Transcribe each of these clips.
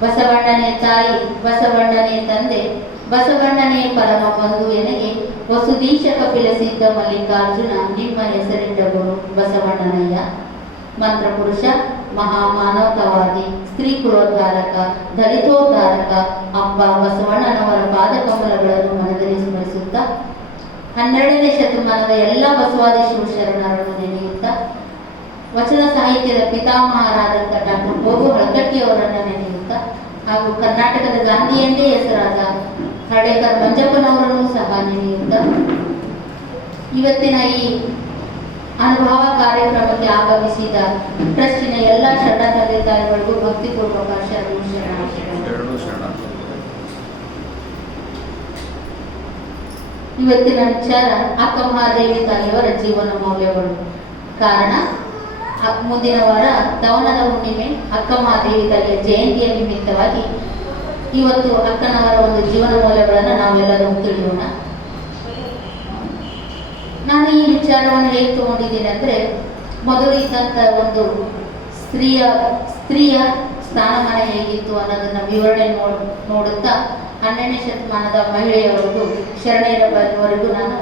ಬಸವಣ್ಣನೇ ತಾಯಿ, ಬಸವಣ್ಣನೇ ತಂದೆ, ಬಸವಣ್ಣನೇ ಪರಮ ಬಂಧು ಎನಗೆ ವಸುದೀಶ ಕಪಿಲ ಸಿದ್ಧ ಮಲ್ಲಿಕಾರ್ಜುನ ನಿಮ್ಮ ಹೆಸರಿಟ್ಟ ಗುರು ಬಸವಣ್ಣನಯ್ಯ. ಮಂತ್ರಪುರುಷ, ಮಹಾಮಾನವತಾವಾದಿ, ಸ್ತ್ರೀ ಕುಲೋದ್ಧಾರಕ, ದಲಿತೋದ್ಧಾರಕ ಅಪ್ಪ ಬಸವಣ್ಣನವರ ಪಾದಕಮಲಗಳನ್ನು ಮನದಲ್ಲಿ ಸ್ಮರಿಸುತ್ತಾ 12ನೇ ಶತಮಾನದ ಎಲ್ಲ ಬಸವಾದಿ ಶಿವಶರಣರನ್ನು ನೆನೆಯುತ್ತಾ ವಚನ ಸಾಹಿತ್ಯದ ಪಿತಾಮಹರಾದಂಥ ಡಾಕ್ಟರ್ ಗೋಗು ಹಳಕಟ್ಟಿಯವರನ್ನು ನೆನೆಯುತ್ತಾ ಹಾಗೂ ಕರ್ನಾಟಕದ ಗಾಂಧಿ ಎಂದೇ ಹೆಸರಾದ ಹರ್ಡೇಕರ್ ಮಂಜಪ್ಪನವರನ್ನು ಸಹ ನೆನೆಯುತ್ತಾ ಇವತ್ತಿನ ಈ ಅನುಭವ ಕಾರ್ಯಕ್ರಮಕ್ಕೆ ಆಗಮಿಸಿದ ಟ್ರಸ್ಟಿನ ಎಲ್ಲ ಶರಣ ತಂದೆ ತಾಯಿಗಳಿಗೂ ಭಕ್ತಿಪೂರ್ವಕ ಶರಣು ಶರಣಾರ್ಥಿಗಳು. ಇವತ್ತಿನ ವಿಚಾರ ಅಕ್ಕ ಮಹಾದೇವಿ ತಾಯಿಯವರ ಜೀವನ ಮೌಲ್ಯಗಳು. ಕಾರಣ ಮುಂದಿನ ವಾರ ದವನದ ಹುಣ್ಣಿಮೆ, ಅಕ್ಕ ಮಹಾದೇವಿ ತಾಯಿಯ ಜಯಂತಿಯ ನಿಮಿತ್ತವಾಗಿ ಇವತ್ತು ಅಕ್ಕನವರ ಒಂದು ಜೀವನ ಮೌಲ್ಯಗಳನ್ನು ನಾವೆಲ್ಲರೂ ತಿಳಿಯೋಣ. ನಾನು ಈ ವಿಚಾರವನ್ನು ಹೇಗೆ ತಗೊಂಡಿದ್ದೀನಿ ಅಂದರೆ, ಮೊದಲು ಇದ್ದಂಥ ಒಂದು ಸ್ತ್ರೀಯ ಸ್ಥಾನಮಾನ ಹೇಗಿತ್ತು ಅನ್ನೋದನ್ನ ವಿವರಣೆ ನೋಡುತ್ತಾ 12ನೇ ಶತಮಾನದ ಮಹಿಳೆಯವರೆಗೂ ಶರಣೆಯರ ಬರೆವರೆಗೂ ನಾನು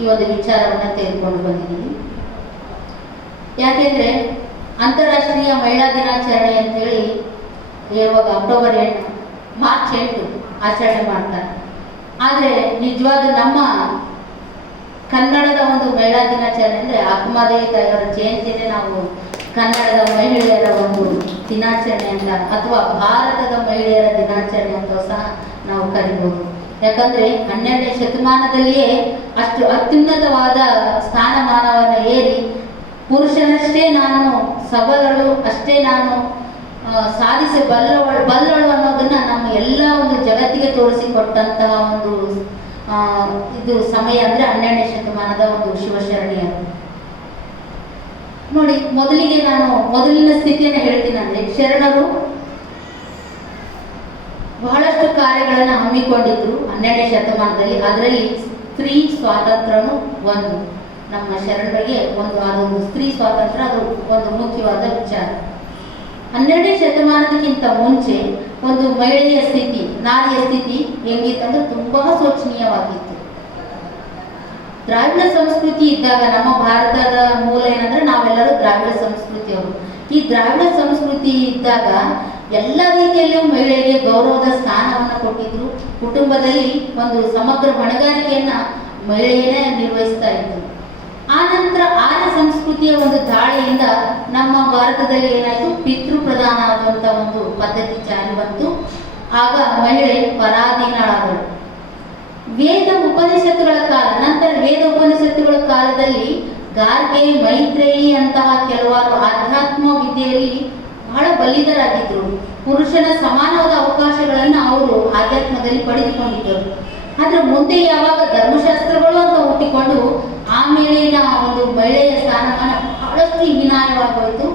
ಈ ಒಂದು ವಿಚಾರವನ್ನು ತೆಗೆದುಕೊಂಡು ಬಂದಿದ್ದೀನಿ. ಯಾಕೆಂದರೆ ಅಂತಾರಾಷ್ಟ್ರೀಯ ಮಹಿಳಾ ದಿನಾಚರಣೆ ಅಂತೇಳಿ ಇವಾಗ ಮಾರ್ಚ್ 8 ಆಚರಣೆ ಮಾಡ್ತಾರೆ. ಆದರೆ ನಿಜವಾದ ನಮ್ಮ ಕನ್ನಡದ ಒಂದು ಮಹಿಳಾ ದಿನಾಚರಣೆ ಅಂದರೆ ಅಕ್ಕಮಹಾದೇವಿ ತಾಯಿಯವರ ಜಯಂತಿನೇ ನಾವು ಕನ್ನಡದ ಮಹಿಳೆಯರ ಒಂದು ದಿನಾಚರಣೆ ಅಂತ, ಅಥವಾ ಭಾರತದ ಮಹಿಳೆಯರ ದಿನಾಚರಣೆ ಅಂತ ಸಹ ನಾವು ಕರಿಬಹುದು. ಯಾಕಂದ್ರೆ 12ನೇ ಶತಮಾನದಲ್ಲಿಯೇ ಅಷ್ಟು ಅತ್ಯುನ್ನತವಾದ ಸ್ಥಾನಮಾನವನ್ನು ಏರಿ ಪುರುಷನಷ್ಟೇ ನಾನು ಸಬಲಳು, ಅಷ್ಟೇ ನಾನು ಬಲ್ಲಳು ಅನ್ನೋದನ್ನ ನಮ್ಮ ಎಲ್ಲ ಒಂದು ಜಗತ್ತಿಗೆ ತೋರಿಸಿಕೊಟ್ಟಂತಹ ಒಂದು ಇದು ಸಮಯ ಅಂದ್ರೆ 12ನೇ ಶತಮಾನದ ಒಂದು ಶಿವಶರಣೆಯರು. ನೋಡಿ, ಮೊದಲಿಗೆ ನಾನು ಮೊದಲಿನ ಸ್ಥಿತಿಯನ್ನು ಹೇಳ್ತೀನಿ. ಅಂದ್ರೆ ಶರಣರು ಬಹಳಷ್ಟು ಕಾರ್ಯಗಳನ್ನು ಹಮ್ಮಿಕೊಂಡಿದ್ರು 12ನೇ ಶತಮಾನದಲ್ಲಿ. ಅದರಲ್ಲಿ ಸ್ತ್ರೀ ಸ್ವಾತಂತ್ರ್ಯನು ಒಂದು, ನಮ್ಮ ಶರಣರಿಗೆ ಅದೊಂದು ಸ್ತ್ರೀ ಸ್ವಾತಂತ್ರ್ಯ ಅದು ಒಂದು ಮುಖ್ಯವಾದ ವಿಚಾರ. 12ನೇ ಶತಮಾನದಕ್ಕಿಂತ ಮುಂಚೆ ಒಂದು ಮಹಿಳೆಯ ಸ್ಥಿತಿ, ನಾರಿಯ ಸ್ಥಿತಿ ಹೆಂಗಿತ್ತಂದ್ರೆ ತುಂಬಾ ಶೋಚನೀಯವಾಗಿತ್ತು. ದ್ರಾವಿಡ ಸಂಸ್ಕೃತಿ ಇದ್ದಾಗ, ನಮ್ಮ ಭಾರತದ ಮೂಲ ಏನಂದ್ರೆ ನಾವೆಲ್ಲರೂ ದ್ರಾವಿಡ ಸಂಸ್ಕೃತಿಯವರು. ಈ ದ್ರಾವಿಡ ಸಂಸ್ಕೃತಿ ಇದ್ದಾಗ ಎಲ್ಲ ರೀತಿಯಲ್ಲೂ ಮಹಿಳೆಗೆ ಗೌರವದ ಸ್ಥಾನವನ್ನು ಕೊಟ್ಟಿದ್ರು. ಕುಟುಂಬದಲ್ಲಿ ಒಂದು ಸಮಗ್ರ ಹೊಣೆಗಾರಿಕೆಯನ್ನ ಮಹಿಳೆಯೇ ನಿರ್ವಹಿಸ್ತಾ ಇದ್ರು. ಆನಂತರ ಆರ್ಯ ಸಂಸ್ಕೃತಿಯ ಒಂದು ದಾಳಿಯಿಂದ ನಮ್ಮ ಭಾರತದಲ್ಲಿ ಏನಾಯಿತು, ಪಿತೃ ಪ್ರಧಾನ ಆದಂತ ಒಂದು ಪದ್ಧತಿ ಜಾರಿ ಬಂತು. ಆಗ ಮಹಿಳೆ ಪರಾಧೀನಳಾದಳು. ವೇದ ಉಪನಿಷತ್ತುಗಳ ಕಾಲ, ನಂತರ ವೇದ ಉಪನಿಷತ್ತುಗಳ ಕಾಲದಲ್ಲಿ ಗಾರ್ಗೆ, ಮೈತ್ರೇಯಿ ಅಂತಹ ಕೆಲವಾರು ಆಧ್ಯಾತ್ಮ ವಿದ್ಯೆಯಲ್ಲಿ ಬಹಳ ಬಲಿದರಾಗಿದ್ದರು. ಪುರುಷನ ಸಮಾನವಾದ ಅವಕಾಶಗಳನ್ನು ಅವರು ಆಧ್ಯಾತ್ಮದಲ್ಲಿ ಪಡೆದುಕೊಂಡಿದ್ದರು. ಆದ್ರೆ ಮುಂದೆ ಯಾವಾಗ ಧರ್ಮಶಾಸ್ತ್ರಗಳು ಅಂತ ಹುಟ್ಟಿಕೊಂಡು ಆಮೇಲಿನ ಒಂದು ಮಹಿಳೆಯ ಸ್ಥಾನಮಾನ ಬಹಳಷ್ಟು ಹೀನಾಯವಾಗೋಯ್ತು.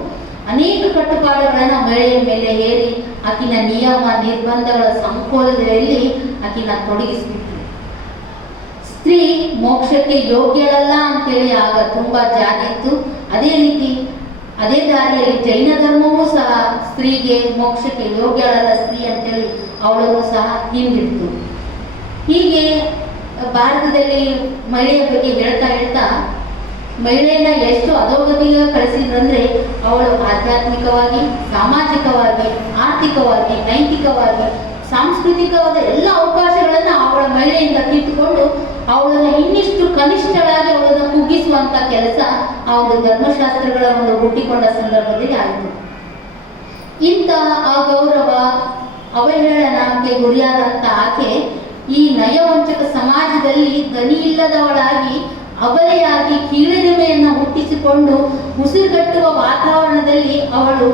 ಅನೇಕ ಕಟ್ಟುಪಾಡುಗಳನ್ನ ಮಹಿಳೆಯ ಮೇಲೆ ಹೇರಿ ಆಕಿನ ನಿಯಮ ನಿರ್ಬಂಧಗಳ ಸಂಕೋಲದಲ್ಲಿ ಆಕಿನ ತೊಡಗಿಸ್ಬಿಟ್ರು. ಸ್ತ್ರೀ ಮೋಕ್ಷಕ್ಕೆ ಯೋಗ್ಯಳಲ್ಲ ಅಂತೇಳಿ ಆಗ ತುಂಬಾ ಜಾತಿ ಇತ್ತು. ಅದೇ ದಾರಿಯಲ್ಲಿ ಜೈನ ಧರ್ಮವೂ ಸಹ ಸ್ತ್ರೀಗೆ ಮೋಕ್ಷಕ್ಕೆ ಯೋಗ್ಯಳಲ್ಲ ಸ್ತ್ರೀ ಅಂತೇಳಿ ಅವಳನ್ನು ಸಹ ಹಿಂದಿಡ್ತು. ಹೀಗೆ ಭಾರತದಲ್ಲಿ ಮಹಿಳೆಯ ಬಗ್ಗೆ ಹೇಳ್ತಾ ಮಹಿಳೆಯನ್ನ ಎಷ್ಟು ಅಧೋಗತಿಗೆ ಕಳಿಸಿದ್ರಂದ್ರೆ, ಅವಳು ಆಧ್ಯಾತ್ಮಿಕವಾಗಿ, ಸಾಮಾಜಿಕವಾಗಿ, ಆರ್ಥಿಕವಾಗಿ, ನೈತಿಕವಾಗಿ, ಸಾಂಸ್ಕೃತಿಕವಾದ ಎಲ್ಲ ಅವಕಾಶಗಳನ್ನ ಅವಳ ಮಹಿಳೆಯಿಂದ ಕಿತ್ತುಕೊಂಡು ಅವಳನ್ನ ಇನ್ನಿಷ್ಟು ಕನಿಷ್ಠಳಾಗಿ ಅವಳನ್ನು ಕುಗ್ಗಿಸುವಂತ ಕೆಲಸ ಆ ಒಂದು ಧರ್ಮಶಾಸ್ತ್ರಗಳ ಒಂದು ಹುಟ್ಟಿಕೊಂಡ ಸಂದರ್ಭದಲ್ಲಿ ಆಯಿತು. ಇಂಥ ಅಗೌರವ, ಅವಹೇಳನಕ್ಕೆ ಗುರಿಯಾದಂತ ಆಕೆ ಈ ನಯವಂಚಕ ಸಮಾಜದಲ್ಲಿ ದನಿ ಇಲ್ಲದವಳಾಗಿ, ಅಬಲೆಯಾಗಿ, ಕೀಳರಿಮೆಯನ್ನು ಹುಟ್ಟಿಸಿಕೊಂಡು ಉಸಿರುಗಟ್ಟುವ ವಾತಾವರಣದಲ್ಲಿ ಅವಳು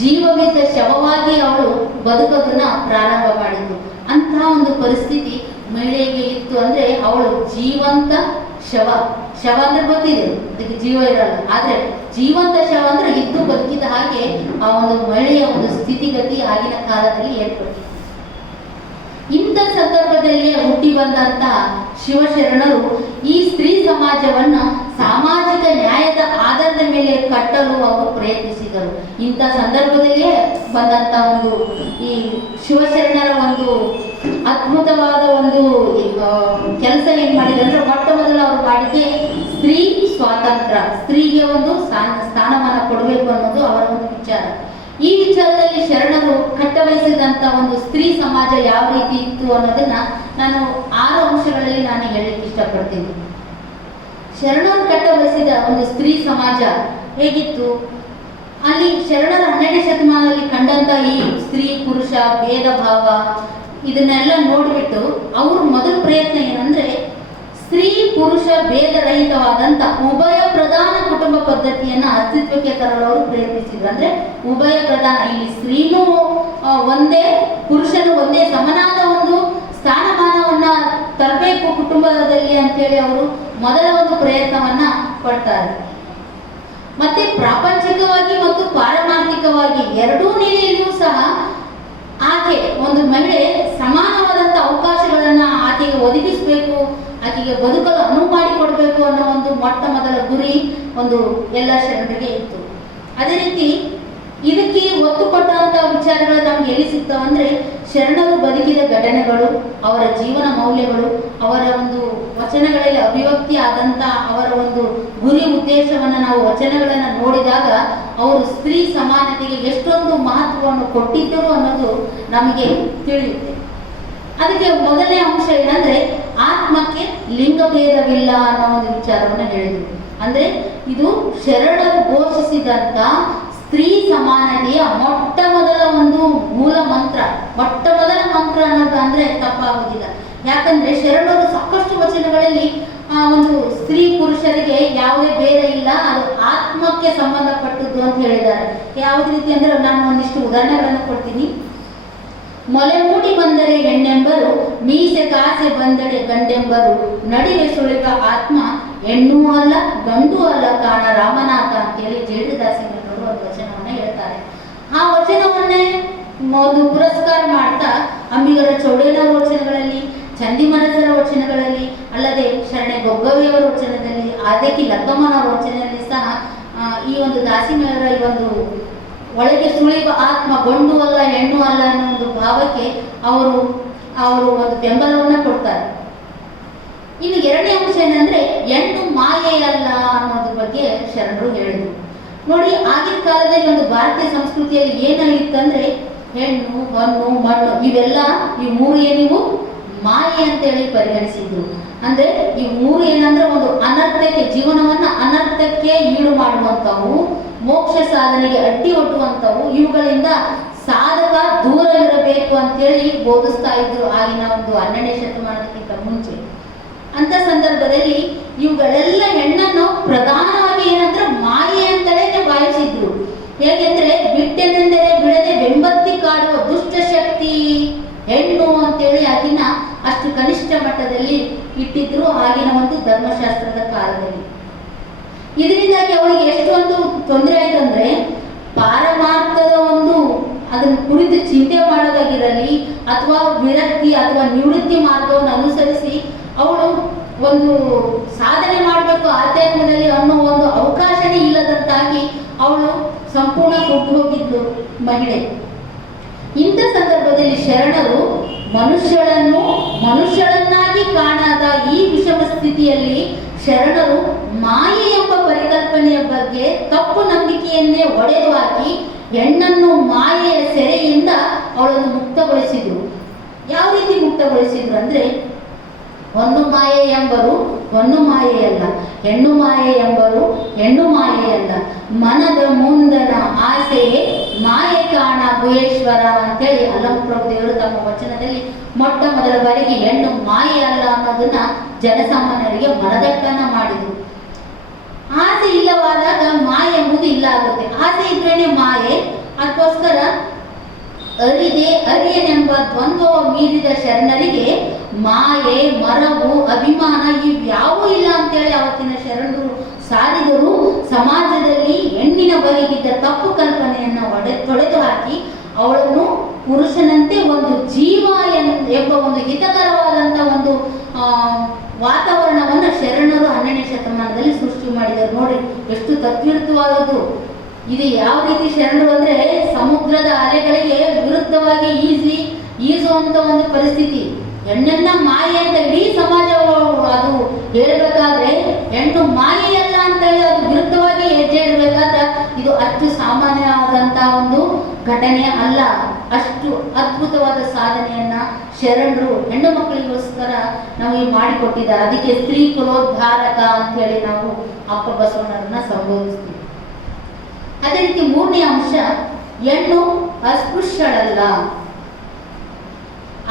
ಜೀವವಿದ್ದ ಶವವಾಗಿ ಅವಳು ಬದುಕೋದನ್ನ ಪ್ರಾರಂಭ ಮಾಡಿದ್ದು. ಅಂತಹ ಒಂದು ಪರಿಸ್ಥಿತಿ ಮಹಿಳೆಗೆ ಇತ್ತು. ಅಂದ್ರೆ ಅವಳು ಜೀವಂತ ಶವ ಅಂದ್ರೆ ಗೊತ್ತಿದೆ, ಅದಕ್ಕೆ ಜೀವ ಇರಲ್ಲ, ಆದ್ರೆ ಜೀವಂತ ಶವ ಅಂದ್ರೆ ಇದ್ದು ಬದುಕಿದ ಹಾಗೆ ಆ ಒಂದು ಮಹಿಳೆಯ ಒಂದು ಸ್ಥಿತಿಗತಿ ಆಗಿನ ಕಾಲದಲ್ಲಿ ಏರ್ಪಟ್ಟಿತ್ತು. ಇಂಥ ಸಂದರ್ಭದಲ್ಲಿ ಹುಟ್ಟಿ ಬಂದಂತ ಶಿವಶರಣರು ಈ ಸ್ತ್ರೀ ಸಮಾಜವನ್ನ ಸಾಮಾಜಿಕ ನ್ಯಾಯದ ಆಧಾರದ ಮೇಲೆ ಕಟ್ಟಲು ಅವರು ಪ್ರಯತ್ನಿಸಿದರು. ಇಂಥ ಸಂದರ್ಭದಲ್ಲಿಯೇ ಬಂದಂತ ಒಂದು ಈ ಶಿವಶರಣರ ಒಂದು ಅದ್ಭುತವಾದ ಒಂದು ಕೆಲಸ ಏನ್ ಮಾಡಿದ್ರೆ ಅಂದ್ರೆ ಮೊಟ್ಟ ಮೊದಲು ಅವ್ರು ಮಾಡಿದ್ದೆ ಸ್ತ್ರೀ ಸ್ವಾತಂತ್ರ್ಯ, ಸ್ತ್ರೀಗೆ ಒಂದು ಸ್ಥಾನಮಾನ ಕೊಡಬೇಕು ಅನ್ನೋದು ಅವರ ಒಂದು ವಿಚಾರ. ಈ ವಿಚಾರದಲ್ಲಿ ಶರಣರು ಕಟ್ಟವಹಿಸಿದಂತ ಒಂದು ಸ್ತ್ರೀ ಸಮಾಜ ಯಾವ ರೀತಿ ಇತ್ತು ಅನ್ನೋದನ್ನ ನಾನು 6 ಅಂಶಗಳಲ್ಲಿ ನಾನು ಹೇಳಲಿಕ್ಕೆ ಇಷ್ಟಪಡ್ತೀನಿ. ಶರಣರು ಕಟ್ಟವಹಿಸಿದ ಒಂದು ಸ್ತ್ರೀ ಸಮಾಜ ಹೇಗಿತ್ತು, ಅಲ್ಲಿ ಶರಣರ 12ನೇ ಶತಮಾನದಲ್ಲಿ ಕಂಡಂತ ಈ ಸ್ತ್ರೀ ಪುರುಷ ಭೇದ ಭಾವ ಇದನ್ನೆಲ್ಲ ನೋಡಿಬಿಟ್ಟು ಅವ್ರ ಮೊದಲ ಪ್ರಯತ್ನ ಏನಂದ್ರೆ ಸ್ತ್ರೀ ಪುರುಷ ಭೇದ ರಹಿತವಾದಂತ ಉಭಯ ಪ್ರಧಾನ ಕುಟುಂಬ ಪದ್ಧತಿಯನ್ನ ಅಸ್ತಿತ್ವಕ್ಕೆ ತರಲು ಅವರು ಪ್ರಯತ್ನಿಸಿದ್ರು. ಅಂದ್ರೆ ಉಭಯ ಪ್ರಧಾನ, ಇಲ್ಲಿ ಸ್ತ್ರೀನೂ ಒಂದೇ ಪುರುಷನು ಒಂದೇ ಸಮನಾದ ಒಂದು ಸ್ಥಾನಮಾನವನ್ನ ತರಬೇಕು ಕುಟುಂಬದಲ್ಲಿ ಅಂತೇಳಿ ಅವರು ಮೊದಲ ಒಂದು ಪ್ರಯತ್ನವನ್ನ ಪಡ್ತಾರೆ. ಮತ್ತೆ ಪ್ರಾಪಂಚಿಕವಾಗಿ ಮತ್ತು ಪಾರಮಾರ್ಥಿಕವಾಗಿ ಎರಡೂ ನೆಲೆಯಲ್ಲಿಯೂ ಸಹ ಆಕೆ ಒಂದು ಮಹಿಳೆ ಸಮಾನವಾದಂತ ಅವಕಾಶಗಳನ್ನ ಆಕೆಗೆ ಒದಗಿಸಬೇಕು, ಆಕೆಗೆ ಬದುಕಲು ಅನುವು ಮಾಡಿಕೊಡ್ಬೇಕು ಅನ್ನೋ ಒಂದು ಮೊಟ್ಟ ಮೊದಲ ಗುರಿ ಒಂದು ಎಲ್ಲ ಶರಣರಿಗೆ ಇತ್ತು. ಅದೇ ರೀತಿ ಇದಕ್ಕೆ ಒತ್ತು ಕೊಟ್ಟಂತ ವಿಚಾರಗಳು ನಮ್ಗೆ ಎಲ್ಲಿ ಸಿಗ್ತಾವಂದ್ರೆ ಶರಣರು ಬದುಕಿದ ಘಟನೆಗಳು, ಅವರ ಜೀವನ ಮೌಲ್ಯಗಳು, ಅವರ ಒಂದು ವಚನಗಳಲ್ಲಿ ಅಭಿವ್ಯಕ್ತಿ ಆದಂತ ಅವರ ಒಂದು ಗುರಿ ಉದ್ದೇಶವನ್ನ ನಾವು ವಚನಗಳನ್ನ ನೋಡಿದಾಗ ಅವರು ಸ್ತ್ರೀ ಸಮಾನತೆಗೆ ಎಷ್ಟೊಂದು ಮಹತ್ವವನ್ನು ಕೊಟ್ಟಿದ್ದರು ಅನ್ನೋದು ನಮಗೆ ತಿಳಿಯುತ್ತೆ. ಅದಕ್ಕೆ ಮೊದಲನೇ ಅಂಶ ಏನಂದ್ರೆ ಆತ್ಮಕ್ಕೆ ಲಿಂಗಭೇದವಿಲ್ಲ ಅನ್ನೋ ಒಂದು ವಿಚಾರವನ್ನ ಹೇಳಿದ್ರು. ಅಂದ್ರೆ ಇದು ಶರಣರು ಘೋಷಿಸಿದಂತ ಸ್ತ್ರೀ ಸಮಾನತೆಯ ಮೊಟ್ಟ ಮೊದಲ ಒಂದು ಮೂಲ ಮಂತ್ರ, ಮೊಟ್ಟ ಮೊದಲ ಮಂತ್ರ ಅನ್ನೋದು ಅಂದ್ರೆ ತಪ್ಪಾಗುವುದಿಲ್ಲ. ಯಾಕಂದ್ರೆ ಶರಣರು ಸಾಕಷ್ಟು ವಚನಗಳಲ್ಲಿ ಒಂದು ಸ್ತ್ರೀ ಪುರುಷರಿಗೆ ಯಾವುದೇ ಭೇದ ಇಲ್ಲ, ಅದು ಆತ್ಮಕ್ಕೆ ಸಂಬಂಧಪಟ್ಟದ್ದು ಅಂತ ಹೇಳಿದ್ದಾರೆ. ಯಾವ ರೀತಿ ಅಂದ್ರೆ ನಾನು ಒಂದಿಷ್ಟು ಉದಾಹರಣೆಗಳನ್ನು ಕೊಡ್ತೀನಿ. ಮೊಲೆ ಮೂಡಿ ಬಂದರೆ ಹೆಣ್ಣೆಂಬರು, ಮೀಸೆ ಕಾಸೆ ಬಂದಡೆ ಗಂಡೆಂಬರು, ನಡಿವೆ ಸುಳಿಗ ಆತ್ಮ ಹೆಣ್ಣು ಅಲ್ಲ ಗಂಡು ಅಲ್ಲ ಕಾಣ ರಾಮನಾಥ ಅಂತೇಳಿ ಜೇಡದಾಸಿನವರು ಒಂದು ವಚನವನ್ನ ಹೇಳ್ತಾರೆ. ಆ ವಚನವನ್ನೇ ಒಂದು ಪುರಸ್ಕಾರ ಮಾಡ್ತಾ ಅಂಬಿಗರ ಚೌಡೇನವರ ವಚನಗಳಲ್ಲಿ, ಚಂದಿಮನಸರ ವಚನಗಳಲ್ಲಿ, ಅಲ್ಲದೆ ಶರಣೆ ಗೊಗ್ಗವಿಯವರ ವಚನದಲ್ಲಿ, ಆದೇಕಿ ಲಕ್ಕಮ್ಮನವರ ವಚನದಲ್ಲಿ ಸಹ ಈ ಒಂದು ದಾಸಿಮಯರ ಈ ಒಂದು ಒಳಗೆ ಸುಳಿವ ಆತ್ಮ ಗಂಡು ಅಲ್ಲ ಹೆಣ್ಣು ಅಲ್ಲ ಅನ್ನೋ ಒಂದು ಭಾವಕ್ಕೆ ಅವರು ಒಂದು ಬೆಂಬಲವನ್ನ ಕೊಡ್ತಾರೆ. ಇನ್ನು ಎರಡನೇ ಅಂಶ ಏನಂದ್ರೆ ಹೆಣ್ಣು ಮಾಯೆಯಲ್ಲ ಅನ್ನೋದ್ರ ಬಗ್ಗೆ ಶರಣರು ಹೇಳಿದ್ರು. ನೋಡಿ, ಆಗಿನ ಕಾಲದಲ್ಲಿ ಒಂದು ಭಾರತೀಯ ಸಂಸ್ಕೃತಿಯಲ್ಲಿ ಏನಾಗಿತ್ತಂದ್ರೆ ಹೆಣ್ಣು ಹೊನ್ನು ಮಣ್ಣು ಇವೆಲ್ಲ ಈ ಮೂರು ಏನಿವು ಮಾಯೆ ಅಂತೇಳಿ ಪರಿಗಣಿಸಿದ್ರು. ಅಂದ್ರೆ ಈ ಮೂರು ಏನಂದ್ರೆ ಒಂದು ಅನರ್ಥಕ್ಕೆ, ಜೀವನವನ್ನ ಅನರ್ಥಕ್ಕೆ ಈಡು ಮಾಡುವಂತವು, ಮೋಕ್ಷ ಸಾಧನೆಗೆ ಅಡ್ಡಿ ಒಡ್ಡುವಂತವು, ಇವುಗಳಿಂದ ಸಾಧಕ ದೂರವಿರಬೇಕು ಅಂತೇಳಿ ಬೋಧಿಸ್ತಾ ಇದ್ರು ಆಗಿನ ಒಂದು 12ನೇ ಶತಮಾನಕ್ಕಿಂತ ಮುಂಚೆ. ಅಂತ ಸಂದರ್ಭದಲ್ಲಿ ಇವುಗಳೆಲ್ಲ ಹೆಣ್ಣನ್ನು ಪ್ರಧಾನವಾಗಿ ಏನಂದ್ರೆ ಮಾಯೆ ಅಂತಲೇ ಭಾವಿಸಿದ್ರು. ಹೇಗೆಂದ್ರೆ ಬಿಟ್ಟೆನೆಂದರೆ ಬಿಡದೆ ಬೆಂಬತ್ತಿ ಕಾಡುವ ದುಷ್ಟ ಶಕ್ತಿ ಹೆಣ್ಣು ಅಂತೇಳಿ ಆಗಿನ ಅಷ್ಟು ಕನಿಷ್ಠ ಮಟ್ಟದಲ್ಲಿ ಇಟ್ಟಿದ್ರು ಆಗಿನ ಒಂದು ಧರ್ಮಶಾಸ್ತ್ರದ ಕಾಲದಲ್ಲಿ. ಇದರಿಂದಾಗಿ ಅವರಿಗೆ ಎಷ್ಟೊಂದು ತೊಂದರೆ ಆಯ್ತಂದ್ರೆ ಪಾರಮಾರ್ಥದ ಒಂದು ಅದನ್ನ ಕುರಿತು ಚಿಂತೆ ಮಾಡೋದಾಗಿರಲಿ ಅಥವಾ ವಿರಕ್ತಿ ಅಥವಾ ನಿವೃತ್ತಿ ಮಾರ್ಗವನ್ನು ಅನುಸರಿಸಿ ಅವಳು ಒಂದು ಸಾಧನೆ ಮಾಡಬೇಕು ಆಧ್ಯಾತ್ಮದಲ್ಲಿ ಅನ್ನೋ ಒಂದು ಅವಕಾಶನೇ ಇಲ್ಲದಂತಾಗಿ ಅವಳು ಸಂಪೂರ್ಣ ಕೊಟ್ಟು ಹೋಗಿದ್ಲು ಮಹಿಳೆ. ಇಂಥ ಸಂದರ್ಭದಲ್ಲಿ ಶರಣರು ಮನುಷ್ಯಳನ್ನಾಗಿ ಕಾಣದ ಈ ವಿಷಮ ಸ್ಥಿತಿಯಲ್ಲಿ ಶರಣರು ಮಾಯೆ ಎಂಬ ಪರಿಕಲ್ಪನೆಯ ಬಗ್ಗೆ ತಪ್ಪು ನಂಬಿಕೆಯನ್ನೇ ಒಡೆದು ಹಾಕಿ ಹೆಣ್ಣನ್ನು ಮಾಯೆಯ ಸೆರೆಯಿಂದ ಅವಳನ್ನು ಮುಕ್ತಗೊಳಿಸಿದ್ರು. ಯಾವ ರೀತಿ ಮುಕ್ತಗೊಳಿಸಿದ್ರು ಅಂದ್ರೆ ಹೊನ್ನು ಮಾಯೆ ಎಂಬರು ಹೊನ್ನು ಮಾಯೆಯಲ್ಲ, ಹೆಣ್ಣು ಮಾಯೆ ಎಂಬರು ಹೆಣ್ಣು ಮಾಯೆಯಲ್ಲ, ಮನದ ಮುಂದನ ಆಸೆಯೇ ಮಾಯೆ ಕಾಣ ಗುಹೇಶ್ವರ ಅಂತೇಳಿ ಅಲ್ಲಮಪ್ರಭು ದೇವರು ತಮ್ಮ ವಚನದಲ್ಲಿ ಮೊಟ್ಟ ಮೊದಲ ಬಾರಿಗೆ ಹೆಣ್ಣು ಮಾಯೆ ಅಲ್ಲ ಅನ್ನೋದನ್ನ ಜನಸಾಮಾನ್ಯರಿಗೆ ಮನದಟ್ಟನ್ನ ಮಾಡಿದ್ರು. ಆಸೆ ಇಲ್ಲವಾದಾಗ ಮಾಯೆ ಎಂಬುದು ಇಲ್ಲ ಆಗುತ್ತೆ. ಆಸೆ ಇದ್ರೇನೆ ಮಾಯೆ. ಅದಕ್ಕೋಸ್ಕರ ಅರಿಯನೆಂಬ ದ್ವಂದ್ವವ ಮೀರಿದ ಶರಣರಿಗೆ ಮಾಯೆ, ಮರವು, ಅಭಿಮಾನ ಇವ್ಯಾವೂ ಇಲ್ಲ ಅಂತೇಳಿ ಅವತ್ತಿನ ಶರಣರು ಸಾರಿದರು. ಸಮಾಜದಲ್ಲಿ ಹೆಣ್ಣಿನ ಬಗೆಗಿದ್ದ ತಪ್ಪು ಕಲ್ಪನೆಯನ್ನ ತೊಡೆದು ಹಾಕಿ ಅವಳನ್ನು ಪುರುಷನಂತೆ ಒಂದು ಜೀವ ಎಂಬ ಒಂದು ಹಿತಕರವಾದಂತ ಒಂದು ವಾತಾವರಣವನ್ನು ಶರಣರು 12ನೇ ಶತಮಾನದಲ್ಲಿ ಸೃಷ್ಟಿ ಮಾಡಿದರು. ನೋಡಿ ಎಷ್ಟು ತದ್ವಿರುದ್ಧವಾದದ್ದು. ಇದು ಯಾವ ರೀತಿ ಶರಣರು ಅಂದ್ರೆ ಸಮುದ್ರದ ಅಲೆಗಳಿಗೆ ವಿರುದ್ಧವಾಗಿ ಈಜುವಂತ ಒಂದು ಪರಿಸ್ಥಿತಿ. ಹೆಣ್ಣನ್ನ ಮಾಯೆ ಅಂತ ಇಡೀ ಸಮಾಜ ಅದು ಹೇಳ್ಬೇಕಾದ್ರೆ ಹೆಣ್ಣು ಮಾಯೆಯಲ್ಲ ಅಂತ ಹೇಳಿ ಅದು ವಿರುದ್ಧವಾಗಿ ಹೆಜ್ಜೆ ಇಡಬೇಕಾದ್ರೆ ಇದು ಅಷ್ಟು ಸಾಮಾನ್ಯವಾದಂತಹ ಒಂದು ಘಟನೆ ಅಲ್ಲ. ಅಷ್ಟು ಅದ್ಭುತವಾದ ಸಾಧನೆಯನ್ನ ಶರಣರು ಹೆಣ್ಣು ಮಕ್ಕಳಿಗೋಸ್ಕರ ನಮಗೆ ಮಾಡಿಕೊಟ್ಟಿದ್ದಾರೆ. ಅದಕ್ಕೆ ಸ್ತ್ರೀ ಕುಲೋದ್ಧಾರಕ ಅಂತ ಹೇಳಿ ನಾವು ಅಪ್ಪ ಬಸವಣ್ಣರನ್ನ ಸಂಬೋಧಿಸ್ತೀವಿ. ಅದೇ ರೀತಿ ಮೂರನೇ ಅಂಶ, ಹೆಣ್ಣು ಅಸ್ಪೃಶ್ಯಳಲ್ಲ.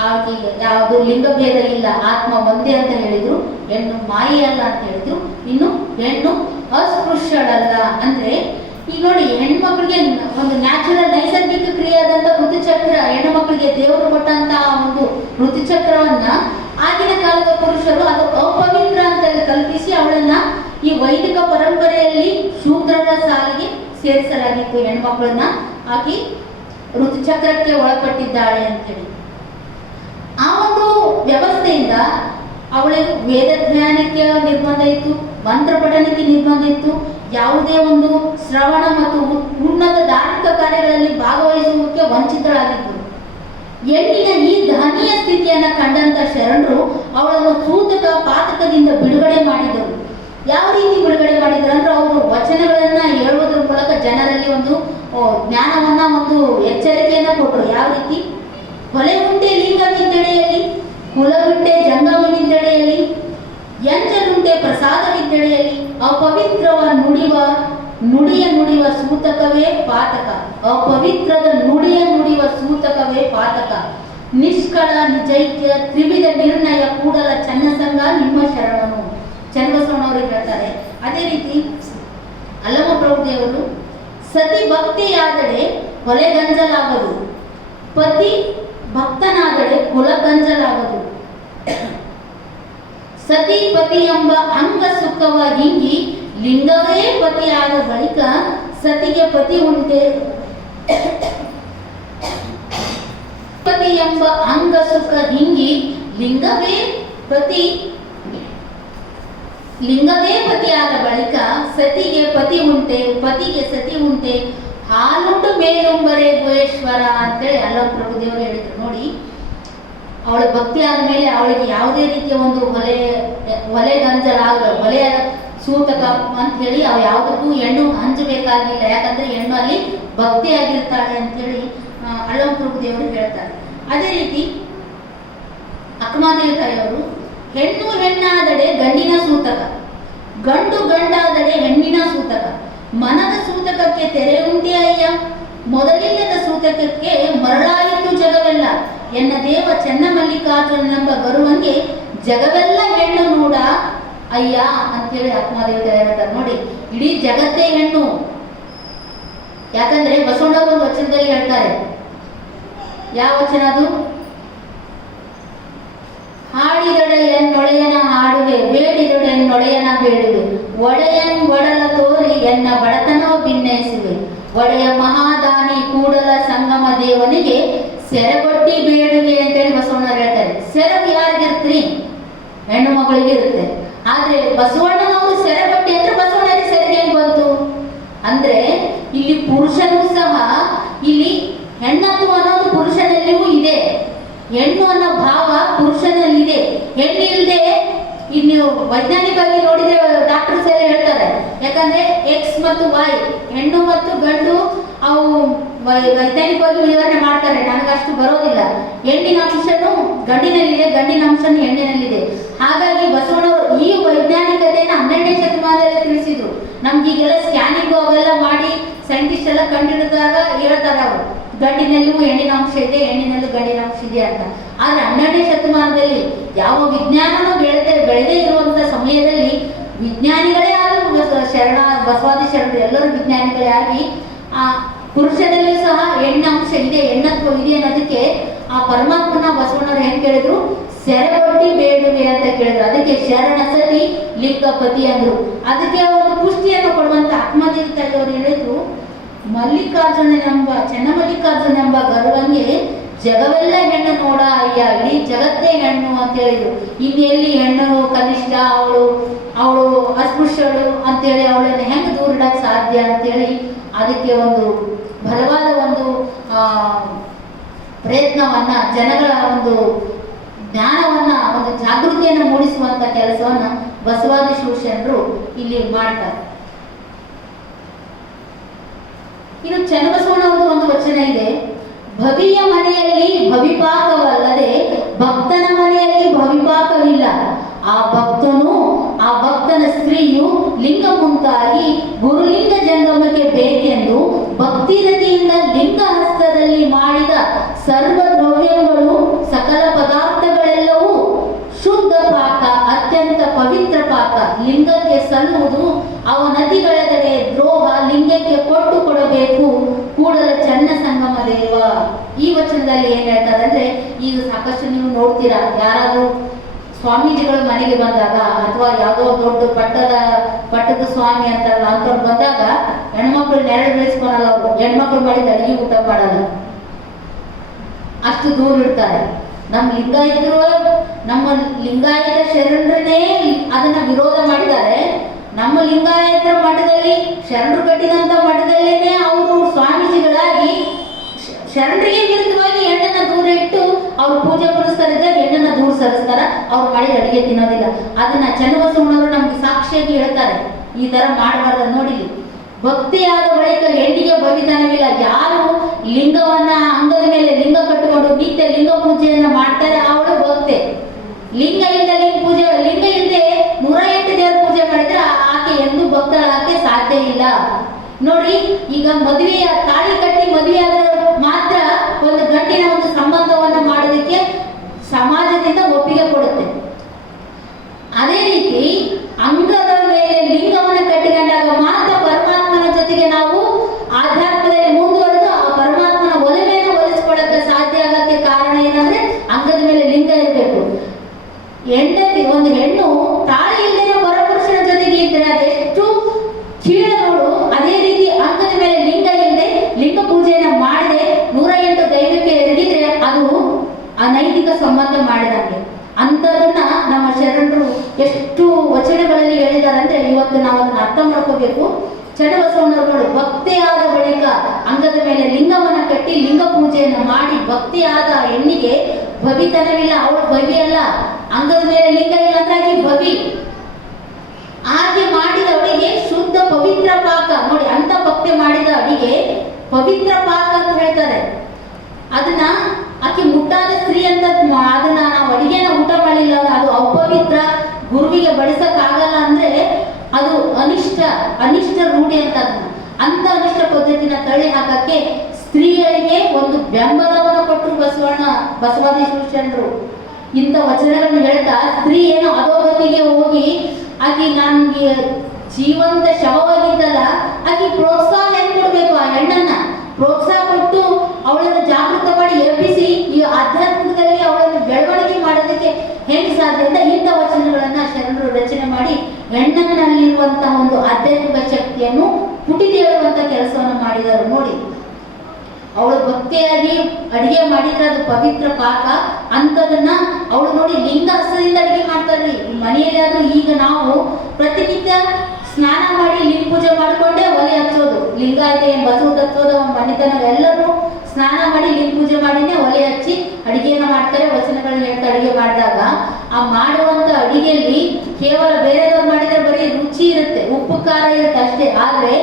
ಆಕೆಗೆ ಯಾವುದು ಲಿಂಗಭೇದ ಇಲ್ಲ, ಆತ್ಮ ಒಂದೇ ಅಂತ ಹೇಳಿದ್ರು. ಹೆಣ್ಣು ಮಾಯೆಯಲ್ಲ ಅಂತ ಹೇಳಿದ್ರು. ಇನ್ನು ಹೆಣ್ಣು ಅಸ್ಪೃಶ್ಯಳಲ್ಲ ಅಂದ್ರೆ ಈಗ ನೋಡಿ, ಹೆಣ್ಮಕ್ಳಿಗೆ ಒಂದು ನ್ಯಾಚುರಲ್ ನೈಸರ್ಗಿಕ ಕ್ರಿಯೆಯಾದಂತ ಋತುಚಕ್ರ, ಹೆಣ್ಣು ಮಕ್ಕಳಿಗೆ ದೇವರು ಕೊಟ್ಟಂತಹ ಒಂದು ಋತುಚಕ್ರವನ್ನ ಆಗಿನ ಕಾಲದ ಪುರುಷರು ಅದು ಅಪವಿತ್ರ ಅಂತ ಕಲ್ಪಿಸಿ ಅವಳನ್ನ ಈ ವೈದಿಕ ಪರಂಪರೆಯಲ್ಲಿ ಶೂದ್ರರ ಸಾಲಿಗೆ ಸೇರಿಸಲಾಗಿತ್ತು. ಹೆಣ್ಮಕ್ಳನ್ನ ಆಕೆ ಋತುಚಕ್ರಕ್ಕೆ ಒಳಪಟ್ಟಿದ್ದಾಳೆ ಅಂತೇಳಿ ಆ ಒಂದು ವ್ಯವಸ್ಥೆಯಿಂದ ಅವಳಿಗೆ ವೇದ ಜ್ಞಾನಕ್ಕೆ ನಿರ್ಬಂಧ ಇತ್ತು, ಮಂತ್ರ ಪಠಣಕ್ಕೆ ನಿರ್ಬಂಧ ಇತ್ತು, ಯಾವುದೇ ಒಂದು ಶ್ರವಣ ಮತ್ತು ಉನ್ನತ ಧಾರ್ಮಿಕ ಕಾರ್ಯಗಳಲ್ಲಿ ಭಾಗವಹಿಸುವುದಕ್ಕೆ ವಂಚಿತರಾಗಿದ್ದರು. ಹೆಣ್ಣಿನ ಈ ದಯನೀಯ ಸ್ಥಿತಿಯನ್ನ ಕಂಡಂತ ಶರಣರು ಅವಳನ್ನು ಸೂತಕ ಪಾತಕದಿಂದ ಬಿಡುಗಡೆ ಮಾಡಿದರು. ಯಾವ ರೀತಿ ಬಿಡುಗಡೆ ಮಾಡಿದ್ರು ಅಂದ್ರೆ ಅವರು ವಚನಗಳನ್ನ ಹೇಳುವುದರ ಮೂಲಕ ಜನರಲ್ಲಿ ಒಂದು ಜ್ಞಾನವನ್ನ, ಒಂದು ಎಚ್ಚರಿಕೆಯನ್ನ ಕೊಟ್ಟರು. ಯಾವ ರೀತಿ? ಕೊಲೆ ಉಂಟೆ ಲಿಂಗವಿದ್ದೆಡೆಯಲ್ಲಿ, ಕುಲವುಂಟೆ ಜಂಗಮವಿದ್ದೆಡೆಯಲ್ಲಿ, ಎಂಜಲುಂಟೆ ಪ್ರಸಾದವಿದ್ದೆಡೆಯಲ್ಲಿ, ಅಪವಿತ್ರವ ನುಡಿಯ ಸೂತಕವೇ ಪಾತಕ, ಅಪವಿತ್ರದ ನುಡಿಯ ಸೂತಕವೇ ಪಾತಕ, ನಿಷ್ಕಳ ನಿಜೈಕ್ಯ ತ್ರಿವಿಧ ನಿರ್ಣಯ ಕೂಡಲ ಚನ್ನಸಂಗ ನಿಮ್ಮ ಶರಣನು. ಚನ್ನಬಸವಣ್ಣವರು ಹೇಳ್ತಾರೆ. ಅದೇ ರೀತಿ ಅಲ್ಲಮ ಪ್ರಭುದೇವರು, ಸತಿ ಭಕ್ತಿಯಾದಡೆ ಕೊಲೆಗಂಜಲಾಗದು, ಪತಿ ಭಕ್ತನಾದಡೆ ಕುಲಗಂಜಲಾಗದು, ಸತಿ ಪತಿ ಎಂಬ ಅಂಗ ಸುಖವ ಹಿಂಗಿ ಲಿಂಗವೇ ಪತಿಯಾದ ಬಳಿಕ ಸತಿಗೆ ಪತಿ ಉಂಟೆ, ಪತಿ ಎಂಬ ಅಂಗ ಸುಖ ಹಿಂಗಿ ಲಿಂಗವೇ ಪತಿಯಾದ ಬಳಿಕ ಸತಿಗೆ ಪತಿ ಉಂಟೆ, ಪತಿಗೆ ಸತಿ ಉಂಟೆ, ಹಾಲುಂಟು ಮೇಲುಂಬರೆ ಗುಹೇಶ್ವರ ಅಂತೇಳಿ ಅಲ್ಲಮ ಪ್ರಭುದೇವರು ಹೇಳಿದ್ರು. ನೋಡಿ, ಅವಳ ಭಕ್ತಿ ಆದ್ಮೇಲೆ ಅವಳಿಗೆ ಯಾವುದೇ ರೀತಿಯ ಒಂದು ಹೊಲೆಯ ಸೂತಕ ಅಂತ ಹೇಳಿ ಅವು ಯಾವುದಕ್ಕೂ ಹೆಣ್ಣು ಹಂಚಬೇಕಾಗಿಲ್ಲ. ಯಾಕಂದ್ರೆ ಹೆಣ್ಣು ಅಲ್ಲಿ ಭಕ್ತಿಯಾಗಿರ್ತಾಳೆ ಅಂತೇಳಿ ಅಲ್ಲಮ ಪ್ರಭುದೇವರು ಹೇಳ್ತಾರೆ. ಅದೇ ರೀತಿ ಅಕ್ಕಮಹಾದೇವಿ ತಾಯಿಯವರು, ಹೆಣ್ಣು ಹೆಣ್ಣಾದಡೆ ಗಂಡಿನ ಸೂತಕ, ಗಂಡು ಗಂಡಾದಡೆ ಹೆಣ್ಣಿನ ಸೂತಕ, ಮನದ ಸೂತಕಕ್ಕೆ ತೆರೆ ಉಂಟೆ ಅಯ್ಯ, ಮೊದಲಿಲ್ಲದ ಸೂತಕಕ್ಕೆ ಮರಳಾಯಿತು ಜಗವೆಲ್ಲ, ಎನ್ನ ದೇವ ಚೆನ್ನಮಲ್ಲಿಕಾರ್ಜುನೆಂಬ ಬರುವಂಗೆ ಜಗವೆಲ್ಲ ಹೆಣ್ಣು ನೋಡ ಅಯ್ಯ ಅಂತೇಳಿ ಅಕ್ಕಮಹಾದೇವಿ ತಾಯಿ ಹೇಳ್ತಾರೆ. ನೋಡಿ, ಇಡೀ ಜಗತ್ತೇ ಹೆಣ್ಣು. ಯಾಕಂದ್ರೆ ಬಸವಣ್ಣವರು ಒಂದು ವಚನದಲ್ಲಿ ಹೇಳ್ತಾರೆ. ಯಾವ ವಚನ ಅದು? ಹಾಡಿದೊಡೆ ಎನ್ನೊಳೆಯನ ಹಾಡುವೆ, ಬೇಡಿದೊಡೆ ಎನ್ನೊಳೆಯನ ಬೇಡುವೆ, ಒಡೆಯನ್ ಒಡಲ ತೋರಿ ಎನ್ನ ಬಡತನವ ಭಿನ್ನಯಿಸುವೆ, ಒಡೆಯ ಮಹಾದಾನಿ ಕೂಡಲ ಸಂಗಮ ದೇವನಿಗೆ ಸೆರಗೊಡ್ಡಿ ಬೇಡುವೆ ಅಂತೇಳಿ ಬಸವಣ್ಣವ್ರು ಹೇಳ್ತಾರೆ. ಸೆರಗು ಯಾರಿಗಿರ್ತ್ರಿ? ಹೆಣ್ಣು ಮಗಳಿಗೆ ಇರುತ್ತೆ. ಆದ್ರೆ ಬಸವಣ್ಣನವರು ಸೆರಗೊಡ್ಡಿ ಅಂದ್ರೆ ಬಸವಣ್ಣರಿಗೆ ಸೆರಗೆ ಹೆಂಗ್ ಬಂತು ಅಂದ್ರೆ, ಇಲ್ಲಿ ಪುರುಷನೂ ಸಹ, ಇಲ್ಲಿ ಹೆಣ್ಣತ್ತು ಅನ್ನೋದು ಪುರುಷನಲ್ಲಿಯೂ ಇದೆ, ಹೆಣ್ಣು ಅನ್ನೋ ಭಾವ ಪುರುಷನಲ್ಲಿ ಇದೆ. ಹೆಣ್ಣಿಲ್ದೆ ಈಗ ನೀವು ವೈಜ್ಞಾನಿಕವಾಗಿ ನೋಡಿದ್ರೆ ಡಾಕ್ಟರ್ಸ್ ಎಲ್ಲ ಹೇಳ್ತಾರೆ. ಯಾಕಂದ್ರೆ ಎಕ್ಸ್ ಮತ್ತು ವೈ, ಹೆಣ್ಣು ಮತ್ತು ಗಂಡು, ಅವು ವೈಜ್ಞಾನಿಕವಾಗಿ ವಿವರಣೆ ಮಾಡ್ತಾರೆ. ನನಗಷ್ಟು ಬರೋದಿಲ್ಲ. ಹೆಣ್ಣಿನ ಅಂಶನೂ ಗಂಡಿನಲ್ಲಿದೆ, ಗಂಡಿನ ಅಂಶನೂ ಹೆಣ್ಣಿನಲ್ಲಿದೆ. ಹಾಗಾಗಿ ಬಸವಣ್ಣವರು ಈ ವೈಜ್ಞಾನಿಕತೆಯನ್ನು 12ನೇ ಶತಮಾನದಲ್ಲಿ ತಿಳಿಸಿದ್ರು. ನಮ್ಗೆ ಈಗೆಲ್ಲ ಸ್ಕ್ಯಾನಿಂಗ್ ಅವೆಲ್ಲ ಮಾಡಿ ಸೈಂಟಿಸ್ಟ್ ಎಲ್ಲ ಕಂಡುಹಿಡಿದಾಗ ಹೇಳ್ತಾರೆ ಅವರು, ಗಂಡಿನಲ್ಲೂ ಹೆಣ್ಣಿನ ಅಂಶ ಇದೆ, ಹೆಣ್ಣಿನಲ್ಲೂ ಗಂಡಿನ ಅಂಶ ಇದೆ ಅಂತ. ಆದ್ರೆ 12ನೇ ಶತಮಾನದಲ್ಲಿ ಯಾವ ವಿಜ್ಞಾನನೂ ಬೆಳೆದೇ ಇರುವಂತ ಸಮಯದಲ್ಲಿ ವಿಜ್ಞಾನಿಗಳೇ ಆದರೂ ಬಸವಾದಿ ಶರಣರು ಎಲ್ಲರೂ ವಿಜ್ಞಾನಿಗಳೇ ಆಗಿ ಆ ಪುರುಷನಲ್ಲೂ ಸಹ ಹೆಣ್ಣಂಶ ಇದೆ, ಹೆಣ್ಣತ್ವ ಇದೆ ಅನ್ನೋದಕ್ಕೆ ಆ ಪರಮಾತ್ಮನ ಬಸವಣ್ಣರು ಹೆಂಗ್ ಕೇಳಿದ್ರು? ಸೆರಗೊಡ್ಡಿ ಬೇಡುವೆ ಅಂತ ಕೇಳಿದ್ರು. ಅದಕ್ಕೆ ಶರಣ ಸತಿ ಲಿಂಗಪತಿ ಅಂದ್ರು. ಅದಕ್ಕೆ ಒಂದು ಪುಷ್ಟಿಯನ್ನು ಕೊಡುವಂತ ಅಕ್ಕಮಹಾದೇವಿ ತಾಯಿಯವರು ಹೇಳಿದ್ರು, ಚೆನ್ನಮಲ್ಲಿಕಾರ್ಜುನೆಂಬ ಗರುವಂಗೆ ಜಗವೆಲ್ಲ ಹೆಣ್ಣು ನೋಡ ಅಯ್ಯ, ಇಡೀ ಜಗತ್ತೇ ಹೆಣ್ಣು ಅಂತ ಹೇಳಿದ್ರು. ಇನ್ನೆಲ್ಲಿ ಹೆಣ್ಣು ಕನಿಷ್ಠ, ಅವಳು ಅಸ್ಪೃಶ್ಯಳು ಅಂತೇಳಿ ಅವಳನ್ನ ಹೆಂಗ್ ದೂರಿಡಕ್ ಸಾಧ್ಯ ಅಂತೇಳಿ ಅದಕ್ಕೆ ಒಂದು ಬಲವಾದ ಒಂದು ಪ್ರಯತ್ನವನ್ನ, ಜನಗಳ ಒಂದು ಜ್ಞಾನವನ್ನ, ಒಂದು ಜಾಗೃತಿಯನ್ನು ಮೂಡಿಸುವಂತ ಕೆಲಸವನ್ನ ಬಸವಾದಿ ಶಿವಶರಣರು ಇಲ್ಲಿ ಮಾಡ್ತಾರೆ. ಇನ್ನು ಚನ್ನಬಸವಣ್ಣವ್ರದ್ದು ಒಂದು ವಚನ ಇದೆ, ಭವಿಯ ಮನೆಯಲ್ಲಿ ಭವಿಪಾಕವಲ್ಲದೆ ಭಕ್ತನ ಮನೆಯಲ್ಲಿ ಭವಿಪಾಕವಿಲ್ಲ. ಆ ಭಕ್ತನು, ಆ ಭಕ್ತನ ಸ್ತ್ರೀಯು ಲಿಂಗ ಮುಂತಾಗಿ ಗುರುಲಿಂಗ ಜಂಗಮಕ್ಕೆ ಬೇಕೆಂದು ಭಕ್ತಿರತಿಯಿಂದ ಲಿಂಗ ಹಸ್ತದಲ್ಲಿ ಮಾಡಿದ ಸರ್ವ ದ್ರವ್ಯಗಳು, ಸಕಲ ಪದಾರ್ಥಗಳೆಲ್ಲವೂ ಶುದ್ಧ ಪಾಕ, ಅತ್ಯಂತ ಪವಿತ್ರ ಪಾಕ, ಲಿಂಗಕ್ಕೆ ಸಲ್ಲುವುದು. ಅವ ನದಿಗಳೆದಡೆ ದ್ರೋಹ, ಲಿಂಗಕ್ಕೆ ಕೊಟ್ಟು ಕೊಡಬೇಕು, ಕೂಡಲ ಚನ್ನ ಸಂಗಮ ದೇವ. ಈ ವಚನದಲ್ಲಿ ಏನ್ ಹೇಳ್ತಾರೆ ಅಂದ್ರೆ, ಈಗ ಸಾಕಷ್ಟು ನೀವು ನೋಡ್ತೀರಾ, ಯಾರಾದ್ರೂ ಸ್ವಾಮೀಜಿಗಳು ಮನೆಗೆ ಬಂದಾಗ ಅಥವಾ ಯಾವುದೋ ದೊಡ್ಡ ಪಟ್ಟದ ಸ್ವಾಮಿ ಅಂತಾರಲ್ಲ ಅಂತವ್ರು ಬಂದಾಗ ಹೆಣ್ಮಕ್ಳು ನೆರಳು ಬೆಳೆಸ್ಕೊಳಲ್ಲ. ಅವರು ಹೆಣ್ಮಕ್ಳು ಮಾಡಿದ ಅಡಿಗೆ ಊಟ ಮಾಡಲ್ಲ, ಅಷ್ಟು ದೂರ ಇಡ್ತಾರೆ. ನಮ್ಮ ಲಿಂಗಾಯತ ಶರಣರನ್ನೇ ಅದನ್ನ ವಿರೋಧ ಮಾಡಿದ್ದಾರೆ. ನಮ್ಮ ಲಿಂಗಾಯತರ ಮಠದಲ್ಲಿ, ಶರಣರು ಕಟ್ಟಿದಂತ ಮಠದಲ್ಲೇನೆ ಅವರು ಸ್ವಾಮೀಜಿಗಳಾಗಿ ಶರಣರಿಗೆ ವಿರುದ್ಧವಾಗಿ ಹೆಣ್ಣನ್ನ ದೂರ ಇಟ್ಟು ಅವ್ರು ಪೂಜೆ ಪುರಸ್ಕರಿದ್ದಾಗ ಹೆಣ್ಣನ್ನ ದೂರ ಸರಿಸ್ತಾರ. ಅವ್ರು ಮಾಡಿದ ಅಡಿಗೆ ತಿನ್ನೋದಿಲ್ಲ. ಅದನ್ನ ಚನ್ನಬಸವಣ್ಣವರು ನಮ್ಗೆ ಸಾಕ್ಷಿಯಾಗಿ ಹೇಳ್ತಾರೆ, ಈ ತರ ಮಾಡಬಾರ್ದು. ನೋಡಿ, ಭಕ್ತಿಯಾದ ಬಳಿಕ ಹೆಣ್ಣಿಗೆ ಭವಿತನವಿಲ್ಲ. ಯಾರು ಲಿಂಗವನ್ನ ಅಂಗದ ಮೇಲೆ ಲಿಂಗ ಕಟ್ಟಿಕೊಂಡು ನಿತ್ಯ ಲಿಂಗ ಪೂಜೆಯನ್ನ ಮಾಡ್ತಾರೆ, ಅವಳು ಭಕ್ತೆ. ಲಿಂಗ ಇಲ್ಲದೆ 108 ದೇವರ ಪೂಜೆ ಮಾಡಿದ್ರೆ ಆಕೆ ಎಂದು ಭಕ್ತಳಾಕೆ ಸಾಧ್ಯ ಇಲ್ಲ. ನೋಡಿ, ಈಗ ಮದುವೆಯ ತಾಳಿ ಕಟ್ಟಿ ಮದುವೆ ಆದ್ರೆ ಮಾತ್ರ ಒಂದು ಗಂಟಿನ ಒಂದು ಸಂಬಂಧವನ್ನ ಮಾಡೋದಕ್ಕೆ ಸಮಾಜದಿಂದ ಒಪ್ಪಿಗೆ ಕೊಡುತ್ತೆ. ಅದೇ ರೀತಿ ಅಂಗದ ಮೇಲೆ ಲಿಂಗವನ್ನು ಕಟ್ಟಿಕೊಂಡಾಗ ಮಾತ್ರ ಪರಮಾತ್ಮನ ಜೊತೆಗೆ ನಾವು ಆಧ್ಯಾತ್ಮದಲ್ಲಿ ಮುಂದುವರೆದು ಆ ಪರಮಾತ್ಮನ ಒಲಮೆಯನ್ನು ಒಲಿಸ್ಕೊಳ್ಳಕ್ಕೆ ಸಾಧ್ಯ ಆಗಕ್ಕೆ ಕಾರಣ ಏನಂದ್ರೆ ಅಂಗದ ಮೇಲೆ ಲಿಂಗ ಇರಬೇಕು. ಒಂದು ಹೆಣ್ಣು ತಾಳಿ ಇಲ್ಲದೆ ಪರಪುರುಷನ ಜೊತೆಗೆ ಇದ್ರೆ ಅದೆಷ್ಟು ಚೀಳ ನೋಡು. ಅದೇ ರೀತಿ ಅಂಗದ ಮೇಲೆ ಲಿಂಗ ಇಲ್ಲದೆ ಲಿಂಗ ಪೂಜೆಯನ್ನ ಮಾಡದೆ 108 ದೈವಕ್ಕೆ ಎರಗಿದ್ರೆ ಅದು ಅನೈತಿಕ ಸಂಬಂಧ ಮಾಡಿದಂಗೆ. ಅಂತದನ್ನ ನಮ್ಮ ಶರಣರು ಎಷ್ಟು ವಚನಗಳಲ್ಲಿ ಹೇಳಿದ್ದಾರೆ ಅಂದ್ರೆ ಇವತ್ತು ನಾವು ಅದನ್ನ ಅರ್ಥ ಮಾಡ್ಕೋಬೇಕು. ಚನ್ನಬಸವಣ್ಣವರು ಭಕ್ತಿಯಾದ ಬಳಿಕ ಅಂಗದ ಮೇಲೆ ಲಿಂಗವನ್ನ ಕಟ್ಟಿ ಲಿಂಗ ಪೂಜೆಯನ್ನು ಮಾಡಿ, ಭಕ್ತಿಯಾದ ಹೆಣ್ಣಿಗೆ ಭವಿತನವಿಲ್ಲ, ಅವಳು ಭವಿ ಅಲ್ಲ. ಅಂಗದ ಮೇಲೆ ಲಿಂಗ ಇಲ್ಲ ಅಂತಾಗಿ ಭವಿ. ಹಾಗೆ ಮಾಡಿದ ಅಡಿಗೆ ಶುದ್ಧ ಪವಿತ್ರ ಪಾಕ. ನೋಡಿ, ಅಂತ ಭಕ್ತಿ ಮಾಡಿದ ಅಡಿಗೆ ಪವಿತ್ರ ಪಾಕ ಅಂತ ಹೇಳ್ತಾರೆ. ಅದನ್ನ ಆಕೆ ಮುಟ್ಟಾದ ಸ್ತ್ರೀ ಅಂತ, ಅದನ್ನ ನಾವು ಅಡಿಗೆನ ಊಟ ಮಾಡಲಿಲ್ಲ, ಅದು ಅಪವಿತ್ರ, ಗುರುವಿಗೆ ಬಡಿಸಕ್ ಆಗಲ್ಲ ಅಂದ್ರೆ ಅದು ಅನಿಷ್ಟ ರೂಢಿ ಅಂತ. ಅಂತ ಅನಿಷ್ಟ ಪದ್ಧತಿನ ತಳ್ಳಿ ಹಾಕಕ್ಕೆ ಸ್ತ್ರೀಯರಿಗೆ ಒಂದು ಬೆಂಬಲವನ್ನು ಕೊಟ್ಟರು ಬಸವಾದಿ ಶಿವಶರಣರು. ಇಂಥ ವಚನಗಳನ್ನು ಹೇಳ್ತಾ ಸ್ತ್ರೀ ಏನೋ ಅಧೋಗತಿಗೆ ಹೋಗಿ ಆಕೆ ನನ್ಗೆ ಜೀವಂತ ಶವವಾಗಿದ್ದಲ್ಲ, ಆಕೆ ಪ್ರೋತ್ಸಾಹ ಹೆಂಗ್ ಕೊಡ್ಬೇಕು, ಆ ಹೆಣ್ಣನ್ನ ಪ್ರೋತ್ಸಾಹ ಕೊಟ್ಟು ಅವಳನ್ನು ಜಾಗೃತ ಮಾಡಿ ಎಬ್ಬಿಸಿ ಈ ಆಧ್ಯಾತ್ಮದಲ್ಲಿ ಅವಳನ್ನು ಬೆಳವಣಿಗೆ ಮಾಡೋದಕ್ಕೆ ಹೆಂಗ್ ಸಾಧ್ಯ ಅಂತ ಇಂಥ ವಚನಗಳನ್ನ ಶರಣರು ರಚನೆ ಮಾಡಿ ಹೆಣ್ಣನಲ್ಲಿರುವಂತಹ ಒಂದು ಆಧ್ಯಾತ್ಮಿಕ ಶಕ್ತಿಯನ್ನು ಪುಟಿದೇಳುವಂತ ಕೆಲಸವನ್ನು ಮಾಡಿದರು. ನೋಡಿ, ಅವಳು ಭಕ್ತಿಯಾಗಿ ಅಡಿಗೆ ಮಾಡಿದ್ರೆ ಅದು ಪವಿತ್ರ ಪಾಕ. ಅಂತದನ್ನ ಅವಳು ನೋಡಿ ಲಿಂಗ ಹಸ್ತದಿಂದ ಅಡಿಗೆ ಮಾಡ್ತಾರ್ರಿ. ಮನೆಯಲ್ಲಿ ಆದ್ರೂ ಈಗ ನಾವು ಪ್ರತಿನಿತ್ಯ ಸ್ನಾನ ಮಾಡಿ ಲಿಂಗ ಪೂಜೆ ಮಾಡ್ಕೊಂಡೇ ಒಲೆ ಹಚ್ಚೋದು. ಲಿಂಗಾಯತ ಬಸವ ತತ್ವದ ಮನೆತನ ಎಲ್ಲರೂ ಸ್ನಾನ ಮಾಡಿ ಲಿಂಗ ಪೂಜೆ ಮಾಡಿನೇ ಒಲೆ ಹಚ್ಚಿ ಅಡಿಗೆಯನ್ನ ಮಾಡ್ತಾರೆ. ವಚನಗಳನ್ನ ಹೇಳ್ತಾ ಅಡಿಗೆ ಮಾಡಿದಾಗ ಆ ಮಾಡುವಂತ ಅಡಿಗೆಯಲ್ಲಿ ಕೇವಲ ಬೇರೆದವ್ರು ಮಾಡಿದ್ರೆ ಬರೀ ರುಚಿ ಇರುತ್ತೆ, ಉಪ್ಪು ಖಾರ ಇರುತ್ತೆ ಅಷ್ಟೇ. ಆದ್ರೆ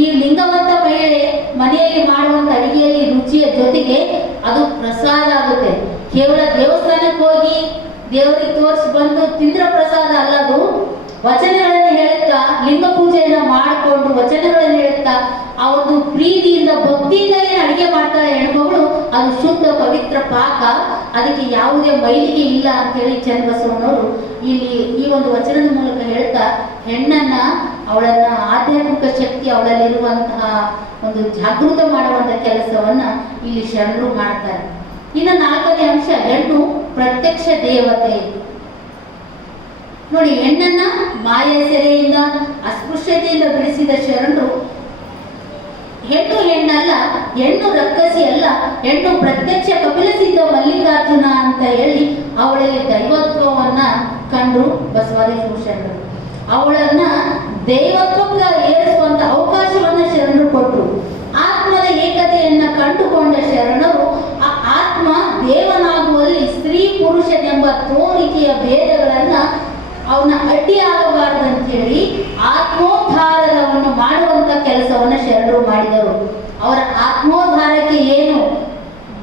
ಈ ಲಿಂಗವಂತ ಮಹಿಳೆ ಮನೆಯಲ್ಲಿ ಮಾಡುವಂತ ಅಡಿಗೆಯಲ್ಲಿ ರುಚಿಯ ಜೊತೆಗೆ ಅದು ಪ್ರಸಾದ ಆಗುತ್ತೆ. ಕೇವಲ ದೇವಸ್ಥಾನಕ್ಕೆ ಹೋಗಿ ದೇವರಿಗೆ ತೋರಿಸಿ ಬಂದು ತಿಂದ್ರ ಪ್ರಸಾದ ಅಲ್ಲದು. ವಚನಗಳನ್ನು ಹೇಳುತ್ತಾ ಲಿಂಗ ಪೂಜೆಯನ್ನ ಮಾಡಿಕೊಂಡು ವಚನಗಳನ್ನು ಹೇಳುತ್ತಾ ಆ ಒಂದು ಪ್ರೀತಿಯಿಂದ ಭಕ್ತಿಯಿಂದ ಏನು ಅಡಿಗೆ ಮಾಡ್ತಾಳೆ ಹೆಣ್ಮಗಳು, ಅದು ಶುದ್ಧ ಪವಿತ್ರ ಪಾಕ. ಅದಕ್ಕೆ ಯಾವುದೇ ಮೈಲಿಗೆ ಇಲ್ಲ ಅಂತ ಹೇಳಿ ಚನ್ನಬಸವಣ್ಣವರು ಇಲ್ಲಿ ಈ ಒಂದು ವಚನದ ಮೂಲಕ ಹೇಳ್ತಾ ಹೆಣ್ಣನ್ನ, ಅವಳನ್ನ ಆಧ್ಯಾತ್ಮಿಕ ಶಕ್ತಿ ಅವಳಲ್ಲಿರುವಂತಹ ಒಂದು ಜಾಗೃತ ಮಾಡುವಂತ ಕೆಲಸವನ್ನ ಇಲ್ಲಿ ಶರಣರು ಮಾಡ್ತಾರೆ. ಇನ್ನು 4ನೇ ಅಂಶ, ಹೆಣ್ಣು ಪ್ರತ್ಯಕ್ಷ ದೇವತೆ. ನೋಡಿ, ಹೆಣ್ಣನ್ನ ಮಾಯ ಸೆರೆಯಿಂದ ಅಸ್ಪೃಶ್ಯತೆಯಿಂದ ಬಿಡಿಸಿದ ಶರಣರು ಹೆಣ್ಣು ಹೆಣ್ಣಲ್ಲ, ಹೆಣ್ಣು ರಕ್ಕಸಿ ಅಲ್ಲ, ಹೆಣ್ಣು ಪ್ರತ್ಯಕ್ಷ ಕಪಿಲ ಸಿದ್ಧ ಮಲ್ಲಿಕಾರ್ಜುನ ಅಂತ ಹೇಳಿ ಅವಳಲ್ಲಿ ದೈವತ್ವವನ್ನ ಕಂಡ್ರು ಬಸವಾದಿ ಶರಣರು. ಅವಳನ್ನ ದೈವತ್ವಕ್ಕೆ ಏರಿಸುವಂತ ಅವಕಾಶವನ್ನ ಶರಣರು ಕೊಟ್ಟರು. ಕಂಡುಕೊಂಡ ಶರಣರು ಆ ಆತ್ಮ ದೇವನಾಗುವಲ್ಲಿ ಸ್ತ್ರೀ ಪುರುಷನೆಂಬ ತೋರಿಕೆಯ ಭೇದಗಳನ್ನ ಅವನ ಅಡ್ಡಿಯಾಗಬಾರದಂತೇಳಿ ಆತ್ಮೋದ್ಧಾರವನ್ನು ಮಾಡುವಂತ ಕೆಲಸವನ್ನ ಶರಣರು ಮಾಡಿದರು. ಅವರ ಆತ್ಮೋದ್ಧಾರಕ್ಕೆ ಏನು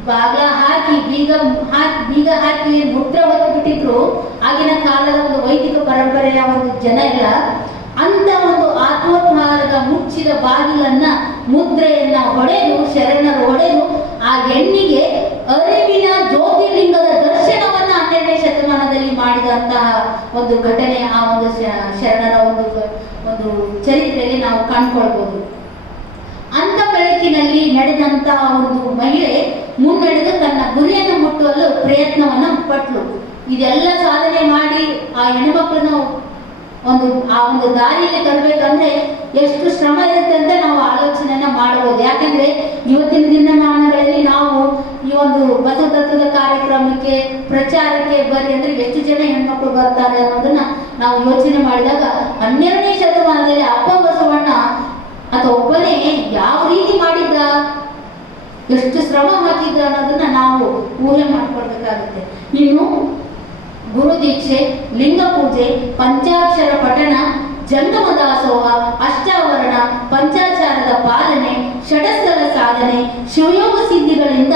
ಬಾಗ್ಲ ಹಾಕಿ ಬೀಗ ಹಾಕಿ ಮುದ್ರೆ ಹೊತ್ತು ಬಿಟ್ಟಿದ್ರು ಆಗಿನ ಕಾಲದ ಒಂದು ವೈದಿಕ ಪರಂಪರೆಯ ಒಂದು ಜನ ಎಲ್ಲ. ಅಂತ ಒಂದು ಆತ್ಮೋದ್ಧಾರದ ಮುಚ್ಚಿದ ಬಾಗಿಲನ್ನ ಮುದ್ರೆಯನ್ನ ಹೊಡೆದು ಶರಣರು ಹೊಡೆದು ಆ ಹೆಣ್ಣಿಗೆ ಅರಿವಿನ ಜ್ಯೋತಿರ್ಲಿಂಗದ ದರ್ಶನವನ್ನ 12ನೇ ಶತಮಾನದಲ್ಲಿ ಮಾಡಿದಂತಹ ಒಂದು ಘಟನೆ ಆ ಒಂದು ಶರಣರ ಒಂದು ಚರಿತ್ರೆಯಲ್ಲಿ ನಾವು ಕಂಡುಕೊಳ್ಬಹುದು. ಅಂತ ಬೆಳಕಿನಲ್ಲಿ ನಡೆದಂತಹ ಒಂದು ಮಹಿಳೆ ಮುನ್ನಡೆದು ತನ್ನ ಗುರಿಯನ್ನು ಮುಟ್ಟುವಲು ಪ್ರಯತ್ನವನ್ನ ಪಟ್ಲು. ಇದೆಲ್ಲ ಸಾಧನೆ ಮಾಡಿ ಆ ಹೆಣ್ಮಕ್ಳನ್ನ ಆ ಒಂದು ದಾರಿಯಲ್ಲಿ ತರಬೇಕಂದ್ರೆ ಎಷ್ಟು ಶ್ರಮ ಇರುತ್ತೆ ಅಂತ ನಾವು ಆಲೋಚನೆಯನ್ನ ಮಾಡಬಹುದು. ಯಾಕಂದ್ರೆ ಇವತ್ತಿನ ದಿನಮಾನಗಳಲ್ಲಿ ನಾವು ಈ ಒಂದು ಬಸವ ತತ್ವದ ಕಾರ್ಯಕ್ರಮಕ್ಕೆ ಪ್ರಚಾರಕ್ಕೆ ಬರ್ರಿ ಅಂದ್ರೆ ಎಷ್ಟು ಜನ ಹೆಣ್ಮಕ್ಳು ಬರ್ತಾರೆ ಅನ್ನೋದನ್ನ ನಾವು ಯೋಚನೆ ಮಾಡಿದಾಗ 12ನೇ ಶತಮಾನದಲ್ಲಿ ಅಪ್ಪ ಬಸವಣ್ಣ ಅಥವಾ ಒಬ್ಬನೇ ಯಾವ ರೀತಿ ಮಾಡಿದ್ದ, ಎಷ್ಟು ಶ್ರಮ ಹಾಕಿದ್ದ ಅನ್ನೋದನ್ನ ನಾವು ಊಹೆ ಮಾಡ್ಕೊಳ್ಬೇಕಾಗುತ್ತೆ. ಇನ್ನು ಗುರು ದೀಕ್ಷೆ, ಲಿಂಗ ಪೂಜೆ, ಪಂಚಾಕ್ಷರ ಪಠಣ, ಜಂಗಮ ದಾಸೋಹ, ಅಷ್ಟಾವರಣ, ಪಂಚಾಚಾರದ ಪಾಲನೆ, ಷಡಸ್ಥಲ ಸಾಧನೆ, ಶಿವಯೋಗ ಸಿದ್ಧಿಗಳಿಂದ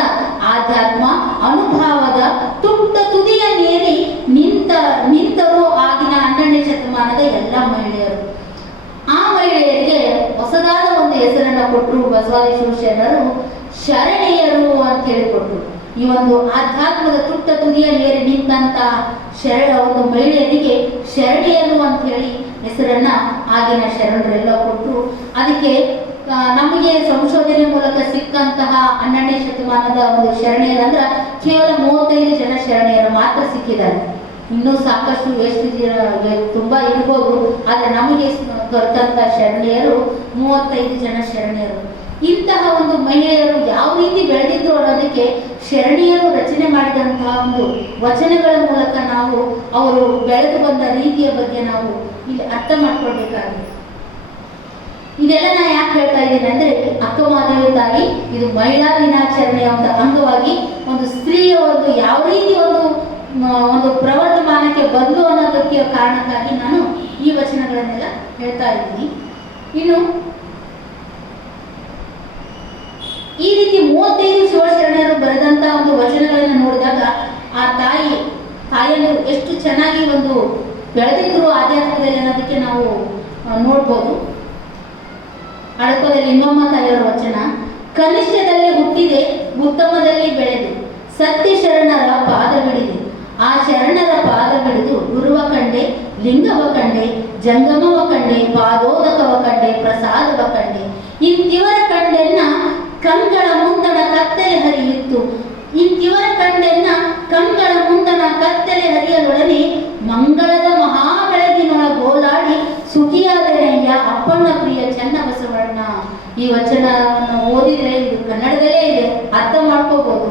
ಆಧ್ಯಾತ್ಮ ಅನುಭವದ ತುಟ್ಟ ತುದಿಯ ನೇರಿ ನಿಂತರೂ ಆಗಿನ 12ನೇ ಶತಮಾನದ ಎಲ್ಲ ಮಹಿಳೆಯರು. ಆ ಮಹಿಳೆಯರಿಗೆ ಹೊಸದಾದ ಒಂದು ಹೆಸರನ್ನ ಕೊಟ್ಟರು ಬಸವಾದಿ ಶರಣರು, ಶರಣೆಯರು ಅಂತ ಹೇಳಿಕೊಟ್ರು. ಈ ಒಂದು ಆಧ್ಯಾತ್ಮದ ತುಟ್ಟ ತುದಿಯ ನೇರಿ ನಿಂತ ಒಂದು ಮಹಿಳೆಯರಿಗೆ ಶರಣೆಯರು ಅಂತ ಹೇಳಿ ಹೆಸರನ್ನ ಆಗಿನ ಶರಣರೆಲ್ಲ ಕೊಟ್ಟರು. ಅದಕ್ಕೆ ನಮಗೆ ಸಂಶೋಧನೆ ಮೂಲಕ ಸಿಕ್ಕಂತಹ 12ನೇ ಶತಮಾನದ ಒಂದು ಶರಣೆಯರಂದ್ರ ಕೇವಲ 35 ಜನ ಶರಣೆಯರು ಮಾತ್ರ ಸಿಕ್ಕಿದ್ದಾರೆ. ಇನ್ನೂ ಸಾಕಷ್ಟು ತುಂಬಾ ಇರ್ಬೋದು, ಆದ್ರೆ ನಮಗೆ ದೊರೆತಂತ ಶರಣೆಯರು 35 ಜನ ಶರಣೆಯರು. ಇಂತಹ ಒಂದು ಮಹಿಳೆಯರು ಯಾವ ರೀತಿ ಬೆಳೆದಿದ್ರು ಅನ್ನೋದಕ್ಕೆ ಶರಣೆಯರು ರಚನೆ ಮಾಡಿದಂತಹ ಒಂದು ವಚನಗಳ ಮೂಲಕ ನಾವು ಅವರು ಬೆಳೆದು ಬಂದ ರೀತಿಯ ಬಗ್ಗೆ ನಾವು ಇಲ್ಲಿ ಅರ್ಥ ಮಾಡ್ಕೊಳ್ಬೇಕಾಗಿದೆ. ಇದೆಲ್ಲ ನಾ ಯಾಕೆ ಹೇಳ್ತಾ ಇದ್ದೀನಿ ಅಂದ್ರೆ ಅಕ್ಕ ಮಾಧವಿ ತಾಯಿ ಇದು ಮಹಿಳಾ ದಿನಾಚರಣೆಯ ಒಂದು ಅಂಗವಾಗಿ ಒಂದು ಸ್ತ್ರೀಯ ಒಂದು ಯಾವ ರೀತಿ ಒಂದು ಪ್ರವರ್ಧಮಾನಕ್ಕೆ ಬಂದು ಅನ್ನೋದಕ್ಕೆ ಕಾರಣಕ್ಕಾಗಿ ನಾನು ಈ ವಚನಗಳನ್ನೆಲ್ಲ ಹೇಳ್ತಾ ಇದ್ದೀನಿ. ಇನ್ನು ಈ ರೀತಿ 35 ಶಿವಶರಣರು ಬರೆದಂತ ಒಂದು ವಚನಗಳನ್ನು ನೋಡಿದಾಗ ಆ ತಾಯಿಯನ್ನು ಎಷ್ಟು ಚೆನ್ನಾಗಿ ಒಂದು ಬೆಳೆದಿದ್ರು ಆಧ್ಯಾತ್ಮದಲ್ಲಿ ಅನ್ನೋದಕ್ಕೆ ನಾವು ನೋಡ್ಬೋದು. ಅಡಕದಲ್ಲಿ ಲಿಂಗಮ್ಮ ತಾಯಿಯವರ ವಚನ, ಕನಿಷ್ಠದಲ್ಲಿ ಹುಟ್ಟಿದೆ ಉತ್ತಮದಲ್ಲಿ ಬೆಳೆದೆ, ಸತ್ಯ ಶರಣರ ಪಾದ ಬಿಡಿದೆ, ಆ ಶರಣರ ಪಾದ ಬಿಡಿದು ಗುರುವ ಕಂಡೆ, ಲಿಂಗವ ಕಂಡೆ, ಜಂಗಮವ ಕಂಡೆ, ಪಾದೋದಕವ ಕಂಡೆ, ಪ್ರಸಾದವ ಕಂಡೆ, ಇಂತಿವರ ಕಂಡೆನ್ನ ಕಂಗಳ ಮುಂದಣ ಕತ್ತಲೆ ಹರಿಯಿತ್ತು, ಇಂತಿವರ ಕಂಡೆನ್ನ ಕಂಗಳ ಮುಂದಣ ಕತ್ತಲೆ ಹರಿಯಲೊಡನೆ ಮಂಗಳದ ಮಹಾ ಬೆಳಗಿನೊಳ ಗೋಲಾಡಿ ಸುಖಿಯಾದೆನೆಯ್ಯ ಅಪ್ಪಣ್ಣ ಪ್ರಿಯ ಚನ್ನ ಬಸವಣ್ಣ. ಈ ವಚನವನ್ನು ಓದಿದ್ರೆ ಇದು ಕನ್ನಡದಲ್ಲೇ ಇದೆ, ಅರ್ಥ ಮಾಡ್ಕೋಬಹುದು.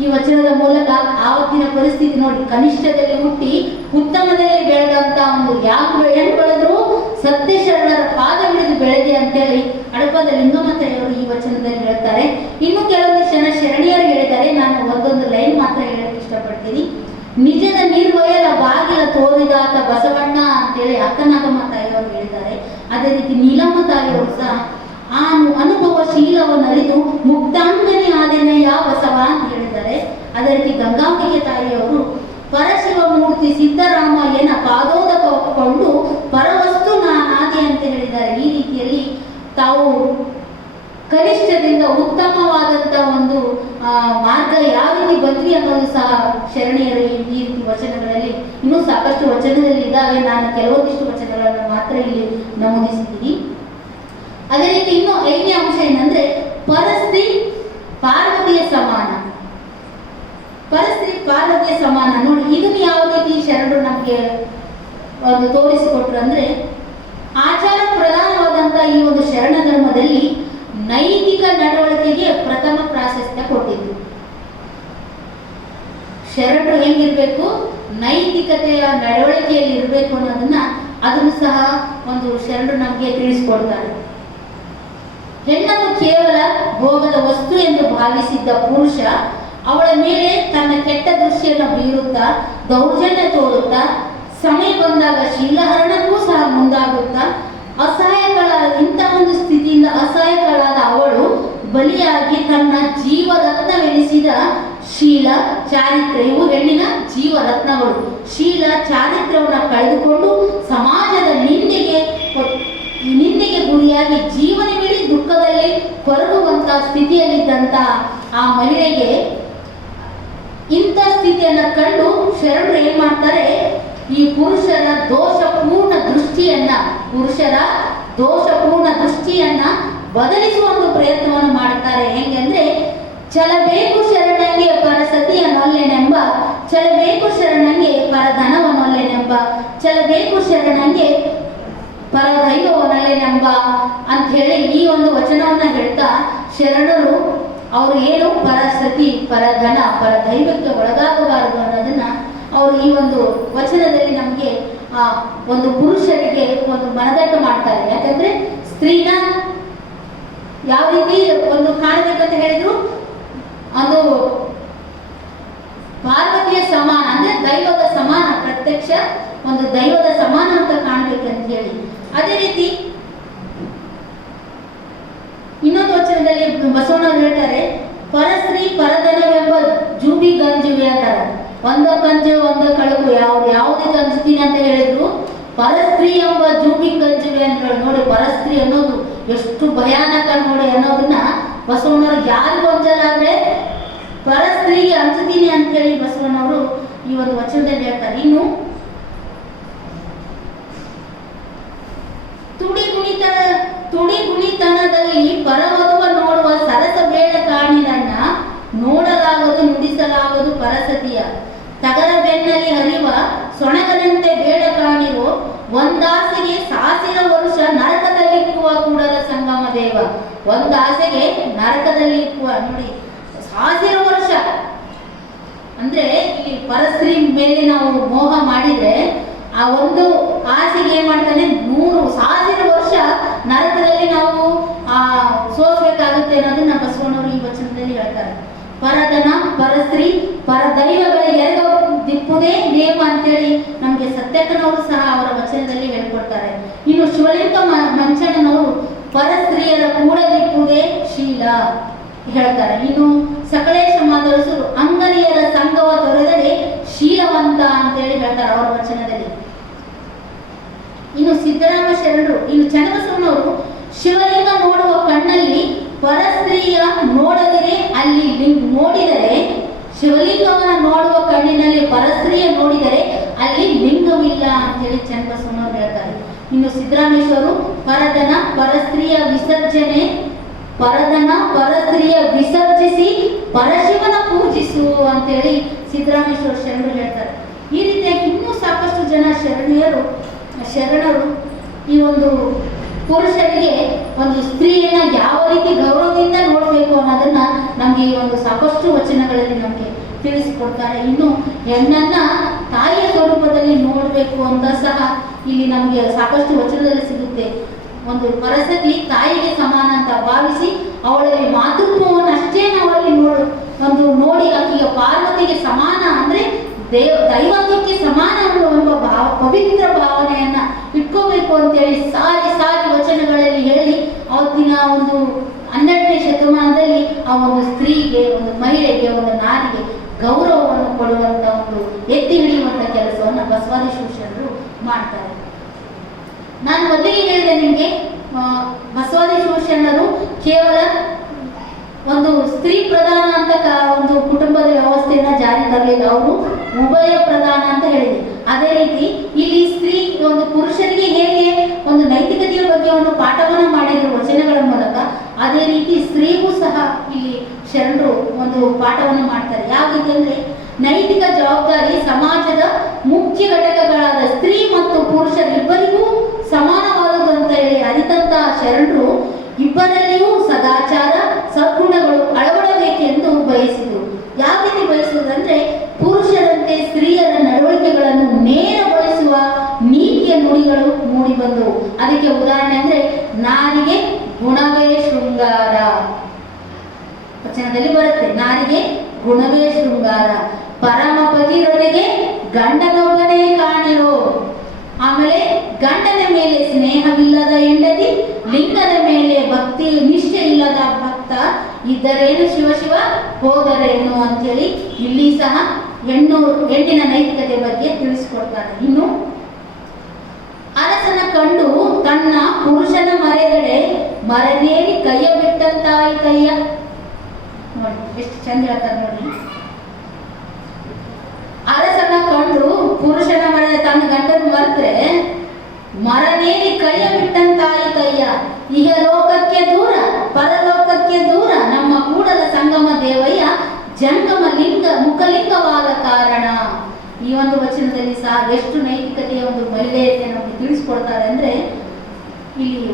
ಈ ವಚನದ ಮೂಲಕ ಆವತ್ತಿನ ಪರಿಸ್ಥಿತಿ ನೋಡಿ, ಕನಿಷ್ಠದಲ್ಲಿ ಹುಟ್ಟಿ ಉತ್ತಮದಲ್ಲಿ ಬೆಳೆದಂತ ಒಂದು ಯಾವ ಹೆಣ್ಣು ಬೆಳೆದ್ರು ಸತ್ಯ ಶರಣರ ಪಾದ ಹಿಡಿದು ಬೆಳೆದೆ ಅಂತೇಳಿ ಅಡಪದ ಲಿಂಗಮ್ಮ ತಾಯಿಯವರು ಈ ವಚನದಲ್ಲಿ ಹೇಳ್ತಾರೆ. ಇನ್ನು ಕೆಲವೊಂದಿಷ್ಟು ಜನ ಶರಣೀಯರು ಹೇಳಿದ್ದಾರೆ, ನಾನು ಒಂದೊಂದು ಲೈನ್ ಮಾತ್ರ ಹೇಳಕ್ಕೆ ಇಷ್ಟಪಡ್ತೀನಿ. ನಿಜದ ನಿರ್ವಯಲ ಬಾಗಿಲ ತೋರಿದಾತ ಬಸವಣ್ಣ ಅಂತೇಳಿ ಅಕ್ಕನಾಗಮ್ಮ ತಾಯಿಯವರು ಹೇಳಿದ್ದಾರೆ. ಅದೇ ರೀತಿ ನೀಲಮ್ಮ ತಾಯಿಯವರು ಸಹ ಆ ಅನುಭವಶೀಲವನ್ನು ಅರಿತು ಮುಕ್ತಾಂಗನೆ ಆದೆನೆಯ ಬಸವ ಅಂತ ಹೇಳಿದ್ದಾರೆ. ಅದೇ ರೀತಿ ಗಂಗಾಂಬಿಕೆ ತಾಯಿಯವರು ಪರಶಿವಮೂರ್ತಿ ಸಿದ್ದರಾಮಯ್ಯನ ಪಾದೋದಕಕೊಂಡು ಪರವಸ್ತು ನಾನಾದೆ ಅಂತ ಹೇಳಿದ್ದಾರೆ. ಈ ರೀತಿಯಲ್ಲಿ ತಾವು ಕನಿಷ್ಠದಿಂದ ಉತ್ತಮವಾದಂತ ಒಂದು ಮಾರ್ಗ ಯಾವ ರೀತಿ ಬಂದ್ವಿ ಅನ್ನೋದು ಸಹ ಶರಣೀಯರು ಈ ರೀತಿ ವಚನಗಳಲ್ಲಿ ಇನ್ನೂ ಸಾಕಷ್ಟು ವಚನದಲ್ಲಿ ಇದ್ದಾವೆ. ನಾನು ಕೆಲವೊಂದಿಷ್ಟು ವಚನಗಳನ್ನು ಮಾತ್ರ ಇಲ್ಲಿ ನಮೂದಿಸಿದ್ದೀನಿ. ಅದೇ ರೀತಿ ಇನ್ನು 5ನೇ ಅಂಶ ಏನಂದ್ರೆ ಪರಸ್ತ್ರೀ ಪಾರ್ವತಿಯ ಸಮಾನ. ಪರಸ್ತ್ರೀ ಪಾರ್ವತಿಯ ಸಮಾನ ನೋಡಿ, ಇದನ್ನು ಯಾವ ರೀತಿ ಶರಣರು ನಮಗೆ ಒಂದು ತೋರಿಸಿಕೊಟ್ರು ಅಂದ್ರೆ ಆಚಾರ ಪ್ರಧಾನವಾದಂತ ಈ ಒಂದು ಶರಣ ಧರ್ಮದಲ್ಲಿ ನೈತಿಕ ನಡವಳಿಕೆಗೆ ಪ್ರಥಮ ಪ್ರಾಶಸ್ತ್ಯ ಕೊಟ್ಟಿದ್ದು. ಶರಣರು ಹೆಂಗಿರ್ಬೇಕು, ನೈತಿಕತೆಯ ನಡವಳಿಕೆಯಲ್ಲಿ ಇರಬೇಕು ಅನ್ನೋದನ್ನ ಅದನ್ನು ಸಹ ಒಂದು ಶರಣರು ನಮಗೆ ತಿಳಿಸ್ಕೊಡ್ತಾರೆ. ಹೆಣ್ಣನ್ನು ಕೇವಲ ಭೋಗದ ವಸ್ತು ಎಂದು ಭಾವಿಸಿದ್ದ ಪುರುಷ ಅವಳ ಮೇಲೆ ತನ್ನ ಕೆಟ್ಟ ದೃಷ್ಟಿಯನ್ನು ಬೀರುತ್ತಾ ದೌರ್ಜನ್ಯ ತೋರುತ್ತಾ ಸಮಯ ಬಂದಾಗ ಶೀಲಹರಣಕ್ಕೂ ಸಹ ಮುಂದಾಗುತ್ತಾ ಇಂತಹ ಒಂದು ಸ್ಥಿತಿಯಿಂದ ಅಸಹಾಯಕಳಾದ ಅವಳು ಬಲಿಯಾಗಿ ತನ್ನ ಜೀವರತ್ನವೆನಿಸಿದ ಶೀಲ ಚಾರಿತ್ರ್ಯ, ಇವು ಹೆಣ್ಣಿನ ಜೀವರತ್ನಗಳು, ಶೀಲ ಚಾರಿತ್ರ್ಯವನ್ನು ಕಳೆದುಕೊಂಡು ಸಮಾಜದ ನಿಂದೆಗೆ ಗುರಿಯಾಗಿ ಜೀವನವಿಡೀ ದುಃಖದಲ್ಲಿ ಕೊರಗುವಂತಹ ಸ್ಥಿತಿಯಲ್ಲಿದ್ದಂತ ಆ ಮಹಿಳೆಗೆ ಇಂಥ ಸ್ಥಿತಿಯನ್ನು ಕಂಡು ಶರಣರು ಏನ್ ಮಾಡ್ತಾರೆ, ಈ ಪುರುಷರ ದೋಷಪೂರ್ಣ ದೃಷ್ಟಿಯನ್ನ ಬದಲಿಸುವ ಒಂದು ಪ್ರಯತ್ನವನ್ನು ಮಾಡ್ತಾರೆ. ಹೆಂಗಂದ್ರೆ ಚಲಬೇಕು ಶರಣಂಗೆ ಪರಸತಿಯ ನೊಲ್ಲೆನೆಂಬ, ಚಲಬೇಕು ಶರಣಂಗೆ ಪರಧನವನೊಲ್ಲೆನೆಂಬ, ಚಲಬೇಕು ಶರಣಂಗೆ ಪರದೈವವನೊಲ್ಲೆನೆಂಬ ಅಂತ ಹೇಳಿ ಈ ಒಂದು ವಚನವನ್ನ ಹೇಳ್ತಾ ಶರಣರು ಅವರು ಏನು ಪರಸತಿ, ಪರಧನ, ಪರದೈವಕ್ಕೆ ಒಳಗಾಗಬಾರದು ಅನ್ನೋದನ್ನ ಅವರು ಈ ಒಂದು ವಚನದಲ್ಲಿ ನಮಗೆ ಒಂದು ಪುರುಷರಿಗೆ ಒಂದು ಮನದಟ್ಟು ಮಾಡ್ತಾರೆ. ಯಾಕಂದ್ರೆ ಸ್ತ್ರೀನ ಯಾವ ರೀತಿ ಒಂದು ಕಾಣಬೇಕಂತ ಹೇಳಿದ್ರು, ಅದು ಪಾರ್ವತಿಯ ಸಮಾನ ಅಂದ್ರೆ ದೈವದ ಸಮಾನ, ಪ್ರತ್ಯಕ್ಷ ಒಂದು ದೈವದ ಸಮಾನ ಅಂತ ಕಾಣ್ಬೇಕಂತ ಹೇಳಿ. ಅದೇ ರೀತಿ ಇನ್ನೊಂದು ವಚನದಲ್ಲಿ ಬಸವಣ್ಣವ್ರು ಹೇಳ್ತಾರೆ, ಪರಸ್ತ್ರೀ ಪರಧನವೆಂಬ ಜೂಬಿ ಗಂಜುವೆ ಅಂತಾರೆ. ಒಂದ ಗಂಜು ಒಂದ ಕಳುಕು ಯಾವುದೇ ಗಂಜುತ್ತೀನಿ ಅಂತ ಹೇಳಿದ್ರು, ಪರಸ್ತ್ರೀ ಎಂಬ ಜೂಬಿ ಗಂಜುವೆ ಅಂತ ಹೇಳಿ. ನೋಡಿ ಪರಸ್ತ್ರೀ ಅನ್ನೋದು ಎಷ್ಟು ಭಯಾನಕ ನೋಡಿ ಅನ್ನೋದನ್ನ ಬಸವಣ್ಣವ್ರು ಯಾರಿಗೂ ಅಂಜಲಾದ್ರೆ ಪರಸ್ತ್ರೀಗೆ ಅಂಜುತ್ತೀನಿ ಅಂತ ಹೇಳಿ ಬಸವಣ್ಣವರು ಈ ಒಂದು ವಚನದಲ್ಲಿ ಹೇಳ್ತಾರೆ. ಇನ್ನು ತುಡಿಗುಣಿತನದಲ್ಲಿ ಪರವಧುವ ನೋಡುವ ಸರಸ ಬೇಡ ಕಾಣಿನನ್ನ ನೋಡಲಾಗದು ನುಡಿಸಲಾಗದು ಪರಸತಿಯ ತಗರ ಬೆನ್ನಲ್ಲಿ ಹರಿವ ಸೊಣಗನಂತೆ ಬೇಡ ಕಾಣಿರೋ ಒಂದಾಸೆಗೆ ಸಾವಿರ ವರ್ಷ ನರಕದಲ್ಲಿಕ್ಕುವ ಕೂಡಲ ಸಂಗಮ ದೇವ. ಒಂದಾಸೆಗೆ ನರಕದಲ್ಲಿಕ್ಕುವ ನೋಡಿ 1000 ವರ್ಷ ಅಂದ್ರೆ ಈ ಪರಸ್ತ್ರೀ ಮೇಲೆ ನಾವು ಮೋಹ ಮಾಡಿದ್ರೆ ಆ ಒಂದು ಆಸೆಗೆ ಏನ್ ಮಾಡ್ತಾನೆ 100,000 ವರ್ಷ ನರಕದಲ್ಲಿ ನಾವು ಸೋಸ್ಬೇಕಾಗುತ್ತೆ ಅನ್ನೋದನ್ನ ಬಸವಣ್ಣವರು ಈ ವಚನದಲ್ಲಿ ಹೇಳ್ತಾರೆ. ಪರಧನ ಪರಸ್ತ್ರೀ ಪರದೈವಗಳಿಗೆ ದಿಪ್ಪುದೇ ನೇಮ ಅಂತೇಳಿ ನಮ್ಗೆ ಸತ್ಯಕ್ಕನವರು ಸಹ ಅವರ ವಚನದಲ್ಲಿ ಹೇಳ್ಕೊಡ್ತಾರೆ. ಇನ್ನು ಶಿವಲಿಂಗ ಮಂಚಣ್ಣನವರು ಪರಸ್ತ್ರೀಯರ ಕೂಡದಿಪ್ಪುದೇ ಶೀಲ ಹೇಳ್ತಾರೆ. ಇನ್ನು ಸಕಲೇಶ ಮಾದರಸರು ಅಂಗನಿಯರ ಸಂಗವ ತೊರೆದರೆ ಶೀಲವಂತ ಅಂತೇಳಿ ಹೇಳ್ತಾರೆ ಅವರ ವಚನದಲ್ಲಿ. ಇನ್ನು ಸಿದ್ದರಾಮ ಶರಣರು, ಇನ್ನು ಚನ್ನಬಸವಣ್ಣವರು ಶಿವಲಿಂಗ ನೋಡುವ ಕಣ್ಣಲ್ಲಿ ಪರಸ್ತ್ರೀಯ ನೋಡದಿರೆ ಅಲ್ಲಿ ನೋಡಿದರೆ, ಶಿವಲಿಂಗವನ್ನು ನೋಡುವ ಕಣ್ಣಿನಲ್ಲಿ ಪರಸ್ತ್ರೀಯ ನೋಡಿದರೆ ಅಲ್ಲಿ ಲಿಂಗವಿಲ್ಲ ಅಂತೇಳಿ ಚನ್ನಬಸವಣ್ಣವರು ಹೇಳ್ತಾರೆ. ಇನ್ನು ಸಿದ್ದರಾಮೇಶ್ವರು ಪರಧನ ಪರಸ್ತ್ರೀಯ ವಿಸರ್ಜಿಸಿ ಪರಶಿವನ ಪೂಜಿಸು ಅಂತೇಳಿ ಸಿದ್ದರಾಮೇಶ್ವರ ಶರಣರು ಹೇಳ್ತಾರೆ. ಈ ರೀತಿಯಾಗಿ ಇನ್ನೂ ಸಾಕಷ್ಟು ಜನ ಶರಣರು ಈ ಒಂದು ಪುರುಷರಿಗೆ ಒಂದು ಸ್ತ್ರೀಯನ್ನ ಯಾವ ರೀತಿ ಗೌರವದಿಂದ ನೋಡಬೇಕು ಅನ್ನೋದನ್ನ ನಮ್ಗೆ ಈ ಒಂದು ಸಾಕಷ್ಟು ವಚನಗಳಲ್ಲಿ ನಮ್ಗೆ ತಿಳಿಸಿಕೊಡ್ತಾರೆ. ಇನ್ನು ಹೆಣ್ಣನ್ನ ತಾಯಿಯ ಸ್ವರೂಪದಲ್ಲಿ ನೋಡಬೇಕು ಅಂತ ಸಹ ಇಲ್ಲಿ ನಮ್ಗೆ ಸಾಕಷ್ಟು ವಚನದಲ್ಲಿ ಸಿಗುತ್ತೆ. ಒಂದು ಪರಸತಿ ತಾಯಿಗೆ ಸಮಾನ ಅಂತ ಭಾವಿಸಿ ಅವಳಲ್ಲಿ ಮಾತೃತ್ವವನ್ನು ಅಷ್ಟೇ ನಾವಲ್ಲಿ ನೋಡಿ ಆಕೆಯ ಪಾರ್ವತಿಗೆ ಸಮಾನ ಅಂದ್ರೆ ದೈವತ್ವಕ್ಕೆ ಸಮಾನ ಎಂಬ ಪವಿತ್ರ ಭಾವನೆಯನ್ನ ಇಟ್ಕೋಬೇಕು ಅಂತೇಳಿ ಸಾರಿ ವಚನಗಳಲ್ಲಿ ಹೇಳಿ ಅವತ್ತಿನ ಒಂದು 12ನೇ ಶತಮಾನದಲ್ಲಿ ಆ ಒಂದು ಸ್ತ್ರೀಗೆ, ಒಂದು ಮಹಿಳೆಗೆ, ಒಂದು ನಾರಿಗೆ ಗೌರವವನ್ನು ಕೊಡುವಂತ ಒಂದು ಎತ್ತಿ ಹಿಡಿಯುವಂತ ಕೆಲಸವನ್ನು ಬಸವಾದಿ ಶರಣರು ಮಾಡ್ತಾರೆ. ನಾನು ಮೊದಲಿಗೆ ಹೇಳಿದೆ ನಿಮಗೆ, ಬಸವಾದಿ ಶರಣರು ಕೇವಲ ಒಂದು ಸ್ತ್ರೀ ಪ್ರಧಾನ ಅಂತ ಒಂದು ಕುಟುಂಬದ ವ್ಯವಸ್ಥೆಯನ್ನ ಜಾರಿ ತರಲಿಲ್ಲ, ಅವರು ಉಭಯ ಪ್ರಧಾನ ಅಂತ ಹೇಳಿದೆ. ಅದೇ ರೀತಿ ಇಲ್ಲಿ ಸ್ತ್ರೀ ಒಂದು ಪುರುಷರಿಗೆ ಹೇಗೆ ಒಂದು ನೈತಿಕತೆಯ ಬಗ್ಗೆ ಒಂದು ಪಾಠವನ್ನ ಮಾಡಿದ್ರು ವಚನಗಳ ಮೂಲಕ, ಅದೇ ರೀತಿ ಸ್ತ್ರೀಗೂ ಸಹ ಇಲ್ಲಿ ಶರಣರು ಒಂದು ಪಾಠವನ್ನು ಮಾಡ್ತಾರೆ. ಯಾವ ರೀತಿ ಅಂದ್ರೆ ನೈತಿಕ ಜವಾಬ್ದಾರಿ ಸಮಾಜದ ಮುಖ್ಯ ಘಟಕಗಳಾದ ಸ್ತ್ರೀ ಮತ್ತು ಪುರುಷರಿಬ್ಬರಿಗೂ ಸಮಾನವಾದುದು ಅಂತ ಹೇಳಿ ಅರಿತಂತಹ ಶರಣರು ಇಬ್ಬರಲ್ಲಿಯೂ ಸದಾಚಾರ ಸದ್ಗುಣಗಳು ಅಳವಡಬೇಕೆಂದು ಬಯಸಿದರು. ಯಾವ ರೀತಿ ಬಯಸುವುದಂದ್ರೆ ಪುರುಷರಂತೆ ಸ್ತ್ರೀಯರ ನಡವಳಿಕೆಗಳನ್ನು ನೇರಗೊಳಿಸುವ ನೀತಿಯ ನುಡಿಗಳು ಮೂಡಿ ಬಂದವು. ಅದಕ್ಕೆ ಉದಾಹರಣೆ ಅಂದ್ರೆ ನಾರಿಗೆ ಗುಣವೇ ಶೃಂಗ, ಶೃಂಗಾರ ವಚನದಲ್ಲಿ ಬರುತ್ತೆ. ನಾರಿಗೆ ಗುಣವೇ ಶೃಂಗಾರ, ಪರಮ ಪತಿರೊಳಗೆ ಗಂಡನೊಬ್ಬನೇ ಕಾಣಿರೋ. ಆಮೇಲೆ ಗಂಡನ ಮೇಲೆ ಸ್ನೇಹವಿಲ್ಲದ ಹೆಂಡತಿ, ಲಿಂಗದ ಮೇಲೆ ಭಕ್ತಿ ನಿಷ್ಠೆ ಇಲ್ಲದ ಭಕ್ತ, ಇದ್ದರೇನು ಶಿವ ಶಿವ ಹೋದರೇನು ಅಂತೇಳಿ ಇಲ್ಲಿ ಸಹ ಹೆಣ್ಣಿನ ನೈತಿಕತೆ ಬಗ್ಗೆ ತಿಳಿಸಿಕೊಡ್ತಾರೆ. ಇನ್ನು ಅರಸನ ಕಂಡು ತನ್ನ ಪುರುಷನ ಮರೆದಡೆ ಮರನೇರಿ ಕೈಯ ಬಿಟ್ಟಂತಾಯ್ತಯ್ಯ. ನೋಡಿ ಎಷ್ಟು ಚಂದ ಹೇಳ್ತಾರೆ ನೋಡಿ. ಅರಸನ ಕಂಡು ಪುರುಷನ ಮರೆದ ತನ್ನ ಗಂಡನ ಮರೆತ್ರೆ ಮರನೇರಿ ಕೈಯ ಬಿಟ್ಟಂತಾಯ್ತಯ್ಯ. ಇಹ ಲೋಕಕ್ಕೆ ದೂರ ಪರಲೋಕಕ್ಕೆ ದೂರ ನಮ್ಮ ಕೂಡಲ ಸಂಗಮ ದೇವಯ್ಯ ಜಂಗಮ ಲಿಂಗ ಮುಖಲಿಂಗವಾದ ಕಾರಣ. ಈ ಒಂದು ವಚನದಲ್ಲಿ ಸಹ ಎಷ್ಟು ನೈತಿಕತೆಯ ಒಂದು ಮಹಿಳೆಯತೆ ನಮಗೆ ತಿಳಿಸ್ಕೊಡ್ತಾರೆ ಅಂದ್ರೆ, ಇಲ್ಲಿ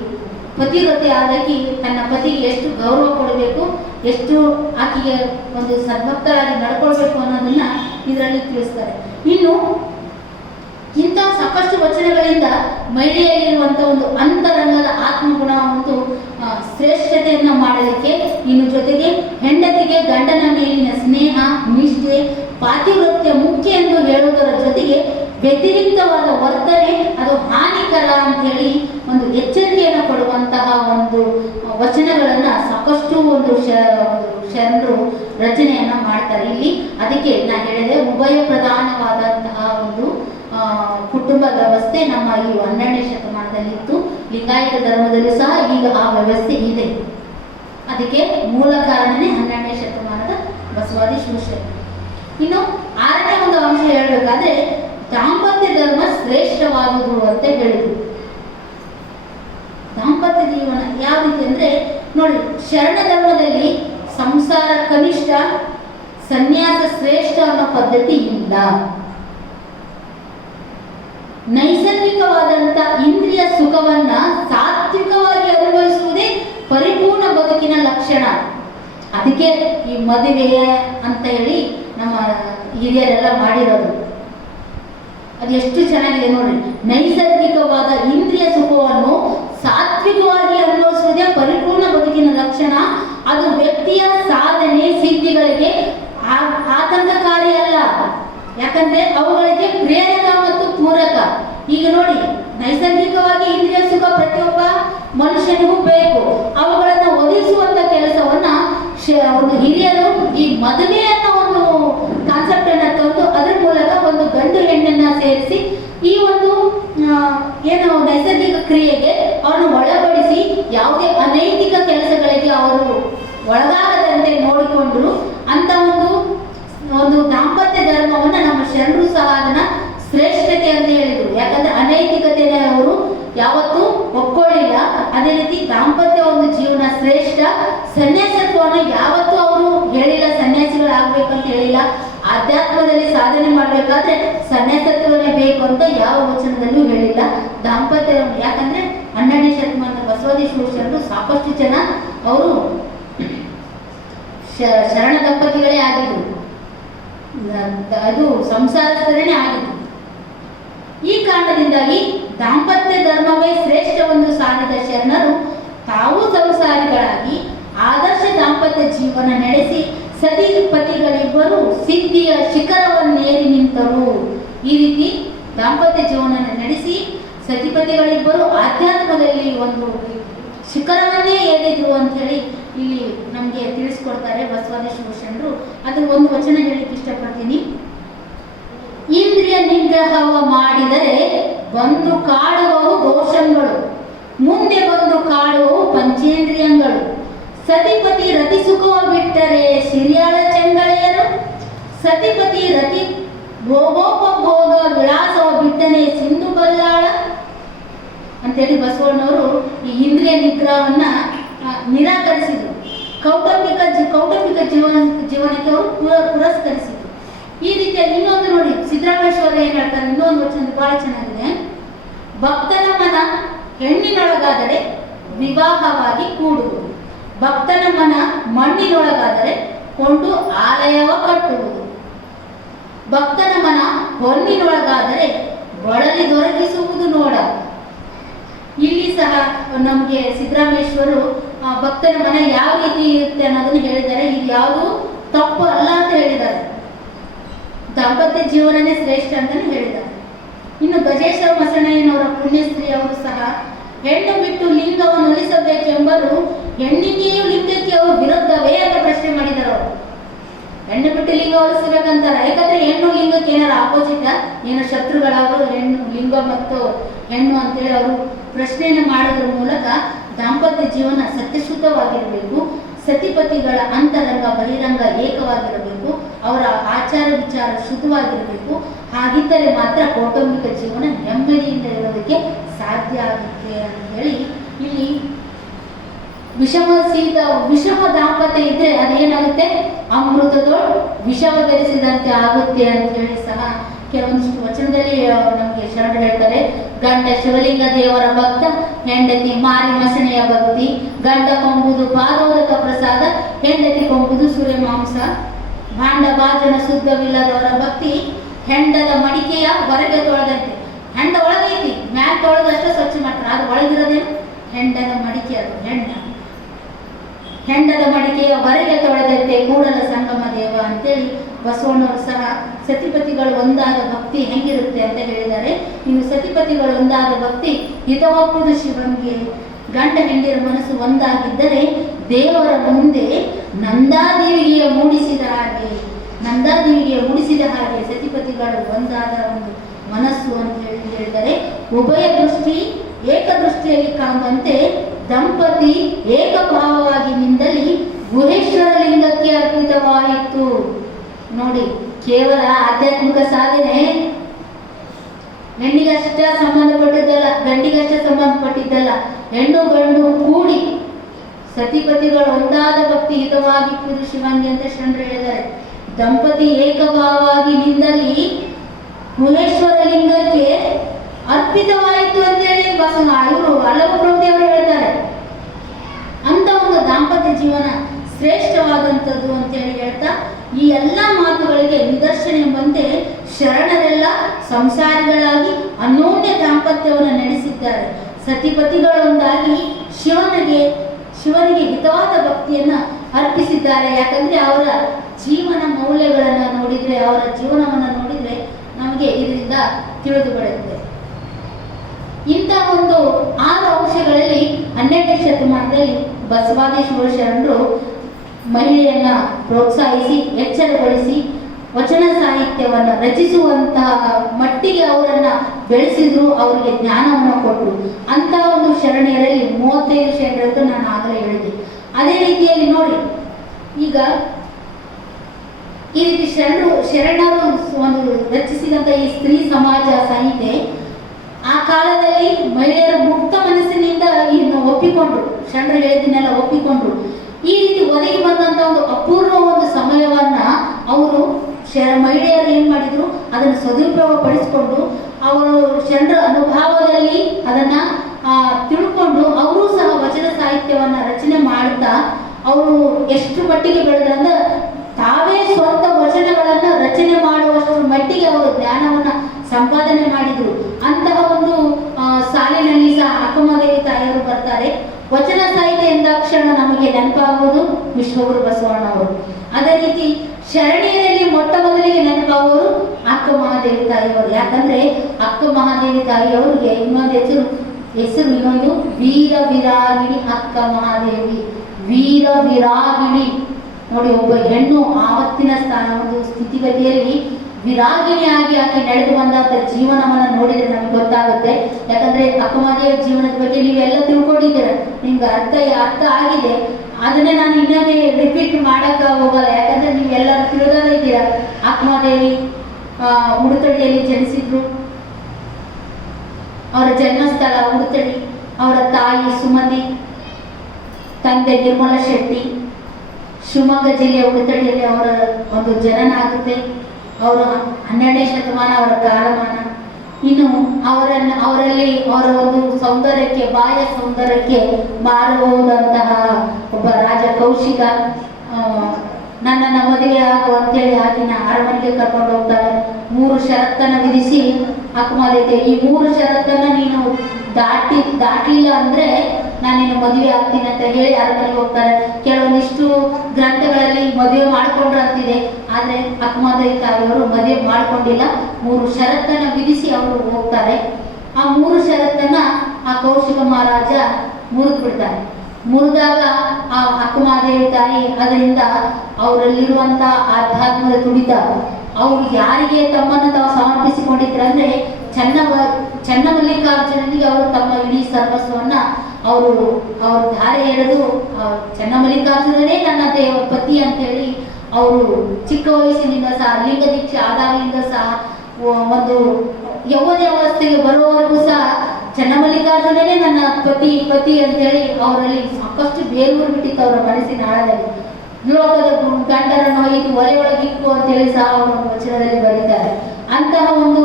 ಪತಿವ್ರತೆ ಆದಾಗಿ ತನ್ನ ಪತಿಗೆ ಎಷ್ಟು ಗೌರವ ಕೊಡಬೇಕು, ಎಷ್ಟು ಆಕೆಗೆ ಒಂದು ಸದ್ಭಕ್ತರಾಗಿ ನಡ್ಕೊಳ್ಬೇಕು ಅನ್ನೋದನ್ನ ಇದರಲ್ಲಿ ತಿಳಿಸ್ತಾರೆ. ಇನ್ನು ಇಂತಹ ಸಾಕಷ್ಟು ವಚನಗಳಿಂದ ಮಹಿಳೆಯಲ್ಲಿರುವಂಥ ಒಂದು ಅಂತರಂಗದ ಆತ್ಮಗುಣ ಒಂದು ಶ್ರೇಷ್ಠತೆಯನ್ನು ಮಾಡಲಿಕ್ಕೆ, ಇನ್ನು ಜೊತೆಗೆ ಹೆಂಡತಿಗೆ ಗಂಡನ ಮೇಲಿನ ಸ್ನೇಹ ನಿಷ್ಠೆ ಪಾತಿವ್ರತ್ಯ ಮುಖ್ಯ ಎಂದು ಹೇಳುವುದರ ಜೊತೆಗೆ ವ್ಯತಿರಿಕ್ತವಾದ ವರ್ತನೆ ಅದು ಹಾನಿಕರ ಅಂತ ಹೇಳಿ ಒಂದು ಎಚ್ಚರಿಕೆಯನ್ನು ಕೊಡುವಂತಹ ಒಂದು ವಚನಗಳನ್ನ ಸಾಕಷ್ಟು ಒಂದು ಶರಣರು ರಚನೆಯನ್ನ ಮಾಡ್ತಾರೆ ಇಲ್ಲಿ. ಅದಕ್ಕೆ ನಾನು ಹೇಳಿದೆ, ಉಭಯ ಪ್ರಧಾನವಾದಂತಹ ಒಂದು ಕುಟುಂಬ ವ್ಯವಸ್ಥೆ ನಮ್ಮ ಈ 12ನೇ ಶತಮಾನದಲ್ಲಿ ಇತ್ತು. ಲಿಂಗಾಯತ ಧರ್ಮದಲ್ಲಿ ಸಹ ಈಗ ಆ ವ್ಯವಸ್ಥೆ ಇದೆ. ಅದಕ್ಕೆ ಮೂಲ ಕಾರಣನೇ 12ನೇ ಶತಮಾನದ ಬಸವಾದಿ ಶೋಷಣೆ. ಇನ್ನು 6ನೇ ಒಂದು ಅಂಶ ಹೇಳಬೇಕಾದ್ರೆ ದಾಂಪತ್ಯ ಧರ್ಮ ಶ್ರೇಷ್ಠವಾದುದು ಅಂತ ಹೇಳಿದ್ರು. ದಾಂಪತ್ಯ ಜೀವನ ಯಾವ ರೀತಿ ಅಂದ್ರೆ ನೋಡಿ, ಶರಣ ಧರ್ಮದಲ್ಲಿ ಸಂಸಾರ ಕನಿಷ್ಠ ಸನ್ಯಾಸ ಶ್ರೇಷ್ಠ ಅನ್ನೋ ಪದ್ಧತಿ ಇಲ್ಲ. ನೈಸರ್ಗಿಕವಾದಂತ ಇಂದ್ರಿಯ ಸುಖವನ್ನ ಸಾತ್ವಿಕವಾಗಿ ಅನುಭವಿಸುವುದೇ ಪರಿಪೂರ್ಣ ಬದುಕಿನ ಲಕ್ಷಣ. ಅದಕ್ಕೆ ಈ ಮದುವೆ ಅಂತ ಹೇಳಿ ನಮ್ಮ ಹಿರಿಯರೆಲ್ಲ ಮಾಡಿರೋದು. ಅದು ಎಷ್ಟು ಚೆನ್ನಾಗಿದೆ ನೋಡಿ. ನೈಸರ್ಗಿಕವಾದ ಇಂದ್ರಿಯ ಸುಖವನ್ನು ಸಾತ್ವಿಕವಾಗಿ ಅನುಭವಿಸುವುದೇ ಪರಿಪೂರ್ಣ ಬದುಕಿನ ಲಕ್ಷಣ. ಅದು ವ್ಯಕ್ತಿಯ ಸಾಧನೆ ಸಿದ್ಧಿಗಳಿಗೆ ಆತಂಕಕಾರಿ ಅಲ್ಲ, ಯಾಕಂದ್ರೆ ಅವುಗಳಿಗೆ ಪ್ರೇರಕ ಮತ್ತು ಪೂರಕ. ಈಗ ನೋಡಿ, ನೈಸರ್ಗಿಕವಾಗಿ ಇಂದ್ರಿಯ ಸುಖ ಪ್ರತಿಯೊಬ್ಬ ಮನುಷ್ಯನಿಗೂ ಬೇಕು. ಅವುಗಳನ್ನು ಒದಗಿಸುವಂತ ಕೆಲಸವನ್ನ ಒಂದು ಹಿರಿಯರು ಈ ಮದುವೆ ಅನ್ನೋ ಒಂದು ಕಾನ್ಸೆಪ್ಟ್ ಅನ್ನ ತಂದು ಅದರ ಮೂಲಕ ಒಂದು ಗಂಡು ಹೆಣ್ಣನ್ನ ಸೇರಿಸಿ ಈ ಒಂದು ಏನು ನೈಸರ್ಗಿಕ ಕ್ರಿಯೆಗೆ ಅವರನ್ನು ಒಳಪಡಿಸಿ ಯಾವುದೇ ಅನೈತಿಕ ಕೆಲಸಗಳಿಗೆ ಅವರು ಒಳಗಾಗದಂತೆ ನೋಡಿಕೊಂಡ್ರು ಅಂತ ಒಂದು ದಾಂಪತ್ಯ ಧರ್ಮವನ್ನ ನಮ್ಮ ಶರಣರು ಸಹ ಅದನ್ನ ಶ್ರೇಷ್ಠತೆ ಅಂತ ಹೇಳಿದ್ರು. ಯಾಕಂದ್ರೆ ಅನೈತಿಕತೆಯ ಅವರು ಯಾವತ್ತೂ ಒಪ್ಕೊಳ್ಳಿಲ್ಲ. ಅದೇ ರೀತಿ ದಾಂಪತ್ಯ ಒಂದು ಜೀವನ ಶ್ರೇಷ್ಠ. ಸನ್ಯಾಸತ್ವವನ್ನು ಯಾವತ್ತೂ ಅವರು ಹೇಳಿಲ್ಲ, ಸನ್ಯಾಸಿಗಳಾಗ್ಬೇಕಂತ ಹೇಳಿಲ್ಲ. ಆಧ್ಯಾತ್ಮದಲ್ಲಿ ಸಾಧನೆ ಮಾಡಬೇಕಾದ್ರೆ ಸನ್ಯಾಸತ್ವನೇ ಬೇಕು ಅಂತ ಯಾವ ವಚನದಲ್ಲೂ ಹೇಳಿಲ್ಲ. ದಾಂಪತ್ಯ, ಯಾಕಂದ್ರೆ 12ನೇ ಶತಮಾನದ ಬಸವಾದಿ ಶರಣರು ಸಾಕಷ್ಟು ಜನ ಅವರು ಶರಣ ದಂಪತಿಗಳೇ ಆಗಿದ್ರು, ಅದು ಸಂಸಾರಸ್ಥರೇ ಆಗಿದ್ರು. ಈ ಕಾರಣದಿಂದಾಗಿ ದಾಂಪತ್ಯ ಧರ್ಮವೇ ಶ್ರೇಷ್ಠವೆಂದು ಸಾರಿದ ಶರಣರು ತಾವು ಸಂಸಾರಿಗಳಾಗಿ ಆದರ್ಶ ದಾಂಪತ್ಯ ಜೀವನ ನಡೆಸಿ ಸತಿಪತಿಗಳಿಬ್ಬರು ಸಿದ್ಧಿಯ ಶಿಖರವನ್ನೇರಿ ನಿಂತರು. ಈ ರೀತಿ ದಾಂಪತ್ಯ ಜೀವನ ನಡೆಸಿ ಸತಿಪತಿಗಳಿಬ್ಬರು ಆಧ್ಯಾತ್ಮದಲ್ಲಿ ಒಂದು ಶಿಖರವನ್ನೇ ಏರಿದ್ರು ಅಂತ ಹೇಳಿ ಇಲ್ಲಿ ನಮಗೆ ತಿಳಿಸ್ಕೊಡ್ತಾರೆ ಬಸವಾದಿ ಶರಣರು. ಅದ್ರ ಒಂದು ವಚನ ಹೇಳಿಕ್ಕೆ ಇಷ್ಟಪಡ್ತೀನಿ. ಇಂದ್ರಿಯ ನಿಗ್ರಹವ ಮಾಡಿದರೆ ಬಂದು ಕಾಡುವವು ದೋಷಗಳು, ಮುಂದೆ ಬಂದು ಕಾಡುವವು ಪಂಚೇಂದ್ರಿಯಗಳು. ಸತಿಪತಿ ರತಿ ಸುಖವ ಬಿಟ್ಟರೆ ಸಿರಿಯಾಳ ಚೆಂಗಳೆಯರು, ಸತಿಪತಿ ರತಿ ಭೋಗೋಪಭೋಗ ವಿಳಾಸವ ಬಿಟ್ಟನೆ ಸಿಂಧು ಬಲ್ಲಾಳ ಅಂತೇಳಿ ಬಸವಣ್ಣವರು ಈ ಇಂದ್ರಿಯ ನಿಗ್ರಹವನ್ನ ನಿರಾಕರಿಸಿದರು. ಕೌಟುಂಬಿಕ ಜೀವನಕ್ಕೆ ಅವರು ಪುರಸ್ಕರಿಸಿದರು. ಈ ರೀತಿಯಾಗಿ ಇನ್ನೊಂದು ನೋಡಿ, ಸಿದ್ದರಾಮೇಶ್ವರ ಏನ್ ಹೇಳ್ತಾರೆ, ಇನ್ನೊಂದು ವಚನ ಬಹಳ ಚೆನ್ನಾಗಿದೆ. ಭಕ್ತನ ಮನ ಹೆಣ್ಣಿನೊಳಗಾದರೆ ವಿವಾಹವಾಗಿ ಕೂಡುವುದು, ಭಕ್ತನ ಮನ ಮಣ್ಣಿನೊಳಗಾದರೆ ಕೊಂಡು ಆಲಯವ ಕಟ್ಟುವುದು, ಭಕ್ತನ ಮನ ಹೊನ್ನಿನೊಳಗಾದರೆ ಬಳಲಿ ದೊರಕಿಸುವುದು ನೋಡ. ಇಲ್ಲಿ ಸಹ ನಮಗೆ ಸಿದ್ದರಾಮೇಶ್ವರು ಭಕ್ತನ ಮನೆ ಯಾವ ರೀತಿ ಇರುತ್ತೆ ಅನ್ನೋದನ್ನು ಹೇಳಿದ್ದಾರೆ. ಇದು ಯಾವುದು ತಪ್ಪು ಅಲ್ಲ ಅಂತ ಹೇಳಿದ್ದಾರೆ. ದಾಂಪತ್ಯ ಜೀವನನೇ ಶ್ರೇಷ್ಠ ಅಂತಾನೆ ಹೇಳಿದ್ದಾರೆ. ಇನ್ನು ಗಜೇಶ್ವರ ಮಸಣಯ್ಯನವರ ಪುಣ್ಯಶ್ರೀ ಅವರು ಸಹ ಹೆಣ್ಣು ಬಿಟ್ಟು ಲಿಂಗವನ್ನು ಉಳಿಸಬೇಕೆಂಬರು ಹೆಣ್ಣಿಗೆಯೂ ಲಿಂಗಕ್ಕೆ ಅವರು ವಿರುದ್ಧವೇ ಅಂತ ಪ್ರಶ್ನೆ ಮಾಡಿದರು. ಅವರು ಹೆಣ್ಣು ಬಿಟ್ಟು ಲಿಂಗ ಉಳಿಸಬೇಕಂತಾರೆ. ಯಾಕಂದ್ರೆ ಹೆಣ್ಣು ಲಿಂಗಕ್ಕೆ ಏನಾರು ಆಪೋಸಿಟ್ ಏನೋ ಶತ್ರುಗಳಾದ್ರು ಹೆಣ್ಣು ಲಿಂಗ ಮತ್ತು ಹೆಣ್ಣು ಅಂತೇಳಿ ಅವರು ಪ್ರಶ್ನೆಯನ್ನು ಮಾಡೋದ್ರ ಮೂಲಕ ದಾಂಪತ್ಯ ಜೀವನ ಸತ್ಯಶುದ್ಧವಾಗಿರಬೇಕು, ಸತಿಪತಿಗಳ ಅಂತರಂಗ ಬಹಿರಂಗ ಏಕವಾಗಿರಬೇಕು, ಅವರ ಆಚಾರ ವಿಚಾರ ಶುದ್ಧವಾಗಿರಬೇಕು. ಹಾಗಿದ್ದರೆ ಮಾತ್ರ ಕೌಟುಂಬಿಕ ಜೀವನ ನೆಮ್ಮದಿಯಿಂದ ಇರೋದಕ್ಕೆ ಸಾಧ್ಯ ಆಗುತ್ತೆ ಅಂತ ಹೇಳಿ ಇಲ್ಲಿ ವಿಷಮ ದಾಂಪತ್ಯ ಇದ್ರೆ ಅದೇನಾಗುತ್ತೆ, ಅಮೃತದೋಳು ವಿಷಮ ಬೆರೆಸಿದಂತೆ ಆಗುತ್ತೆ ಅಂತ ಹೇಳಿ ಸಹ ಕೆಲವೊಂದಿಷ್ಟು ವಚನದಲ್ಲಿ ನಮಗೆ ಶರಣರು ಹೇಳ್ತಾರೆ. ಗಂಡ ಶಿವಲಿಂಗ ದೇವರ ಭಕ್ತ, ಹೆಂಡತಿ ಮಾರಿ ಮಸಣೆಯ ಭಕ್ತಿ, ಗಂಡ ಕೊಂಬುದು ಪಾದೋದಕ ಪ್ರಸಾದ, ಹೆಂಡತಿ ಕೊಂಬುದು ಸೂರ್ಯ ಮಾಂಸ, ಭಾಂಡ ಭಾಜನ ಶುದ್ಧವಿಲ್ಲದವರ ಭಕ್ತಿ, ಹೆಂಡದ ಮಡಿಕೆಯ ಹೊರಗೆ ತೊಳೆದಂತೆ. ಹೆಂಡ ಒಳಗೈತಿ, ಮ್ಯಾಲ್ ತೊಳೆದಷ್ಟೇ ಸ್ವಚ್ಛ ಮಾಡ್ತಾರೆ, ಅದು ಒಳಗಿರೋದೇನು ಹೆಂಡದ ಮಡಿಕೆ. ಅದು ಹೆಂಡದ ಮಡಿಕೆಯ ಹೊರಗೆ ತೊಳೆದಂತೆ ಕೂಡಲ ಸಂಗಮ ದೇವ ಅಂತೇಳಿ ಬಸವಣ್ಣವರು ಸಹ ಸತಿಪತಿಗಳು ಒಂದಾದ ಭಕ್ತಿ ಹೆಂಗಿರುತ್ತೆ ಅಂತ ಹೇಳಿದ್ದಾರೆ. ಇನ್ನು ಸತಿಪತಿಗಳು ಒಂದಾದ ಭಕ್ತಿ ಹಿತವಾಗುವುದು ಶಿವಂಗೆ. ಗಂಡ ಹೆಂಡಿರ ಮನಸ್ಸು ಒಂದಾಗಿದ್ದರೆ ದೇವರ ಮುಂದೆ ನಂದಾದೇವಿಗೆ ಮೂಡಿಸಿದ ಹಾಗೆ ಸತಿಪತಿಗಳು ಒಂದಾದ ಒಂದು ಮನಸ್ಸು ಅಂತ ಹೇಳಿದರೆ, ಉಭಯ ದೃಷ್ಟಿ ಏಕದೃಷ್ಟಿಯಲ್ಲಿ ಕಾಣುವಂತೆ ದಂಪತಿ ಏಕಭಾವವಾಗಿ ನಿಂದಲ್ಲಿ ಗುಹೇಶ್ವರ ಲಿಂಗಕ್ಕೆ ಅರ್ಪಿತವಾಯಿತು. ನೋಡಿ, ಕೇವಲ ಆಧ್ಯಾತ್ಮಿಕ ಸಾಧನೆ ಹೆಣ್ಣಿಗಷ್ಟೇ ಸಂಬಂಧಪಟ್ಟಿದ್ದಲ್ಲ, ಗಂಡಿಗಷ್ಟೇ ಸಂಬಂಧಪಟ್ಟಿದ್ದಲ್ಲ. ಹೆಣ್ಣು ಗಂಡು ಕೂಡಿ ಸತಿಪತಿಗಳು ಒಂದಾದ ಭಕ್ತಿ ಹಿತವಾಗಿಪ್ಪುದು ಶಿವಂಗೆ ಅಂತ ಶರಣರು ಹೇಳಿದ್ದಾರೆ. ದಂಪತಿ ಏಕಭಾವವಾಗಿ ನಿಂದಲ್ಲಿ ಗುಹೇಶ್ವರ ಲಿಂಗಕ್ಕೆ ಅರ್ಪಿತವಾಯಿತು ಅಂತೇಳಿ ಇವರು ಹಲವು ಪ್ರವೃತ್ತಿ ಅವರು ಹೇಳ್ತಾರೆ. ಅಂತ ಒಂದು ದಾಂಪತ್ಯ ಜೀವನ ಶ್ರೇಷ್ಠವಾದಂಥದ್ದು ಅಂತೇಳಿ ಹೇಳ್ತಾ, ಈ ಎಲ್ಲ ಮಾತುಗಳಿಗೆ ನಿದರ್ಶನ ಎಂಬಂತೆ ಶರಣರೆಲ್ಲ ಸಂಸಾರಿಗಳಾಗಿ ಅನ್ಯೋನ್ಯ ದಾಂಪತ್ಯವನ್ನು ನಡೆಸಿದ್ದಾರೆ. ಸತಿಪತಿಗಳೊಂದಾಗಿ ಶಿವನಿಗೆ ಹಿತವಾದ ಭಕ್ತಿಯನ್ನ ಅರ್ಪಿಸಿದ್ದಾರೆ. ಯಾಕಂದ್ರೆ ಅವರ ಜೀವನ ಮೌಲ್ಯಗಳನ್ನು ನೋಡಿದ್ರೆ, ಅವರ ಜೀವನವನ್ನು ನೋಡಿದ್ರೆ ನಮಗೆ ಇದರಿಂದ ತಿಳಿದು ಬರುತ್ತೆ. ಇಂಥ ಒಂದು 6 ಅಂಶಗಳಲ್ಲಿ 12ನೇ ಶತಮಾನದಲ್ಲಿ ಬಸವಾದೇಶ್ವರ ಶರಣರು ಮಹಿಳೆಯನ್ನ ಪ್ರೋತ್ಸಾಹಿಸಿ ಎಚ್ಚರಗೊಳಿಸಿ ವಚನ ಸಾಹಿತ್ಯವನ್ನು ರಚಿಸುವಂತಹ ಮಟ್ಟಿಗೆ ಅವರನ್ನ ಬೆಳೆಸಿದ್ರು, ಅವರಿಗೆ ಜ್ಞಾನವನ್ನು ಕೊಟ್ಟರು. ಅಂತ ಒಂದು ಶರಣೆಯರಲ್ಲಿ 35 ಶರಣರದ್ದು ನಾನು ಆಗಲೇ ಹೇಳಿದೆ. ಅದೇ ರೀತಿಯಲ್ಲಿ ನೋಡಿ, ಈಗ ಈ ರೀತಿ ಶರಣರು ಒಂದು ರಚಿಸಿದಂಥ ಈ ಸ್ತ್ರೀ ಸಮಾಜ ಸಂಹಿತೆ ಆ ಕಾಲದಲ್ಲಿ ಮಹಿಳೆಯರು ಮುಕ್ತ ಮನಸ್ಸಿನಿಂದ ಇನ್ನು ಒಪ್ಪಿಕೊಂಡ್ರು, ಶರಣರು ಹೇಳಿದ್ದನ್ನೆಲ್ಲ ಒಪ್ಪಿಕೊಂಡ್ರು. ಈ ರೀತಿ ಒದಗಿ ಬಂದಂತ ಒಂದು ಅಪೂರ್ವ ಒಂದು ಸಮಯವನ್ನ ಅವರು ಮಹಿಳೆಯರು ಏನ್ ಮಾಡಿದ್ರು, ಅದನ್ನು ಸದುಪಯೋಗ ಪಡಿಸಿಕೊಂಡು ಅವರು ಶರಣರ ಅನುಭವದಲ್ಲಿ ಅದನ್ನ ತಿಳ್ಕೊಂಡು ಅವರು ಸಹ ವಚನ ಸಾಹಿತ್ಯವನ್ನ ರಚನೆ ಮಾಡ್ತಾ ಅವರು ಎಷ್ಟು ಮಟ್ಟಿಗೆ ಬೆಳೆದ್ರಂದ್ರೆ ತಾವೇ ಸ್ವಂತ ವಚನಗಳನ್ನ ರಚನೆ ಮಾಡುವಷ್ಟರ ಮಟ್ಟಿಗೆ ಅವರು ಜ್ಞಾನವನ್ನ ಸಂಪಾದನೆ ಮಾಡಿದ್ರು. ಅಂತಹ ಒಂದು ಸಾಲಿನಲ್ಲಿ ಸಹ ಅಕ್ಕಮಹಾದೇವಿ ತಾಯಿಯವರು ಬರ್ತಾರೆ. ವಚನ ಸಾಹಿತ್ಯ ಎಂದಾಕ್ಷಣ ನಮಗೆ ನೆನಪಾಗುವುದು ವಿಶ್ವಗುರು ಬಸವಣ್ಣವರು. ಅದೇ ರೀತಿ ಶರಣೆಯರಲ್ಲಿ ಮೊಟ್ಟ ಮೊದಲಿಗೆ ನೆನಪಾಗುವರು ಅಕ್ಕ ಮಹಾದೇವಿ ತಾಯಿಯವರು. ಯಾಕಂದ್ರೆ ಅಕ್ಕ ಮಹಾದೇವಿ ತಾಯಿಯವರಿಗೆ ಇನ್ನೊಂದು ಹೆಸರು ಇನ್ನೊಂದು ವೀರ ವಿರಾಗಿಣಿ ಅಕ್ಕ ಮಹಾದೇವಿ. ವೀರ ವಿರಾಗಿಣಿ ನೋಡಿ, ಒಬ್ಬ ಹೆಣ್ಣು ಆವತ್ತಿನ ಒಂದು ಸ್ಥಿತಿಗತಿಯಲ್ಲಿ ವಿರಾಗಿಣಿಯಾಗಿ ಆಕೆ ನಡೆದು ಬಂದಂತ ಜೀವನವನ್ನ ನೋಡಿದ್ರೆ ನಮ್ಗೆ ಗೊತ್ತಾಗುತ್ತೆ. ಯಾಕಂದ್ರೆ ಅಕ್ಕಮಹಾದೇವಿ ಜೀವನದ ಬಗ್ಗೆ ನೀವೆಲ್ಲ ತಿಳ್ಕೊಂಡಿದ್ದೀರ, ನಿಮ್ಗೆ ಅರ್ಥ ಆಗಿದೆ. ಅದನ್ನೇ ನಾನು ಇನ್ನೊಂದೇ ರಿಪೀಟ್ ಮಾಡಕ್ಕ ಹೋಗಲ್ಲ, ಯಾಕಂದ್ರೆ ನೀವೆಲ್ಲರೂ ತಿಳಿದೇ ಇದ್ದೀರ. ಅಕ್ಕಮಹಾದೇವಿ ಉಡುತಡಿಯಲ್ಲಿ ಜನಿಸಿದ್ರು, ಅವರ ಜನ್ಮಸ್ಥಳ ಉಡುತಡಿ, ಅವರ ತಾಯಿ ಸುಮತಿ, ತಂದೆ ನಿರ್ಮಲ ಶೆಟ್ಟಿ. ಶಿವಮೊಗ್ಗ ಜಿಲ್ಲೆಯ ಉಡುತಡಿಯಲ್ಲಿ ಅವರ ಒಂದು ಜನನ ಆಗುತ್ತೆ. ಅವರು 12ನೇ ಶತಮಾನ ಅವರ ಕಾಲಮಾನ. ಇನ್ನು ಅವರಲ್ಲಿ ಅವರ ಒಂದು ಸೌಂದರ್ಯಕ್ಕೆ, ಬಾಹ್ಯ ಸೌಂದರ್ಯಕ್ಕೆ ಮಾರುವುದಂತಹ ಒಬ್ಬ ರಾಜ ಕೌಶಿಕ ನನ್ನನ್ನು ಮದುವೆ ಆಗು ಅಂತೇಳಿ ಆಕಿನ ಅರಮನೆಗೆ ಕರ್ಕೊಂಡು ಹೋಗ್ತಾರೆ. 3 ಷರತ್ತನ್ನು ವಿಧಿಸಿ ಅಕ್ಕಮಹಾದೇವಿ, ಈ 3 ಷರತ್ತನ್ನ ನೀನು ದಾಟಲಿಲ್ಲ ಅಂದ್ರೆ ನಾನೇನು ಮದುವೆ ಆಗ್ತೀನಿ ಅಂತ ಹೇಳಿ ಅರಮನೆಗೆ ಹೋಗ್ತಾರೆ. ಕೆಲವೊಂದಿಷ್ಟು ಗ್ರಂಥಗಳಲ್ಲಿ ಮದುವೆ ಮಾಡಿಕೊಂಡ್ರು ಅಂತಿದೆ, ಆದರೆ ಅಕ್ಕಮಹಾದೇವಿ ತಾಯಿಯವರು ಮದುವೆ ಮಾಡಿಕೊಂಡಿಲ್ಲ. 3 ಷರತ್ತನ್ನ ವಿಧಿಸಿ ಅವರು ಹೋಗ್ತಾರೆ. ಆ 3 ಷರತ್ತನ್ನ ಆ ಕೌಶಿಕ ಮಹಾರಾಜ ಮುರಿದು ಬಿಡ್ತಾರೆ. ಮುರಿದಾಗ ಆ ಅಕ್ಕಮಹಾದೇವಿ ತಾಯಿ ಅದರಿಂದ ಅವರಲ್ಲಿರುವಂತ ಆಧ್ಯಾತ್ಮದ ತುಡಿತ, ಅವರು ಯಾರಿಗೆ ತಮ್ಮನ್ನು ತಾವು ಸಮರ್ಪಿಸಿಕೊಂಡಿದ್ರಂದ್ರೆ ಚನ್ನಮಲ್ಲಿಕಾರ್ಜುನನಿಗೆ ಅವರು ತಮ್ಮ ಇಡೀ ಸರ್ವಸ್ವವನ್ನ ಅವರು ಧಾರೆ ಎಳೆದು ಚನ್ನಮಲ್ಲಿಕಾರ್ಜುನನೇ ನನ್ನ ಪತಿ ಅಂತ ಹೇಳಿ ಅವರು ಚಿಕ್ಕ ವಯಸ್ಸಿನಿಂದ ಸಹ ಲಿಂಗ ದೀಕ್ಷೆ ಆದಾಗಿನಿಂದ ಸಹ ಒಂದು ಯೌವನ ಅವಸ್ಥೆಗೆ ಬರುವವರೆಗೂ ಸಹ ಚನ್ನಮಲ್ಲಿಕಾರ್ಜುನನೇ ನನ್ನ ಪತಿ ಅಂತೇಳಿ ಅವರಲ್ಲಿ ಸಾಕಷ್ಟು ಬೇರೂರು ಬಿಟ್ಟಿತ್ತು ಅವರ ಮನಸ್ಸಿನ ಆಳದಲ್ಲಿ. ಲೋಕದ ಗಂಡರನ್ನು ಇದು ಒಲೆಯೊಳಗಿಕ್ಕು ಅಂತೇಳಿ ಸಹ ಅವರು ವಚನದಲ್ಲಿ ಬರೀತಾರೆ. ಅಂತಹ ಒಂದು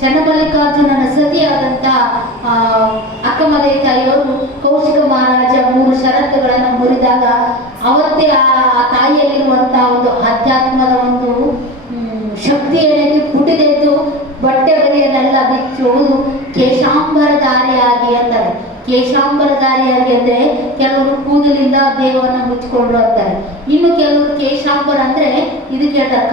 ಚನ್ನಮಲ್ಲಿಕಾರ್ಜುನನ ಸತಿಯಾದಂತ ಅಕ್ಕಮಹಾದೇವಿ ತಾಯಿಯವರು ಕೌಶಿಕ ಮಹಾರಾಜ 3 ಷರತ್ತುಗಳನ್ನು ಮುರಿದಾಗ ಅವತ್ತೇ ಆ ತಾಯಿಯಲ್ಲಿರುವಂತಹ ಒಂದು ಆಧ್ಯಾತ್ಮದ ಒಂದು ಶಕ್ತಿ ಏನಕ್ಕೆ ಪುಟಿದೆದ್ದು ಬಟ್ಟೆ ಬರೆಯನ್ನೆಲ್ಲ ಬಿಚ್ಚುವುದು ಕೇಶಾಂಬರಧಾರಿಯಾಗಿ ಅಂತಾರೆ. ಕೇಶಾಂಬರಧಾರಿಯಾಗಿ ಅಂದ್ರೆ ಕೆಲವರು ಕೂದಲಿಂದ ದೇಹವನ್ನ ಮುಚ್ಚಿಕೊಂಡ್ರು ಅಂತಾರೆ. ಇನ್ನು ಕೆಲವರು ಕೇಶಾಂಬರ ಅಂದ್ರೆ ಇದಕ್ಕೆ ಹೇಳ್ತಾರೆ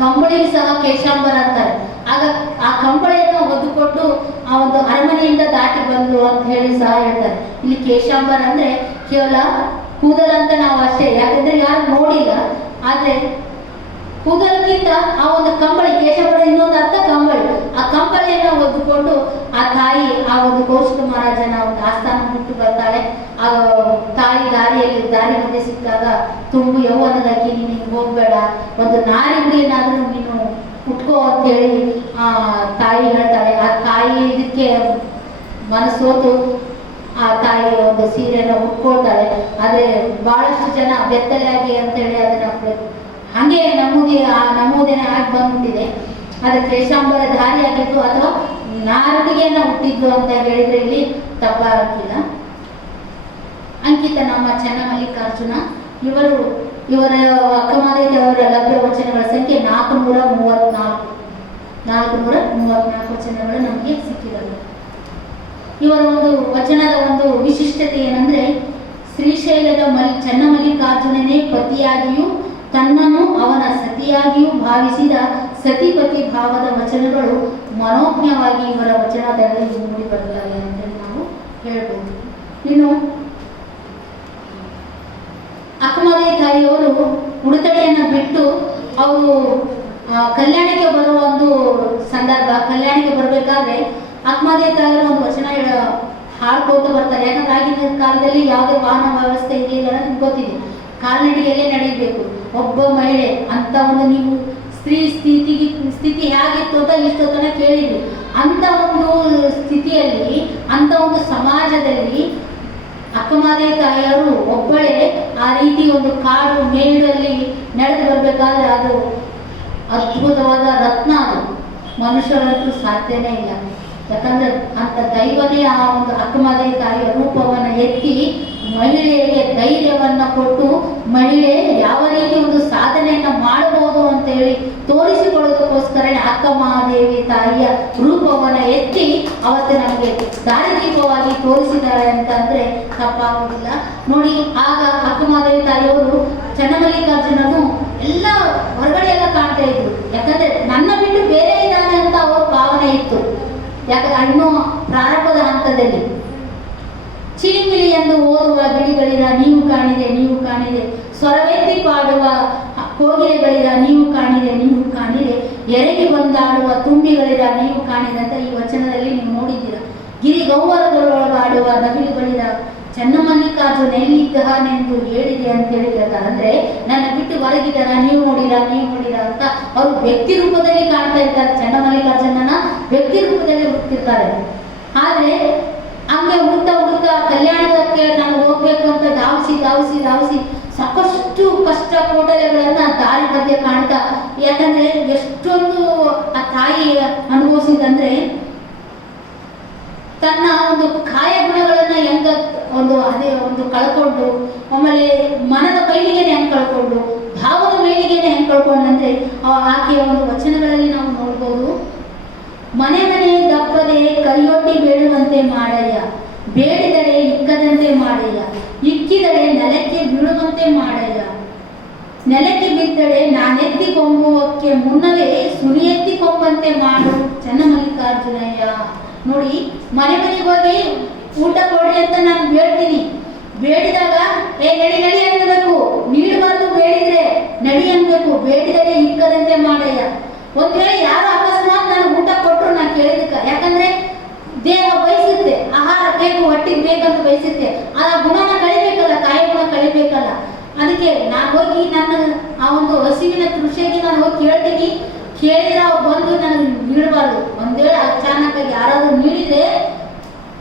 ಕಂಬಳಿ ಸಹ ಕೇಶಾಂಬರ ಅಂತಾರೆ. ಆಗ ಆ ಕಂಬಳಿಯನ್ನು ಹೊದ್ದುಕೊಂಡು ಆ ಒಂದು ಅರಮನೆಯಿಂದ ದಾಟಿ ಬಂದ್ರು ಅಂತ ಹೇಳಿ ಸಹ ಹೇಳ್ತಾರೆ. ಇಲ್ಲಿ ಕೇಶಾಂಬರ ಅಂದ್ರೆ ಕೇವಲ ಕೂದಲಂತ ನಾವು ಅಷ್ಟೇ, ಯಾಕಂದ್ರೆ ಯಾರು ನೋಡಿಲ್ಲ. ಆದ್ರೆ ಕೂದಲಕ್ಕಿಂತ ಆ ಒಂದು ಕಂಬಳಿ, ಕೇಶಾಂಬರ ಇನ್ನೊಂದು ಅರ್ಥ ಕಂಬಳಿ, ಆ ಕಂಬಳಿಯನ್ನು ಹೊದ್ದುಕೊಂಡು ಆ ತಾಯಿ ಆ ಒಂದು ಕೌಶಿಕ ಮಹಾರಾಜನ ಒಂದು ಆಸ್ಥಾನ ಬಿಟ್ಟು ಬರ್ತಾಳೆ. ಆ ತಾಯಿ ದಾರಿ ಮಧ್ಯೆ ಸಿಕ್ಕಾಗ ತುಂಬು ಯೌವನದಕ್ಕೆ ನೀನು ಹೋಗ್ಬೇಡ, ಒಂದು ನಾರಿ ಹುಡಿಯನ್ನಾದ್ರೂ ನೀನು ಉಟ್ಕೋ ಅಂತ ಹೇಳಿ ಆ ತಾಯಿ ಹೇಳ್ತಾಳೆ. ಆ ತಾಯಿ ಇದಕ್ಕೆ ಮನಸ್ಸೋತು ಆ ತಾಯಿ ಒಂದು ಸೀರೆಯನ್ನು ಉಟ್ಕೊಳ್ತಾಳೆ. ಆದ್ರೆ ಬಹಳಷ್ಟು ಜನ ಬೆತ್ತಲಾಗಿ ಅಂತೇಳಿ ಅದನ್ನ ಹಂಗೆ ನಮೂದಿನ ಆಗಿ ಬಂದ್ಬಿಟ್ಟಿದೆ. ಅದು ಕೇಶಾಂಬರ ಧಾರಿ ಆಗಿದ್ದು ಅಥವಾ ನಾರಡಿಗೆಯನ್ನ ಹುಟ್ಟಿದ್ದು ಅಂತ ಹೇಳಿದ್ರೆ ಇಲ್ಲಿ ತಪ್ಪಾಗಿಲ್ಲ. ಅಂಕಿತ ನಮ್ಮ ಚನ್ನಮಲ್ಲಿಕಾರ್ಜುನ ಇವರ ಅಕ್ಕಮಹಾದೇವಿ ಅವರ ಲಭ್ಯ ವಚನಗಳ ಸಂಖ್ಯೆ 434 ವಚನಗಳು ನಮಗೆ ಸಿಕ್ಕಿರೋದು. ಇವರ ಒಂದು ವಚನದ ಒಂದು ವಿಶಿಷ್ಟತೆ ಏನಂದ್ರೆ, ಶ್ರೀಶೈಲದ ಚನ್ನಮಲ್ಲಿಕಾರ್ಜುನನೇ ಪತಿಯಾಗಿಯೂ ತನ್ನನ್ನು ಅವನ ಸತಿಯಾಗಿಯೂ ಭಾವಿಸಿದ ಸತಿಪತಿ ಭಾವದ ವಚನಗಳು ಮನೋಜ್ಞವಾಗಿ ಇವರ ವಚನದಲ್ಲಿ ಮೂಡಿ ಬರುತ್ತವೆ ಅಂತ ನಾವು ಹೇಳ್ಬೋದು. ಇನ್ನು ಅಕ್ಕಮಹಾದೇವಿ ತಾಯಿಯವರು ಉಡುತಡೆಯನ್ನ ಬಿಟ್ಟು ಅವರು ಕಲ್ಯಾಣಕ್ಕೆ ಬರುವ ಒಂದು ಸಂದರ್ಭ, ಕಲ್ಯಾಣಕ್ಕೆ ಬರಬೇಕಾದ್ರೆ ಅಕ್ಕಮಹಾದೇವಿ ತಾಯಿಯವರು ಒಂದು ವಚನ ಹಾಡ್ಕೋತ ಬರ್ತಾರೆ. ಯಾಕಂದ್ರೆ ಆಗಿನ ಕಾಲದಲ್ಲಿ ಯಾವುದೇ ವಾಹನ ವ್ಯವಸ್ಥೆ ಇರಲಿಲ್ಲ ಅಂತ ಗೊತ್ತಿದೆ, ಕಾಲ್ನಡಿಗೆಯಲ್ಲೇ ನಡೀಬೇಕು. ಒಬ್ಬ ಮಹಿಳೆ ಅಂತ ಒಂದು ನೀವು ಸ್ಥಿತಿ ಹೇಗಿತ್ತು ಅಂತ ಇಷ್ಟೊತ್ತನ ಕೇಳಿದ್ವಿ. ಅಂತ ಒಂದು ಸ್ಥಿತಿಯಲ್ಲಿ, ಅಂತ ಒಂದು ಸಮಾಜದಲ್ಲಿ ಅಕ್ಕಮಹಾದೇವಿ ತಾಯಿಯವರು ಒಬ್ಬಳೇ ಆ ರೀತಿ ಒಂದು ಕಾಡು ಮೇಡಲ್ಲಿ ನಡೆದು ಬರಬೇಕಾದ್ರೆ ಅದು ಅದ್ಭುತವಾದ ರತ್ನ. ಅದು ಮನುಷ್ಯರಂತೂ ಸಾಧ್ಯನೇ ಇಲ್ಲ. ಯಾಕಂದ್ರೆ ಅಂತ ದೈವನೇ ಆ ಒಂದು ಅಕ್ಕಮಹಾದೇವಿ ತಾಯಿಯ ರೂಪವನ್ನು ಎತ್ತಿ ಮಹಿಳೆಗೆ ಧೈರ್ಯವನ್ನ ಕೊಟ್ಟು ಮಹಿಳೆ ಯಾವ ರೀತಿ ಒಂದು ಸಾಧನೆಯನ್ನ ಮಾಡಬಹುದು ಅಂತ ಹೇಳಿ ತೋರಿಸಿಕೊಳ್ಳೋದಕ್ಕೋಸ್ಕರ ಅಕ್ಕಮಹಾದೇವಿ ತಾಯಿಯ ರೂಪವನ್ನ ಎತ್ತಿ ಅವತ್ತು ನಮಗೆ ದಾರಿದೀಪವಾಗಿ ತೋರಿಸಿದ್ದಾರೆ ಅಂತಂದ್ರೆ ತಪ್ಪಾಗುವುದಿಲ್ಲ. ನೋಡಿ, ಆಗ ಅಕ್ಕಮಹಾದೇವಿ ತಾಯಿಯವರು ಚನ್ನಮಲ್ಲಿಕಾರ್ಜುನನು ಎಲ್ಲ ಹೊರಗಡೆ ಎಲ್ಲ ಕಾಣ್ತಾ ಇದ್ರು. ಯಾಕಂದ್ರೆ ನನ್ನ ಬಿಟ್ಟು ಬೇರೆ ಇದ್ದಾನೆ ಅಂತ ಅವ್ರ ಭಾವನೆ ಇತ್ತು. ಯಾಕಂದ್ರೆ ಇನ್ನೂ ಪ್ರಾರಂಭದ ಹಂತದಲ್ಲಿ ಚಿಲಿಮಿಲಿ ಎಂದು ಓದುವ ಗಿಳಿಗಳಿರ ನೀವು ಕಾಣಿದೆ, ಸ್ವರವೆತ್ತಿ ಪಾಡುವ ಕೋಗಿಲೆಗಳಿರ ನೀವು ಕಾಣಿದೆ, ಎರಗಿ ಬಂದಾಡುವ ತುಂಬಿಗಳಿರ ನೀವು ಕಾಣಿದೆ ಅಂತ ಈ ವಚನದಲ್ಲಿ ನೀವು ನೋಡಿದ್ದೀರ. ಗಿರಿಗೌವರದೊಳಗಾಡುವ ನವಿಲುಗಳಿರ ಚನ್ನಮಲ್ಲಿಕಾರ್ಜುನ ಎಲ್ಲಿದ್ದಾನೆಂದು ಹೇಳಿದೆ ಅಂತ ಹೇಳಿ ಕೇಳ್ತಾರೆ. ಅಂದ್ರೆ ನನ್ನ ಬಿಟ್ಟು ಹೊರಗಿದ್ದಾರ, ನೀವು ನೋಡಿರ ಅಂತ ಅವರು ವ್ಯಕ್ತಿ ರೂಪದಲ್ಲಿ ಕಾಣ್ತಾ ಇರ್ತಾರೆ. ಚನ್ನಮಲ್ಲಿಕಾರ್ಜುನನ ವ್ಯಕ್ತಿ ರೂಪದಲ್ಲಿ ಹುಡುಕ್ತಿರ್ತಾರೆ. ಆದ್ರೆ ಹಂಗೆ ಹುಡುಕ್ತಾ ಕಲ್ಯಾಣಕ್ಕೆ ನಾನು ಹೋಗ್ಬೇಕು ಅಂತ ಧಾವಿಸಿ ಸಾಕಷ್ಟು ಕಷ್ಟ ಕೋಟಲೆಗಳನ್ನ ದಾರಿ ಮಧ್ಯೆ ಕಾಣ್ತಾ, ಯಾಕಂದ್ರೆ ಎಷ್ಟೊಂದು ಆ ತಾಯಿ ಅನುಭವಿಸಿದಂದ್ರೆ ತನ್ನ ಒಂದು ಕಾಯ ಗುಣಗಳನ್ನ ಅದೇ ಒಂದು ಕಳ್ಕೊಂಡು, ಆಮೇಲೆ ಮನದ ಮೈಲಿಗೆನೆ ಹೆಂಗ್ ಕಳ್ಕೊಂಡು, ಭಾವದ ಮೈಲಿಗೆನೆ ಹೆಂಗ್ ಕಳ್ಕೊಂಡಂದ್ರೆ ಆಕೆಯ ಒಂದು ವಚನಗಳಲ್ಲಿ ನಾವು ನೋಡ್ಬೋದು. ಮನೆ ದಪ್ಪದೆ ಕೈಯೊಡ್ಡಿ ಬೇಡುವಂತೆ ಮಾಡಯ್ಯ, ಬೇಡಿದಡೆ ಇಕ್ಕದಂತೆ ಮಾಡಯ್ಯ, ಇಕ್ಕಿದಡೆ ನೆಲಕ್ಕೆ ಬೀಳುವಂತೆ ಮಾಡಯ್ಯ. ನೆಲಕ್ಕೆ ಬಿದ್ದಡೆ ನಾನೆತ್ತಿ ಕೊಂಬುವಕ್ಕೆ ಮುನ್ನವೇ ಸುಳಿಯೆತ್ತಿ ಕೊಂಬಂತೆ ಮಾಡು ಚನ್ನಮಲ್ಲಿಕಾರ್ಜುನಯ್ಯ. ನೋಡಿ, ಮನೆ ಮನೆಗೆ ಹೋಗಿ ಊಟ ಕೊಡ್ರಿ ಅಂತ ನಾನು ಬೇಡ್ತೀನಿ. ಬೇಡಿದಾಗ ನಡಿ ನಡಿ ಅನ್ಬೇಕು, ನೀಡಬಾರ್ದು. ಬೇಡಿದ್ರೆ ನಡಿ ಅನ್ಬೇಕು. ಬೇಡಿದರೆ ಇಕ್ಕದಂತೆ ಮಾಡಯ್ಯ. ಒಂದ್ ವೇಳೆ ಯಾರು ಅಕಸ್ಮಾತ್ ನನಗೆ ಊಟ ಕೊಟ್ಟರು ನಾನು ಕೇಳಿದಕ್ಕ, ಯಾಕಂದ್ರೆ ದೇಹ ಬಯಸುತ್ತೆ, ಆಹಾರ ಬೇಕು, ಹೊಟ್ಟಿಗೆ ಬೇಕಂತ ಬಯಸುತ್ತೆ. ಆ ಗುಣನ ಕಳಿಬೇಕಲ್ಲ, ಕಾಯಿ ಗುಣ ಕಳಿಬೇಕಲ್ಲ. ಅದಕ್ಕೆ ನಾನು ಹೋಗಿ ನನ್ನ ಆ ಒಂದು ಹಸಿವಿನ ತೃಷೆಗೆ ನಾನು ಹೋಗಿ ಕೇಳ್ತೀನಿ. ಕೇಳಿದ್ರೆ ಅವ್ರು ಬಂದು ನನಗೆ ನೀಡಬಾರ್ದು. ಒಂದ್ ವೇಳೆ ಅಚಾನಕ್ ಯಾರಾದ್ರೂ ನೀಡಿದ್ರೆ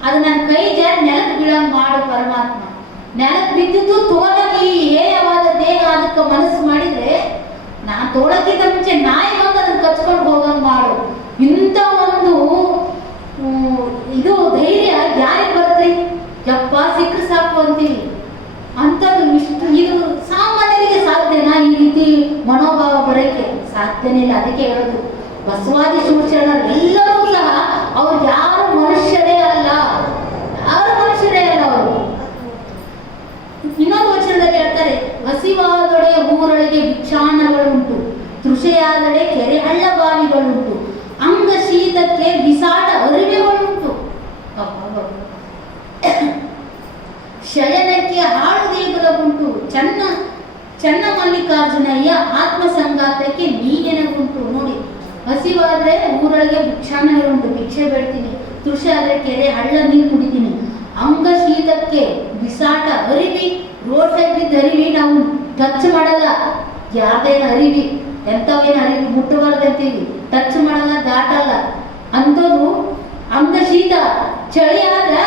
ಅದು ನನ್ನ ಕೈ ಜಾರಿ ನೆಲಕ್ಕೆ ಬೀಳಂಗ್ ಮಾಡು ಪರಮಾತ್ಮ. ನೆಲಕ್ಕೆ ಬಿದ್ದಿದ್ದು ತೋಳಗಿ ಹೇಯವಾದ ದೇಹ ಅದಕ್ಕೆ ಮನಸ್ಸು ಮಾಡಿದ್ರೆ ನಾನು ತೋಳಕ್ಕಿಂತ ಮುಂಚೆ ನಾಯಿ ಬಂದು ಅದನ್ನ ಕಚ್ಕೊಂಡು ಹೋಗಂಗ್ ಮಾಡು. ಇಂಥ ಒಂದು ಇದು ಧೈರ್ಯ ಯಾರಿಗೆ ಬರುತ್ತೆ? ಯಪ್ಪ ಸಿಕ್ಕರೆ ಸಾಕು ಅಂತೀವಿ. ಅಂಥದ್ದು ಇದು ಸಾಮಾನ್ಯರಿಗೆ ಸಾಧ್ಯನಾ? ಈ ರೀತಿ ಮನೋಭಾವ ಬರೋಕ್ಕೆ ಸಾಧ್ಯನೇ ಇಲ್ಲ. ಅದಕ್ಕೆ ಹೇಳೋದು, ಬಸವಾದಿ ಶಿವಶರಣರು ಎಲ್ಲರೂ ಸಹ ಅವ್ರು ಯಾರು ಮನುಷ್ಯರೇ ಅಲ್ಲ, ಯಾರು ಮನುಷ್ಯರೇ ಅಲ್ಲ ಅವರು. ಇನ್ನೊಂದು ವಚನದಲ್ಲಿ ಹೇಳ್ತಾರೆ, ಹಸಿವಾದೊಡೆ ಊರೊಳಗೆ ಭಿಕ್ಷಾನ್ನಗಳುಂಟು, ತೃಷೆಯಾದಡೆ ಕೆರೆ ಹಳ್ಳ ಬಾವಿಗಳುಂಟು, ಅಂಗ ಶೀತಕ್ಕೆ ಬಿಸಾಟ ಅರಿವೆಗಳುಂಟು, ಶಯನಕ್ಕೆ ಹಾಳು ದೇಗುಲಗುಂಟು, ಚನ್ನಮಲ್ಲಿಕಾರ್ಜುನಯ್ಯ ಆತ್ಮ ಸಂಗಾತಕ್ಕೆ ನೀನೆನಗುಂಟು. ನೋಡಿ, ಹಸಿವಾದ್ರೆ ಊರೊಳಗೆ ಭಿಕ್ಷಾನ್ನಗಳುಂಟು, ಭಿಕ್ಷೆ ಬೇಡ್ತೀನಿ. ತೃಷೆ ಆದ್ರೆ ಕೆರೆ ಹಳ್ಳ ನೀರು ಕುಡಿತೀನಿ. ಅಂಗ ಶೀತಕ್ಕೆ ಬಿಸಾಟ ಅರಿವಿ, ರೋಡ್ ಸೈಡ್ ಬಿದ್ದ ಅರಿವಿ ನಾವು ಟಚ್ ಮಾಡಲ್ಲ. ಯಾರ್ದೇನು ಅರಿವಿ, ಎಂಥವೇನು ಅರಿವಿ ಮುಟ್ಟಬಾರ್ದಂತೀವಿ, ಟಚ್ ಮಾಡಲ್ಲ, ದಾಟಲ್ಲ. ಅಂಥದ್ದು ಅಂಗ ಶೀತ, ಚಳಿ ಆದ್ರ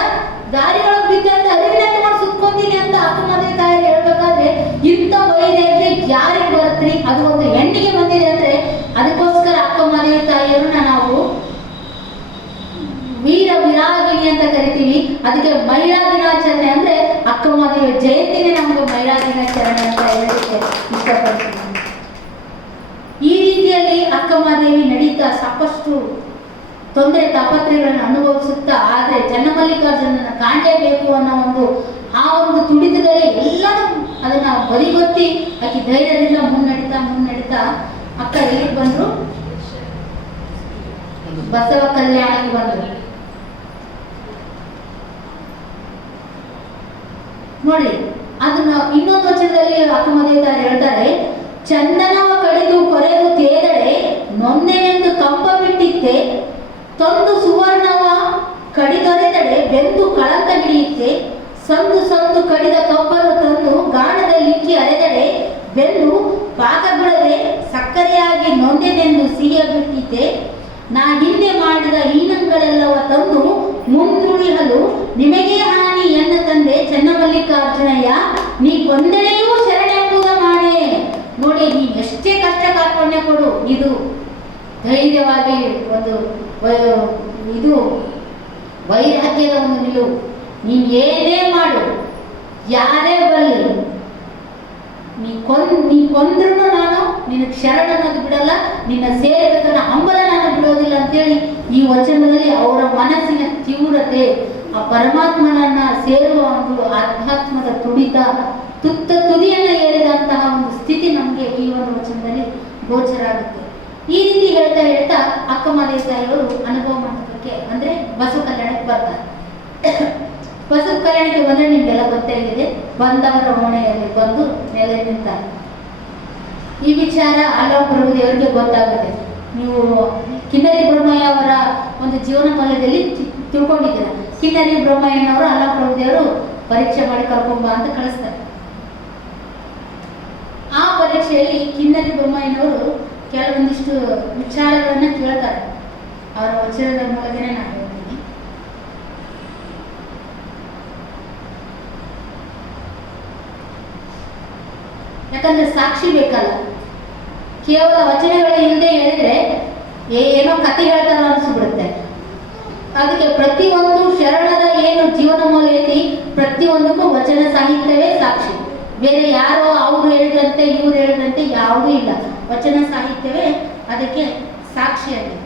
ದಾರಿಯೊಳಗೆ ಬಿದ್ದಂತ ಅರಿವಿನ ಮಾಡಿ ಸುತ್ಕೊಂತೀನಿ ಅಂತ ಅಕ್ಕಮದೇ ತಾಯಿಗೆ ಹೇಳ್ಬೇಕಾದ್ರೆ ಇಂಥ ವೈದ್ಯಕ್ಕೆ ಯಾರಿಗೆ ಬರುತ್ತ್ರಿ? ಅದು ಒಂದು ಹೆಣ್ಣಿಗೆ ಬಂದಿದೆ ಅಂದ್ರೆ ಅದಕ್ಕೋಸ್ಕರ ಅಕ್ಕಮದೇ ತಾಯಿಯರನ್ನ ನಾವು ವೀರ ವಿರಾಗಿಣಿ ಅಂತ ಕರಿತೀವಿ. ಅದಕ್ಕೆ ಮಹಿಳಾ ದಿನಾಚರಣೆ ಅಂದ್ರೆ ಅಕ್ಕಮದೇವಿ ಜಯಂತಿನೇ ನಮಗೆ ಮಹಿಳಾ ದಿನಾಚರಣೆ ಅಂತ ಹೇಳಲಿಕ್ಕೆ ಇಷ್ಟಪಡ್ತೀನಿ. ಈ ರೀತಿಯಲ್ಲಿ ಅಕ್ಕಮದೇವಿ ನಡೀತಾ ಸಾಕಷ್ಟು ತೊಂದರೆ ತಾಪತ್ರೆಗಳನ್ನು ಅನುಭವಿಸುತ್ತಾ, ಆದರೆ ಚನ್ನಮಲ್ಲಿಕಾರ್ಜುನನ ಕಾಣಲೇಬೇಕು ಅನ್ನೋ ಆ ಒಂದು ತುಡಿತದಲ್ಲಿ ಎಲ್ಲರೂ ಅದನ್ನ ಬದಿಗೊತ್ತಿ ಆಕೆ ಧೈರ್ಯದಿಂದ ಮುನ್ನಡಿತಾ ಅಕ್ಕ ಎಲ್ಲಿಗೆ ಬಂದ್ರು? ಬಸವ ಕಲ್ಯಾಣಕ್ಕೆ ಬಂದ್ರು. ನೋಡಿ, ಅದನ್ನ ಇನ್ನೊಂದು ವಚನದಲ್ಲಿ ಅಕ್ಕಮದೇವಿ ಹೇಳ್ತಾರೆ, ಚಂದನವ ಕಡಿದು ಕೊರೆದು ತೇದಡೆ ನೊಂದೆನೆಂದು ಕಂಪ ಬಿಟ್ಟಿತ್ತೆ, ತಂದು ಸುವರ್ಣವ ಕಡಿದೊರೆದಡೆ ಬೆಂದು ಕಳಂಕ ಹಿಡಿಯುತ್ತೆ, ಸಂದು ಕಡಿದ ಕಬ್ಬನ್ನು ತಂದು ಗಾಣದಲ್ಲಿಕ್ಕಿ ಅರೆದಡೆ ಬೆಂದು ಪಾಕ ಬಿಡದೆ ಸಕ್ಕರೆಯಾಗಿ ನೊಂದೆನೆಂದು ಸಿಹಿಯ ಬಿಟ್ಟಿತ್ತೆ, ನಾ ಹಿಂದೆ ಮಾಡಿದ ಹೀನಂಗಳೆಲ್ಲವ ತಂದು ಮುಂದುಳಿಹಲು ನಿಮಗೆ ಹಾನಿ ಎನ್ನ ತಂದೆ ಚನ್ನಮಲ್ಲಿಕಾರ್ಜುನಯ್ಯ, ನೀ ಕೊಂದೆಯೂ ಶರಣೆಂಬುದ ಮಾಡೆ. ನೋಡಿ, ನೀ ಎಷ್ಟೇ ಕಷ್ಟ ಕಾರ್ಪಣ್ಯ ಕೊಡು, ಇದು ಧೈರ್ಯವಾಗಿ ಒಂದು ಇದು ವೈರಾಗ್ಯದ ಒಂದು ನಿಲುವು. ನೀನ್ ಏನೇ ಮಾಡು, ಯಾರೇ ಬರಲಿ, ನೀ ಕೊಂದ್ರೂ ನಾನು ನಿನಗೆ ಶರಣ ಅನ್ನೋದು ಬಿಡಲ್ಲ, ನಿನ್ನ ಸೇರಬೇಕನ್ನ ಹಂಬಲ ನಾನು ಬಿಡೋದಿಲ್ಲ ಅಂತೇಳಿ ಈ ವಚನದಲ್ಲಿ ಅವರ ಮನಸ್ಸಿನ ತೀವ್ರತೆ, ಆ ಪರಮಾತ್ಮನನ್ನ ಸೇರುವ ಒಂದು ಆಧ್ಯಾತ್ಮದ ತುಡಿತ, ತುದಿಯನ್ನ ಏರಿದಂತಹ ಒಂದು ಸ್ಥಿತಿ ನಮಗೆ ಈ ಒಂದು ವಚನದಲ್ಲಿ ಗೋಚರ ಆಗುತ್ತೆ. ಈ ರೀತಿ ಹೇಳ್ತಾ ಅಕ್ಕಮದೇವಿ ತಾಯಿಯವರು ಅನುಭವ ಮಂಟಪಕ್ಕೆ ಅಂದ್ರೆ ಬಸವ ಕಲ್ಯಾಣಕ್ಕೆ ಬರ್ತಾರೆ. ಬಸವ ಕಲ್ಯಾಣಕ್ಕೆ ಬಂದ್ರೆ ನಿಮ್ಗೆಲ್ಲ ಗೊತ್ತಾಗಿದೆ, ಬಂದವರ ಓಣೆಯಲ್ಲಿ ಬಂದು ನೆಲೆ ನಿಂತಾರೆ. ಈ ವಿಚಾರ ಅಲ್ಲವ ಪ್ರಭುದೇವರಿಗೆ ಗೊತ್ತಾಗುತ್ತೆ. ನೀವು ಕಿನ್ನರಿ ಬ್ರಹ್ಮಯ್ಯ ಅವರ ಒಂದು ಜೀವನ ಮೌಲ್ಯದಲ್ಲಿ ತಿಳ್ಕೊಂಡಿದ್ದೀರ. ಕಿನ್ನರಿ ಬ್ರಹ್ಮಯ್ಯನವರು ಅಲ್ಲವ ಪ್ರಭುದೇವರು ಪರೀಕ್ಷೆ ಮಾಡಿ ಕರ್ಕೊಂಬ ಅಂತ ಕಳಿಸ್ತಾರೆ. ಆ ಪರೀಕ್ಷೆಯಲ್ಲಿ ಕಿನ್ನರಿ ಬ್ರಹ್ಮಯ್ಯನವರು ಕೆಲವೊಂದಿಷ್ಟು ವಿಚಾರಗಳನ್ನ ಕೇಳ್ತಾರೆ. ಅವರ ವಚನದ ಮೂಲಕನೇ ನಾನು ಹೇಳ್ತೀನಿ. ಯಾಕಂದ್ರೆ ಸಾಕ್ಷಿ ಬೇಕಲ್ಲ, ಕೇವಲ ವಚನಗಳ ಹಿಂದೆ ಹೇಳಿದ್ರೆ ಏನೋ ಕತೆ ಹೇಳ್ತಾರ ಅನಿಸ್ಬಿಡುತ್ತೆ. ಅದಕ್ಕೆ ಪ್ರತಿಯೊಂದು ಶರಣರ ಏನು ಜೀವನ ಮೌಲ್ಯ ಐತಿ, ಪ್ರತಿಯೊಂದಕ್ಕೂ ವಚನ ಸಾಹಿತ್ಯವೇ ಸಾಕ್ಷಿ. ಬೇರೆ ಯಾರೋ ಅವ್ರು ಹೇಳಿದಂತೆ ಇವ್ರು ಹೇಳಿದಂತೆ ಯಾವುದೂ ಇಲ್ಲ. ವಚನ ಸಾಹಿತ್ಯವೇ ಅದಕ್ಕೆ ಸಾಕ್ಷಿಯಾಗಿದೆ.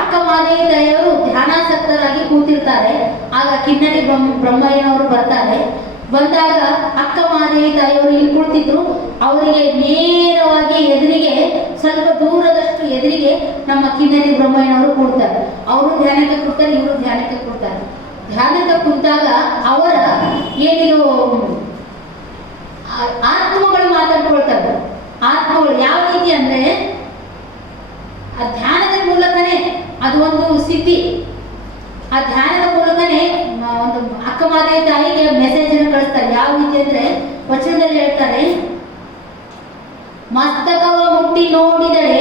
ಅಕ್ಕ ಮಾದೇವಿ ತಾಯಿಯವರು ಧ್ಯಾನಾಸಕ್ತರಾಗಿ ಕೂತಿರ್ತಾರೆ. ಆಗ ಕಿನ್ನರಿ ಬ್ರಹ್ಮಯ್ಯನವರು ಬರ್ತಾರೆ. ಬಂದಾಗ ಅಕ್ಕ ಮಾದೇವಿ ತಾಯಿಯವರು ಇಲ್ಲಿ ಕುಳಿತಿದ್ರು. ಅವರಿಗೆ ನೇರವಾಗಿ ಎದುರಿಗೆ, ಸ್ವಲ್ಪ ದೂರದಷ್ಟು ಎದುರಿಗೆ ನಮ್ಮ ಕಿನ್ನರಿ ಬ್ರಹ್ಮಯ್ಯನವರು ಕೂಡ್ತಾರೆ. ಅವರು ಧ್ಯಾನಕ್ಕೆ ಕೂಡ್ತಾರೆ, ಇವರು ಧ್ಯಾನಕ್ಕೆ ಕೂಡ್ತಾರೆ. ಧ್ಯಾನಕ್ಕೆ ಕುಂತಾಗ ಅವರ ಏನಿದು ಆತ್ಮಗಳು ಮಾತಾಡ್ಕೊಳ್ತಾರೆ. ಆತ್ಮಗಳು ಯಾವ ರೀತಿ ಅಂದ್ರೆ, ಆ ಧ್ಯಾನದ ಮೂಲಕನೇ ಅದು ಒಂದು ಸಿದ್ಧಿ. ಆ ಧ್ಯಾನದ ಮೂಲಕನೇ ಒಂದು ಅಕ್ಕ ಮಾದೇವಿ ತಾಯಿಗೆ ಮೆಸೇಜ್ ಅನ್ನು ಕಳಿಸ್ತಾರೆ. ಯಾವ ರೀತಿ ಅಂದ್ರೆ ವಚನದಲ್ಲಿ ಹೇಳ್ತಾರೆ, ಮಸ್ತಕವ ಮುಟ್ಟಿ ನೋಡಿದರೆ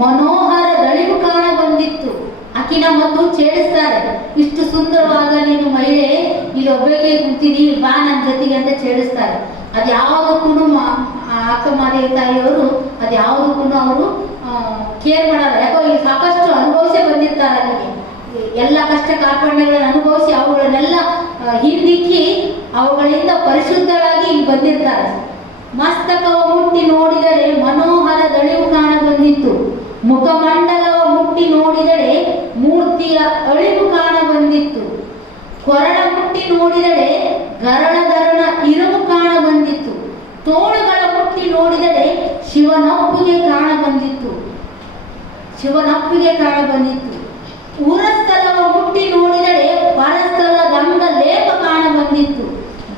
ಮನೋಹರ ದಳಿವು ಕಾಣ ಬಂದಿತ್ತು. ಅಕಿನ ಮತ್ತು ಛೇಡಿಸ್ತಾರೆ, ಇಷ್ಟು ಸುಂದರವಾದ ನೀನು ಮಹಿಳೆ, ಇಲ್ಲಿ ಒಬ್ಬರಿಗೆ ಕುಂತಿದಿ, ಬಾ ನನ್ನ ಜೊತೆಗೆ ಅಂತ ಛೇಡಿಸ್ತಾರೆ. ಅದ್ಯಾವುದಕ್ಕೂ ಅಕ್ಕ ಮಾದೇವಿ ತಾಯಿಯವರು ಅದ್ಯಾವುದಕ್ಕೂ ಅವರು ಕೇರ್ ಮಾಡಲ್ಲ. ಯಾಕೋ ಈ ಸಾಕಷ್ಟು ಅನುಭವಿಸಿ ಬಂದಿರ್ತಾರೆ. ಅಲ್ಲಿಗೆ ಎಲ್ಲ ಕಷ್ಟ ಕಾರ್ಪಣ್ಯಗಳನ್ನು ಅನುಭವಿಸಿ ಅವುಗಳನ್ನೆಲ್ಲ ಹಿಂದಿಕ್ಕಿ ಅವುಗಳಿಂದ ಪರಿಶುದ್ಧರಾಗಿ ಇಲ್ಲಿ ಬಂದಿರ್ತಾರೆ. ಮಸ್ತಕವ ಮುಟ್ಟಿ ನೋಡಿದರೆ ಮನೋಹರ ದಳಿವು ಕಾಣ ಬಂದಿತ್ತು. ಮುಖಮಂಡಲವ ಮುಟ್ಟಿ ನೋಡಿದರೆ ಮೂರ್ತಿಯ ಅಳಿವು ಕಾಣ ಬಂದಿತ್ತು. ಕೊರಳ ಮುಟ್ಟಿ ನೋಡಿದರೆ ಗರಳಧರನ ಇರುವು ಕಾಣ ಬಂದಿತ್ತು. ತೋಳುಗಳ ಮುಟ್ಟಿ ನೋಡಿದರೆ ಶಿವನೊಪ್ಪಿಗೆ ಕಾಣ ಬಂದಿತ್ತು. ಶಿವನೊಪ್ಪಿಗೆ ಕಾಣ ಬಂದಿತ್ತು. ಉರಸ್ಥಲವ ಮುಟ್ಟಿ ನೋಡಿದರೆ ಪರಸ್ಥಲದಂಗ ಲೇಪ ಕಾಣ ಬಂದಿತ್ತು.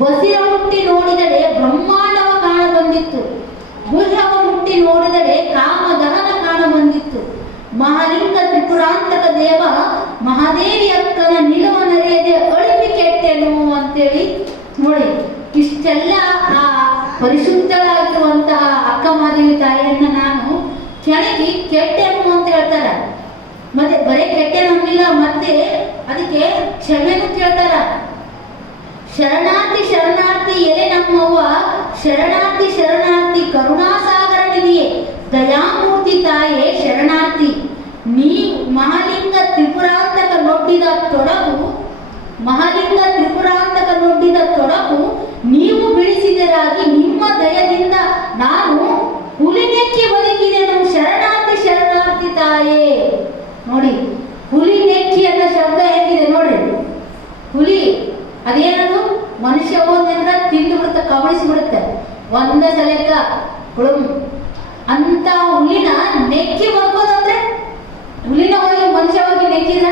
ಬಸಿರ ಮುಟ್ಟಿ ನೋಡಿದರೆ ಬ್ರಹ್ಮಾಂಡವ ಕಾಣ ಬಂದಿತ್ತು. ಗುಹ್ಯವ ಮುಟ್ಟಿ ನೋಡಿದರೆ ಕಾಮದಹನ ಕಾಣ ಬಂದಿತ್ತು. ಮಹಾಲಿಂಗ ತ್ರಿಪುರಾಂತಕ ದೇವ ಮಹಾದೇವಿ ಅಕ್ಕನ ನಿಲುವ ನರೆಯದೆ ಅಳಿವಿ ಕೆಟ್ಟೆನು ಅಂತೇಳಿ ನೋಡಿ. ಇಷ್ಟೆಲ್ಲ ಆ ಪರಿಶುದ್ಧರಾಗಿರುವಂತಹ ಅಕ್ಕ ಮಾದೇವಿ ತಾಯಿಯನ್ನ ನಾನು ಕೆಣಕಿ ಕೆಟ್ಟೆನು ಅಂತ ಹೇಳ್ತಾರ. ಮತ್ತೆ ಬರೀ ಕೆಟ್ಟೆನು ಅನ್ನಿಲ್ಲ, ಮತ್ತೆ ಅದಕ್ಕೆ ಕ್ಷಮೆನು ಕೇಳ್ತಾರ. ಶರಣಾರ್ಥಿ ಶರಣಾರ್ಥಿ ಎಲೆ ನಮ್ಮವ್ವ, ಶರಣಾರ್ಥಿ ಶರಣಾರ್ಥಿ ಕರುಣಾಸಾಗರ ನಿಧಿಯೇ, ದಯಾಮೂರ್ತಿ ತಾಯೇ ಶರಣಾರ್ಥಿ. ನೀ ಮಹಾಲಿಂಗ ತ್ರಿಪುರಾಂತಕ ನೊಡ್ಡಿದ ತೊಡಗು, ಮಹಾಲಿಂಗ ತ್ರಿಪುರಾಂತಕ ನೊಡ್ಡಿದ ತೊಡಗು ನೀವು ಬಿಡಿಸಿದರಾಗಿ ನಿಮ್ಮ ದಯದಿಂದ ನಾನು ಹುಲಿನೆಕ್ಕಿ ಬದುಕಿದೆನು. ಶರಣಾರ್ಥಿ ಶರಣಾರ್ಥಿ ತಾಯೇ. ನೋಡಿ, ಹುಲಿನೆಕ್ಕಿ ಅನ್ನೋ ಶಬ್ದ ಹೇಗಿದೆ ನೋಡಿ. ಹುಲಿ ಅದೇನದು, ಮನುಷ್ಯ ಹೋದಂದ್ರ ತಿಂದು ಬಿಡುತ್ತೆ, ಕಬಳಿಸಿ ಬಿಡುತ್ತೆ ಒಂದೇ ಸಲಕ್ಕ ಹುಳುಂ. ಅಂತ ಹುಲಿನ ನೆಕ್ಕಿ ಬದುಕೋದಂದ್ರೆ, ಹುಲಿನ ಹೋಗಿ ಮನುಷ್ಯ ಹೋಗಿ ನೆಕ್ಕಿದ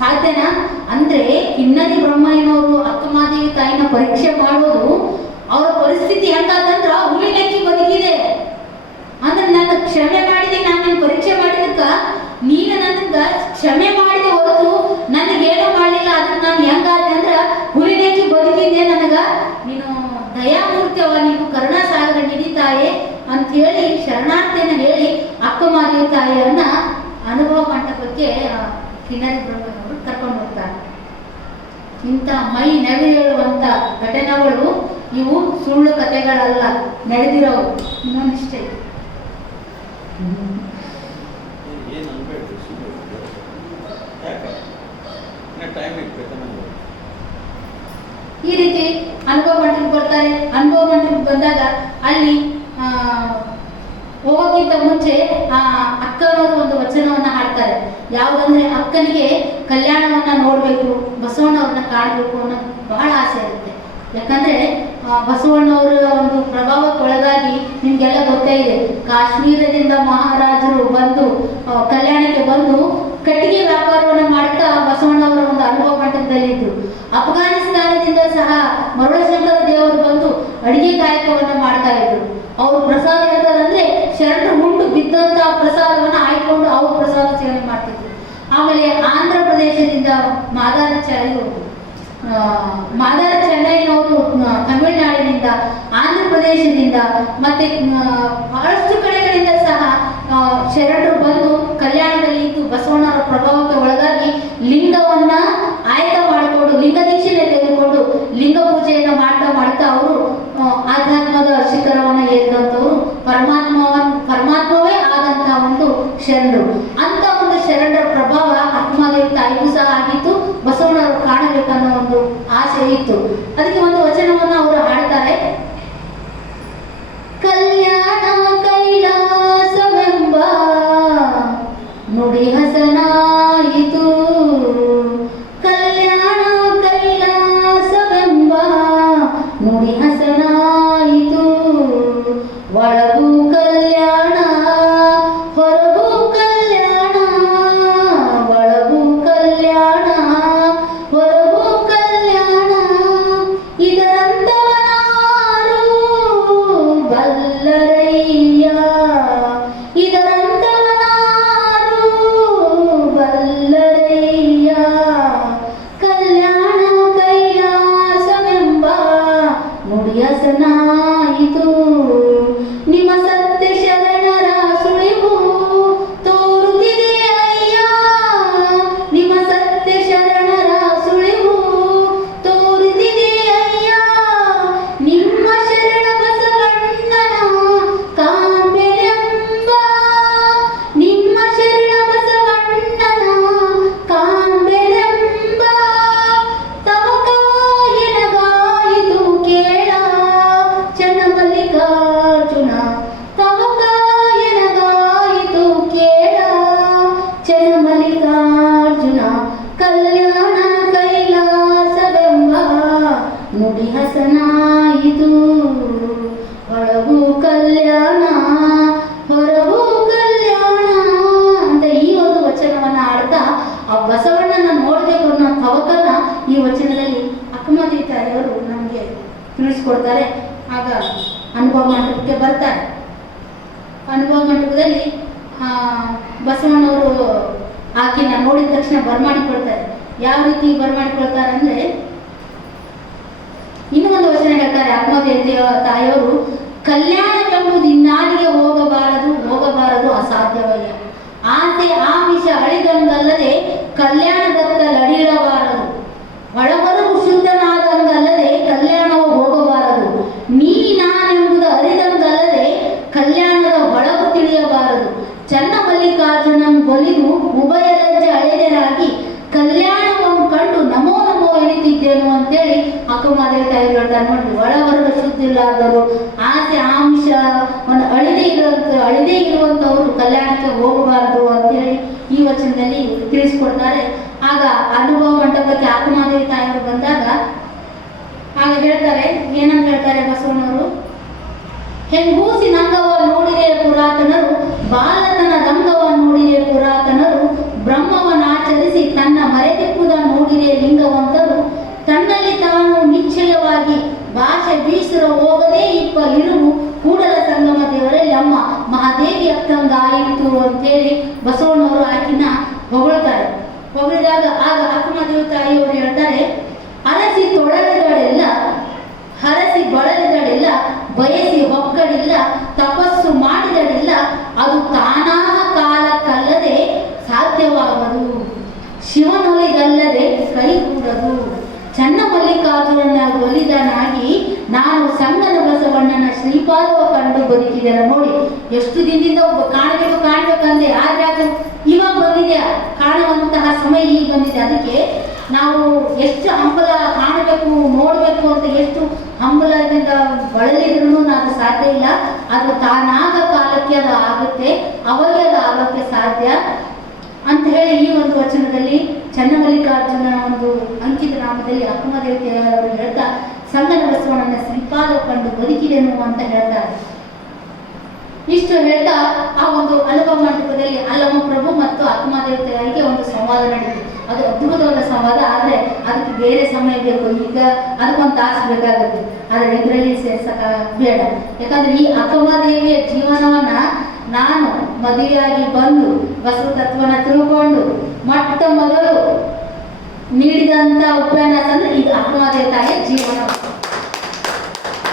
ಸಾಧ್ಯನಾ? ಅಂದ್ರೆ ಕಿನ್ನರಿ ಬ್ರಹ್ಮಯ್ಯನವರು ಅಕ್ಕ ಮಾದೇವಿ ತಾಯಿನ ಪರೀಕ್ಷೆ ಮಾಡೋದು, ಅವರ ಪರಿಸ್ಥಿತಿ ಹೆಂಗಾದಂದ್ರ ಹುಲಿ ನೆಕ್ಕಿ ಬದುಕಿದೆ ಅಂದ್ರೆ, ನನ್ನ ಕ್ಷಮೆ ಮಾಡಿದೆ, ನಾನು ನಿನ್ನ ಪರೀಕ್ಷೆ ಮಾಡಿದಕ್ಕ ನೀನು ನನಗ ಕ್ಷಮೆ ಮಾಡಿದೆ ಹೊರತು ನನಗೇನು ಮಾಡಲಿಲ್ಲ. ಅದಕ್ಕೆ ನಾನು ಹೆಂಗಾದೆ ಅಂದ್ರ ಹುಲಿನೆಕ್ಕಿ ಬದುಕಿದ್ದೆ, ನನಗ ನೀನು ದಯಾಮೂರ್ತಿಯವ, ನೀನು ಕರುಣಾಸಾಗರ ನಿಧಿ ತಾಯೇ ಅಂತ ಹೇಳಿ ಶರಣಾರ್ಥಿಯನ್ನು ಹೇಳಿ ಅಕ್ಕ ಮಾದೇವಿ ತಾಯಿಯನ್ನ ಅನುಭವ ಮಂಟಪಕ್ಕೆ ಕಿನ್ನರಿ ಬ್ರಹ್ಮಯ್ಯನವರು ಕರ್ಕೊಂಡು ಹೋಗ್ತಾರೆ. ಇಂಥ ಮೈ ನವಿ ಹೇಳುವಂತ ಘಟನೆಗಳು ಇವು ಸುಳ್ಳು ಕಥೆಗಳಲ್ಲ, ನಡೆದಿರೋವು. ಇನ್ನೊಂದಿಷ್ಟೇ, ಈ ರೀತಿ ಅನುಭವ ಮಂಟಪಕ್ಕೆ ಬರ್ತಾರೆ. ಅನುಭವ ಮಂಟಪಕ್ಕೆ ಬಂದಾಗ ಅಲ್ಲಿ ಹೋಗೋಕ್ಕಿಂತ ಮುಂಚೆ ಅಕ್ಕನವರು ಒಂದು ವಚನವನ್ನ ಹಾಡ್ತಾರೆ. ಯಾವುದಂದ್ರೆ, ಅಕ್ಕನಿಗೆ ಕಲ್ಯಾಣವನ್ನ ನೋಡ್ಬೇಕು, ಬಸವಣ್ಣವ್ರನ್ನ ಕಾಣಬೇಕು ಅನ್ನೋ ಬಹಳ ಆಸೆ ಇರುತ್ತೆ. ಯಾಕಂದ್ರೆ ಬಸವಣ್ಣವರ ಒಂದು ಪ್ರಭಾವಕ್ಕೊಳಗಾಗಿ ನಿಮ್ಗೆಲ್ಲ ಗೊತ್ತೇ ಇದೆ, ಕಾಶ್ಮೀರದಿಂದ ಮಹಾರಾಜರು ಬಂದು ಕಲ್ಯಾಣಕ್ಕೆ ಬಂದು ಕಟ್ಟಿಗೆ ವ್ಯಾಪಾರವನ್ನು ಮಾಡ್ತಾ ಬಸವಣ್ಣವರ ಒಂದು ಅನುಭವ ಮಂಟಪದಲ್ಲಿದ್ರು. ಅಫ್ಘಾನಿಸ್ತಾನದಿಂದ ಸಹ ಮರುಳಶಂಕರ ದೇವರು ಬಂದು ಅಡಿಗೆ ಕಾಯಕವನ್ನ ಮಾಡ್ತಾ ಇದ್ರು. ಅವರು ಪ್ರಸಾದ ಹೇಳ್ತಾರಂದ್ರೆ ಶರಣರು ಉಂಡು ಬಿದ್ದಂತ ಪ್ರಸಾದವನ್ನ ಆಯ್ಕೊಂಡು ಅವರು ಪ್ರಸಾದ ಸೇವನೆ ಮಾಡ್ತಿದ್ರು. ಆಮೇಲೆ ಆಂಧ್ರ ಪ್ರದೇಶದಿಂದ ಮಾದಾರ ಚೆನ್ನೈನವರು, ತಮಿಳುನಾಡಿನಿಂದ, ಆಂಧ್ರ ಪ್ರದೇಶದಿಂದ ಮತ್ತೆ ಬಹಳಷ್ಟು ಕಡೆಗಳಿಂದ ಸಹ ಶರಣರು ಬಂದು ಕಲ್ಯಾಣದಲ್ಲಿ ಇದ್ದು ಬಸವಣ್ಣವರ ಪ್ರಭಾವಕ್ಕೆ ಒಳಗಾಗಿ ಲಿಂಗವನ್ನ ಆಯ್ಕೆ ಮಾಡಿಕೊಂಡು, ಲಿಂಗ ದೀಕ್ಷೆನೆ ತೆಗೆದುಕೊಂಡು ಲಿಂಗ ಪೂಜೆಯನ್ನ ಮಾಡ್ತಾ ಅವರು ಆಧ್ಯಾತ್ಮದ ಶಿಖರವನ್ನ ಏರಿದಂಥವ್ರು, ಪರಮಾತ್ಮವೇ ಆದಂತಹ ಒಂದು ಶರಣರು. ಅಂತ ಒಂದು ಶರಣರ ಪ್ರಭಾವ ಅಕ್ಕಮಾದೇವಿ ತಾಯಿಗೂ ಸಹ ಆಗಿತ್ತು. ಬಸವಣ್ಣವರು ಕಾಣಬೇಕನ್ನೋ ಒಂದು ಆಸೆ ಇತ್ತು. ಅದಕ್ಕೆ ಒಂದು ವಚನವನ್ನ ಅವರು ಹಾಡ್ತಾರೆ. ಕಲ್ಯಾಣ ಕೈಲಾಸವೆಂಬ ನುಡಿ ಹಸನ ಹಸನಾಯಿತು. ನಿಮ್ಮ ಸತ್ಯ ಶರಣರ ಸುಳಿವು ತೋರುತ್ತಿದೆ ಅಯ್ಯ, ನಿಮ್ಮ ಸತ್ಯ ಶರಣರ ಸುಳಿವು ತೋರುತ್ತಿದೆ ಅಯ್ಯ. ನಿಮ್ಮ ಶರಣ ಬಸವಣ್ಣನ ಕಾಂಬೆಲೆಂಬ, ನಿಮ್ಮ ಶರಣ ಬಸವಣ್ಣನ ಕಾಂಬೆಲೆಂಬ ತವಕಾಯನಗಾಯಿತು ಕೇಳ ಚನ್ನಮಲ್ಲಿಕಾರ್ಜುನ, ತವಕಾಯನಗಾಯಿತು ಕೇಳ ಚನ್ನಮಲ್ಲಿಕಾರ್ಜುನ. ಕಲ್ಯಾಣ ಕೈಲಾಸವೆಂಬ ನುಡಿ ಹಸನಾಯಿತು, ಒಳಗೂ ಕಲ್ಯಾಣ ಹೊರಗೂ ಕಲ್ಯಾಣ ಅಂತ ಈ ಒಂದು ವಚನವನ್ನ ಆಡ್ತಾ ಆ ಬಸವಣ್ಣನ ನೋಡಬೇಕು ಅನ್ನೋ ತವಕನ ಈ ವಚನದಲ್ಲಿ ಅಕ್ಕಮಹಾದೇವಿ ತಾಯಿಯವರು ನಮಗೆ ತಿಳಿಸ್ಕೊಡ್ತಾರೆ. ಆಗ ಅನುಭವ ಮಂಟಪಕ್ಕೆ ಬರ್ತಾರೆ. ಅನುಭವ ಮಂಟಪದಲ್ಲಿ ಬಸವಣ್ಣವರು ಆಕೆನ ನೋಡಿದ ತಕ್ಷಣ ಬರಮಾಡಿಕೊಳ್ತಾರೆ. ಯಾವ ರೀತಿ ಬರಮಾಡಿಕೊಳ್ತಾರೆ ಅಂದ್ರೆ, ಇನ್ನೂ ಒಂದು ವಚನ ಹೇಳ್ತಾರೆ ಅಕ್ಕಮಹಾದೇವಿ ತಾಯಿಯವರು, ಕಲ್ಯಾಣವೆಂಬುದು ಇನ್ನಾರಿಗೆ ಹೋಗಬಾರದು, ಹೋಗಬಾರದು ಅಸಾಧ್ಯವಯ್ಯ. ಆಸೆ ಆಮಿಷ ಅಳಿದಂಗಲ್ಲದೆ ಕಲ್ಯಾಣದತ್ತ ಲಡಿರಬಾರದು, ಒಳಬರವು ಶುದ್ಧನಾದಂಗಲ್ಲದೆ ಕಲ್ಯಾಣವು ಹೋಗಬಾರದು. ನೀ ನಾನೆಂಬುದು ಅರಿದಂಗಲ್ಲದೆ ಕಲ್ಯಾಣದ ಒಳಗು ತಿಳಿಯಬಾರದು. ಚನ್ನಮಲ್ಲಿಕಾರ್ಜುನಂ ಒಲಿದು ಉಭಯ ಲಜ್ಜೆ ಅಳೆದರಾಗಿ ಕಲ್ಯಾಣವನ್ನು ಕಂಡು ನಮೋ ನಮೋ ಎಣಿತಿದ್ದೇನು ಅಂತೇಳಿ ಅಕ್ಕಮಹಾದೇವಿ ತಾಯಿ ಹೇಳ್ತಾರೆ. ನೋಡಿ, ಒಳವರ್ಗ ಶುದ್ಧ ಇಲ್ಲಾದವರು, ಆಸೆ ಆಮಿಷವನ್ನು ಅಳಿದೇ ಇರುವಂತವರು ಕಲ್ಯಾಣಕ್ಕೆ ಹೋಗಬಾರದು ಅಂತೇಳಿ ಈ ವಚನದಲ್ಲಿ ತಿಳಿಸ್ಕೊಡ್ತಾರೆ. ಆಗ ಅನುಭವ ಮಂಟಪಕ್ಕೆ ಅಕ್ಕಮಹಾದೇವಿ ತಾಯಿಯವರು ಬಂದಾಗ ಆಗ ಹೇಳ್ತಾರೆ, ಏನಂತ ಹೇಳ್ತಾರೆ ಬಸವಣ್ಣವರು, ಹೆಂಗೂಸಿ ನಂಗವ ನೋಡಿದೆ ಪುರಾತನರು, ಬಾಲತನ ದಂಗವ ನೋಡಿದೆ ಪುರಾತನರು, ಬ್ರಹ್ಮವನ್ನಾಚರಿಸಿ ತನ್ನ ಮರೆತಿಪ್ಪುದ ನೋಡಿದೆ ಲಿಂಗವಂತರು, ತನ್ನಲ್ಲಿ ತಾನು ನಿಶ್ಚಯವಾಗಿ ಭಾಷೆ ಬೀಸರ ಹೋಗದೇ ಇಪ್ಪ ಇರುವು ಕೂಡಲ ಸಂಗಮ ದೇವರಲ್ಲಿ ಅಮ್ಮ ಮಹಾದೇವಿ ಅಕ್ಕಂಗಾಯಿತು ಅಂತೇಳಿ ಬಸವಣ್ಣವರು ಆಕಿನ ಹೊಗಳ್ತಾರೆ. ಹೊಗಳಿದಾಗ ಆಗ ಅಕ್ಕಮಹಾದೇವಿ ತಾಯಿಯವರು ಹೇಳ್ತಾರೆ, ಅರಸಿ ತೊಳಲಿದಳೆಲ್ಲ, ಹರಸಿ ಬಳಲಿದಳೆಲ್ಲ, ಬಯಸಿ ಹೊಕ್ಕಡಿಲ್ಲ, ತಪಸ್ಸು ಮಾಡಿದಳಿಲ್ಲ, ಅದು ತಾನಾಹ ಕಾಲಕ್ಕಲ್ಲದೆ ಸಾಧ್ಯವಾಗದು, ಶಿವನೊಲಿಗಲ್ಲದೆ ಕೈಗೂಡದು. ಚನ್ನಮಲ್ಲಿಕಾರ್ಜುನನ ಒಲಿದನಾಗಿ ನಾನು ಸಂಗನ ಬಸವಣ್ಣನ ಶ್ರೀಪಾದವ ಕಂಡು ಬದುಕಿದೆನ. ನೋಡಿ, ಎಷ್ಟು ದಿನದಿಂದ ಕಾಣಬೇಕಂದೆ, ಆದ್ರೆ ಇವಾಗ ಬಂದಿದೆ, ಕಾಣುವಂತಹ ಸಮಯ ಈಗ ಬಂದಿದೆ. ಅದಕ್ಕೆ ನಾವು ಎಷ್ಟು ಹಂಬಲ ಕಾಣಬೇಕು ನೋಡಬೇಕು ಅಂತ ಎಷ್ಟು ಹಂಬಲದಿಂದ ಬಳಲಿದ್ರೂ ಅದು ಸಾಧ್ಯ ಇಲ್ಲ. ಅದು ತಾನಾಗ ಕಾಲಕ್ಕೆ ಅದು ಆಗುತ್ತೆ, ಅವಾಗೆ ಅದು ಆಗೋಕ್ಕೆ ಸಾಧ್ಯ ಅಂತ ಹೇಳಿ ಈ ಒಂದು ವಚನದಲ್ಲಿ ಚನ್ನಮಲ್ಲಿಕಾರ್ಜುನ ಒಂದು ಅಂಕಿತ ನಾಮದಲ್ಲಿ ಅಕ್ಕಮಹಾದೇವಿ ಅವರು ಹೇಳ್ತಾ ಸಂಗನ ಬಸವಣ್ಣನ ಶ್ರೀಪಾದ ಕಂಡು ಬದುಕಿದೆನು ಅಂತ ಹೇಳ್ತಾರೆ. ಇಷ್ಟು ಹೇಳ್ತಾ ಆ ಒಂದು ಅನುಭವ ಮಂಟಪದಲ್ಲಿ ಅಲ್ಲಮ್ಮ ಪ್ರಭು ಮತ್ತು ಅಕ್ಕಮಹಾದೇವಿ ತಾಯಿಗೆ ಒಂದು ಸಂವಾದ ನಡೆಯಿತು. ಅದು ಅದ್ಭುತವಾದ ಸಂವಾದ, ಆದರೆ ಅದಕ್ಕೆ ಬೇರೆ ಸಮಯ ಬೇಕು. ಈಗ ಅದಕ್ಕೊಂದು ತಾಸು ಬೇಕಾಗುತ್ತೆ, ಆದರೆ ಇದರಲ್ಲಿ ಸೇರ್ಸಕ ಬೇಡ. ಯಾಕಂದ್ರೆ ಈ ಅಕ್ಕಮಹಾದೇವಿಯ ಜೀವನವನ್ನ ನಾನು ಮದುವೆಯಾಗಿ ಬಂದು ಬಸವ ತತ್ವನ ತಿಳ್ಕೊಂಡು ಮೊಟ್ಟ ಮೊದಲು ನೀಡಿದಂತ ಉಪನ್ಯಾಸ ಅಂದ್ರೆ ಇದು ಅಕ್ಕಮಹಾದೇವಿ ತಾಯಿಯ ಜೀವನ.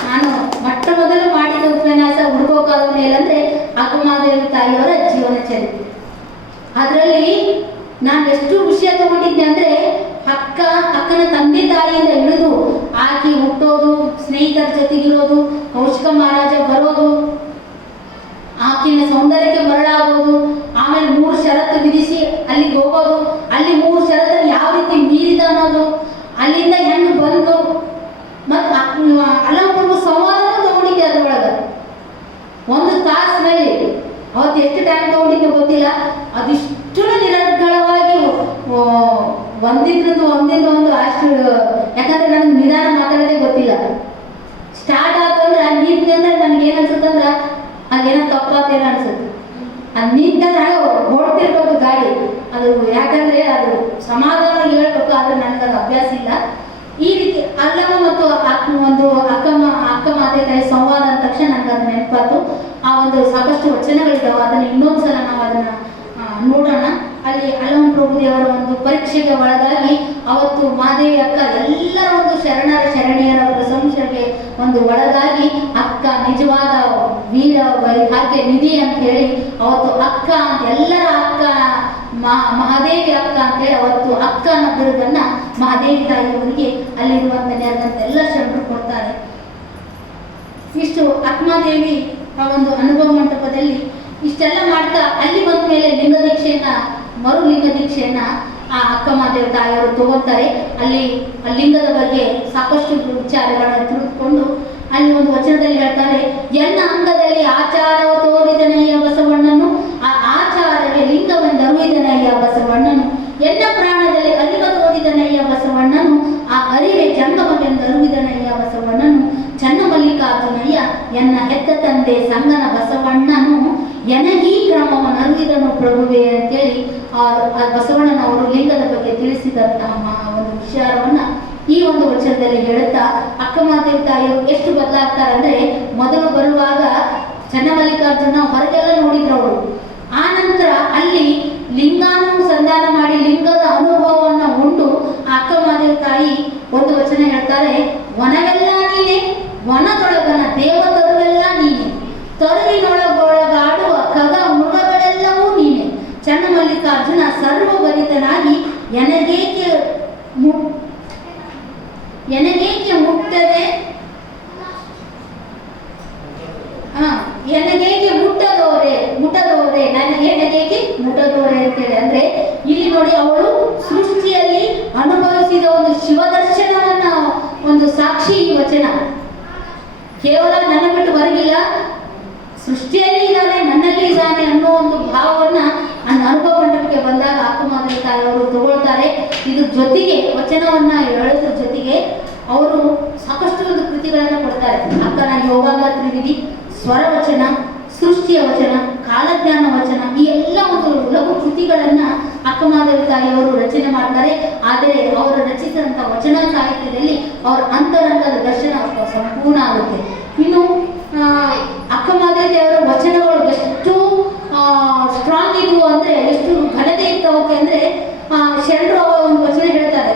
ನಾನು ಮೊಟ್ಟ ಮೊದಲು ಮಾಡಿದ ಉಪನ್ಯಾಸ ಹುಡುಕೋಕಾದ ಮೇಲಂದ್ರೆ ಅಕ್ಕಮಹಾದೇವಿ ತಾಯಿಯವರ ಜೀವನ ಚರಿತ್ರೆ. ಅದರಲ್ಲಿ ನಾನು ಎಷ್ಟು ವಿಷಯ ತಗೊಂಡಿದ್ದೆ ಅಂದ್ರೆ, ಅಕ್ಕನ ತಂದೆ ತಾಯಿಯಿಂದ ಹಿಡಿದು ಆಕಿ ಹುಟ್ಟೋದು, ಸ್ನೇಹಿತರ ಜೊತೆಗಿರೋದು, ಕೌಶಿಕ ಮಹಾರಾಜ ಬರೋದು, ಆಕಿನ ಸೌಂದರ್ಯಕ್ಕೆ ಮರಳಾಗೋದು, ಆಮೇಲೆ 3 ಷರತ್ತು ವಿಧಿಸಿ ಅಲ್ಲಿಗೆ ಹೋಗೋದು, ಅಲ್ಲಿ 3 ಷರತ್ತನ್ನು ಯಾವ ರೀತಿ ಮೀರಿದ ಅನ್ನೋದು, ಅಲ್ಲಿಂದ ಹೆಣ್ಣು ಬಂದು ಮತ್ತು ಅಲ್ಲಮ್ಮ ಸಂವಾದನೂ ತಗೊಂಡಿದ್ದೆ. ಅದ್ರೊಳಗೆ 1 ತಾಸಿನಲ್ಲಿ ಅವತ್ತು ಎಷ್ಟು ಟೈಮ್ ತಗೊಂಡಿದ್ದೆ ಗೊತ್ತಿಲ್ಲ, ಅದಿಷ್ಟು ನಿರರ್ಗಳವಾಗಿ ಒಂದಿದ್ರದ್ದು ಒಂದು ಅಷ್ಟು. ಯಾಕಂದ್ರೆ ನನಗೆ ನಿಧಾನ ಮಾತಾಡೋದೇ ಗೊತ್ತಿಲ್ಲ. ಸ್ಟಾರ್ಟ್ ಆತಂದ್ರೆ ನಿಂತಂದ್ರೆ ನನಗೆ ಏನು ಅನ್ಸುತ್ತಂದ್ರೆ ಅದೇನೋ ತಪ್ಪಾತೇನೋ ಅನ್ಸುತ್ತೆ. ಅದು ನಿಂತಂದ್ರೆ ಓಡ್ತಿರ್ಬೇಕು ಗಾಡಿ. ಅದು ಯಾಕಂದ್ರೆ ಅದು ಸಮಾಧಾನ ಹೇಳ್ಬೇಕು, ಆದ್ರೆ ನನಗೆ ಅದು ಅಭ್ಯಾಸ ಇಲ್ಲ. ಈ ರೀತಿ ಅಲ್ಲಮ್ಮ ಮತ್ತು ಅಕ್ಕ ಮಾತೆ ತಾಯಿ ಸಂವಾದ ಅಂದ ತಕ್ಷಣ ನನಗೆ ಅದು ನೆನಪಾತು. ಆ ಒಂದು ಸಾಕಷ್ಟು ವಚನಗಳಿದ್ದಾವೆ, ಅದನ್ನ ಇನ್ನೊಂದ್ಸಲ ನಾವು ಅದನ್ನ ನೋಡೋಣ. ಅಲ್ಲಿ ಅಲ್ಲಮ ಪ್ರಭುದೇವರ ಒಂದು ಪರೀಕ್ಷೆಗೆ ಒಳಗಾಗಿ ಅವತ್ತು ಮಹಾದೇವಿ ಅಕ್ಕ ಎಲ್ಲರ ಒಂದು ಶರಣೆಯರ ಪ್ರಶಂಸೆಗೆ ಒಂದು ಒಳಗಾಗಿ ಅಕ್ಕ ನಿಜವಾದ ವೀರ ವೈಭಾಗ್ಯ ನಿಧಿ ಅಂತ ಹೇಳಿ ಅವತ್ತು ಅಕ್ಕ ಅಂತ ಎಲ್ಲರ ಅಕ್ಕ ಮಹಾದೇವಿ ಅಕ್ಕ ಅಂತ ಹೇಳಿ ಅವತ್ತು ಅಕ್ಕನ ಬಿರುದನ್ನ ಮಹಾದೇವಿ ತಾಯಿಯವರಿಗೆ ಅಲ್ಲಿರುವಂತ ನೆರೆದಂತ ಎಲ್ಲ ಶರಣರು ಕೊಡ್ತಾರೆ. ಇಷ್ಟು ಅಕ್ಕಮಹಾದೇವಿ ಆ ಒಂದು ಅನುಭವ ಮಂಟಪದಲ್ಲಿ ಇಷ್ಟೆಲ್ಲ ಮಾಡ್ತಾ ಅಲ್ಲಿ ಬಂದ ಮೇಲೆ ಲಿಂಗ ದೀಕ್ಷೆಯನ್ನ ಮರು ಲಿಂಗ ದೀಕ್ಷೆಯನ್ನ ಆ ಅಕ್ಕಮಹಾದೇವಿ ತಾಯಿಯವರು ತಗೋತಾರೆ. ಅಲ್ಲಿ ಆ ಲಿಂಗದ ಬಗ್ಗೆ ಸಾಕಷ್ಟು ವಿಚಾರಗಳನ್ನ ತಿಳಿದುಕೊಂಡು ಅಲ್ಲಿ ಒಂದು ವಚನದಲ್ಲಿ ಹೇಳ್ತಾರೆ, ಎನ್ನ ಅಂಗದಲ್ಲಿ ಆಚಾರವ ತೋರಿದನಯ್ಯ ಬಸವಣ್ಣನು, ಆ ಆಚಾರವೇ ಲಿಂಗವೆಂದರುವಿದನಯ್ಯ ಬಸವಣ್ಣನು, ಎನ್ನ ಪ್ರಾಣದಲ್ಲಿ ಅರಿವ ತೋರಿದನಯ್ಯ ಬಸವಣ್ಣನು, ಆ ಅರಿವೆ ಜಂಗಮವೆಂದರುವಿದನಯ್ಯ ಬಸವಣ್ಣನು, ಚನ್ನಮಲ್ಲಿಕಾರ್ಜುನಯ್ಯ ಎನ್ನ ಹೆತ್ತ ತಂದೆ ಸಂಗನ ಬಸವಣ್ಣನು, ಎನಗೀ ಕ್ರಮವನ್ನರುವಿದನು ಪ್ರಭುವೆ ಅಂತೇಳಿ ಆ ಬಸವಣ್ಣನವರು ಲಿಂಗದ ಬಗ್ಗೆ ತಿಳಿಸಿದಂತಹ ಒಂದು ವಿಚಾರವನ್ನ ಈ ಒಂದು ವಚನದಲ್ಲಿ ಹೇಳುತ್ತಾ ಅಕ್ಕಮಹಾದೇವಿ ತಾಯಿಯವರು ಎಷ್ಟು ಬದಲಾಗ್ತಾರೆ ಅಂದ್ರೆ, ಮೊದಲು ಬರುವಾಗ ಚನ್ನಮಲ್ಲಿಕಾರ್ಜುನ ಹೊರಗೆಲ್ಲ ನೋಡಿದ್ರು ಅವರು. ಆ ನಂತರ ಅಲ್ಲಿ ಲಿಂಗಾನುಸಂಧಾನ ಮಾಡಿ ಲಿಂಗದ ಅನುಭವವನ್ನ ಉಂಡು ಅಕ್ಕಮಹಾದೇವಿ ತಾಯಿ ಒಂದು ವಚನ ಹೇಳ್ತಾರೆ, ವನವೆಲ್ಲ ನೀನೆ ವನದೊಳಗನ ದೇವತರುವೆಲ್ಲ ನೀನೆ, ತರುವಿನೊಳಗೊಳಗಾಡುವ ಖಗ ಮೃಗಗಳೆಲ್ಲವೂ ನೀನೆ, ಚನ್ನಮಲ್ಲಿಕಾರ್ಜುನ ಸರ್ವಭರಿತನಾಗಿ ಎನಗೇಕೆ ಮುಟ್ಟದೆ ಎನಗೇಕೆ ಮುಟ್ಟದೋರೆ ಎನಗೇಕೆ ಮುಟ್ಟದೋರೆ ಅಂತೇಳಿ ಅಂದ್ರೆ ಇಲ್ಲಿ ನೋಡಿ ಅವಳು ಸೃಷ್ಟಿಯಲ್ಲಿ ಅನುಭವಿಸಿದ ಒಂದು ಶಿವದರ್ಶನವನ್ನ ಒಂದು ಸಾಕ್ಷಿ ಈ ವಚನ. ಕೇವಲ ನನ್ನ ಬಿಟ್ಟು ಹೊರಗಿಲ್ಲ, ಸೃಷ್ಟಿಯಲ್ಲಿ ಇದ್ದಾನೆ, ನನ್ನಲ್ಲಿ ಇದ್ದಾನೆ ಅನ್ನೋ ಒಂದು ಭಾವವನ್ನ ಅನುಭವ ಮಂಟಪಕ್ಕೆ ಬಂದಾಗ ಅಕ್ಕಮಹಾದೇವಿ ತಾಯಿಯವರು ತಗೊಳ್ತಾರೆ. ಇದ್ರ ಜೊತೆಗೆ ವಚನವನ್ನ ಹೇಳೋದ್ರ ಜೊತೆಗೆ ಅವರು ಸಾಕಷ್ಟು ಒಂದು ಕೃತಿಗಳನ್ನ ಕೊಡ್ತಾರೆ. ಅಕ್ಕನ ಯೋಗಾಂಗ ತ್ರಿವಿಧಿ, ಸ್ವರ ವಚನ, ಸೃಷ್ಟಿಯ ವಚನ, ಕಾಲಜ್ಞಾನ ವಚನ, ಈ ಎಲ್ಲ ಒಂದು ಲಘು ಕೃತಿಗಳನ್ನ ಅಕ್ಕಮಹಾದೇವಿ ತಾಯಿಯವರು ರಚನೆ ಮಾಡ್ತಾರೆ. ಆದರೆ ಅವರು ರಚಿಸಿದಂತಹ ವಚನ ಸಾಹಿತ್ಯದಲ್ಲಿ ಅವರ ಅಂತರಂಗದ ದರ್ಶನ ಸಂಪೂರ್ಣ ಆಗುತ್ತೆ. ಇನ್ನು ಅಕ್ಕಮಹಾದೇವಿ ಅವರ ವಚನಗಳು ಎಷ್ಟು ಸ್ಟ್ರಾಂಗ್ ಇದ್ವು ಅಂದ್ರೆ, ಎಷ್ಟು ಘನತೆ ಇರ್ತವಕ್ಕೆ ಅಂದ್ರೆ ಶರಣರು ಒಂದು ವಚನ ಹೇಳ್ತಾರೆ,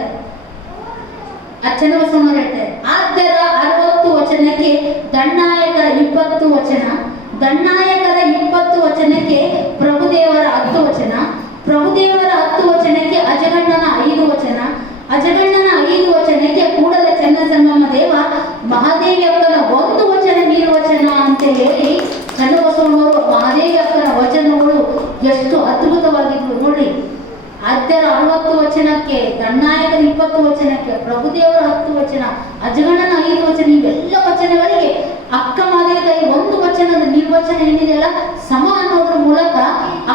ಚನ್ನಬಸವಣ್ಣ ಹೇಳ್ತಾರೆ, ಆದ್ದರ 60 ವಚನಕ್ಕೆ ದಂಡನಾಯಕರ 20 ವಚನ, ದಂಡನಾಯಕರ 20 ವಚನಕ್ಕೆ ಪ್ರಭುದೇವರ 10 ವಚನ, ಪ್ರಭುದೇವರ 10 ವಚನಕ್ಕೆ ಅಜಗಣ್ಣನ 5 ವಚನ, ಅಜಗಣ್ಣನ 5 ವಚನಕ್ಕೆ ಕೂಡಲ ಚನ್ನಸಂಗಮ ದೇವ ಮಹಾದೇವಿ ಅಕ್ಕನ 1 ವಚನ ನಿರ್ವಚನ ಅಂತ ಹೇಳಿ ಚನ್ನಬಸವಣ್ಣವರು ಮಹಾದೇವಿ ಅಕ್ಕನ ವಚನಗಳು ಎಷ್ಟು ಅದ್ಭುತವಾಗಿದ್ವು ನೋಡಿ. ಅದ್ದರ 60 ವಚನಕ್ಕೆ, ದಂಡನಾಯಕರ 20 ವಚನಕ್ಕೆ, ಪ್ರಭುದೇವರ 10 ವಚನ, ಅಜಗಣ್ಣನ 5 ವಚನ, ಇವೆಲ್ಲ ವಚನಗಳಿಗೆ ಅಕ್ಕಮಹಾದೇವಿ ತಾಯಿ 1 ವಚನದ ನಿರ್ವಚನ ಏನಿದೆಯಲ್ಲ ಸಮ ಅನ್ನೋದ್ರ ಮೂಲಕ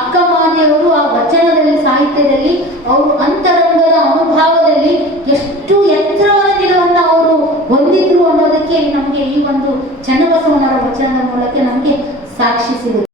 ಅಕ್ಕಮಹಾದೇವಿಯವರು ಆ ವಚನದಲ್ಲಿ ಸಾಹಿತ್ಯದಲ್ಲಿ ಅವರು ಅಂತರಂಗದ ಅನುಭವದಲ್ಲಿ ಎಷ್ಟು ಎತ್ತರವಾದ ನಿಲುವನ್ನು ಅವರು ಹೊಂದಿದ್ರು ಅನ್ನೋದಕ್ಕೆ ನಮಗೆ ಈ ಒಂದು ಚನ್ನಬಸವಣ್ಣರ ವಚನದ ಮೂಲಕ ನಮಗೆ ಸಾಕ್ಷಿ ಸಿಗುತ್ತೆ.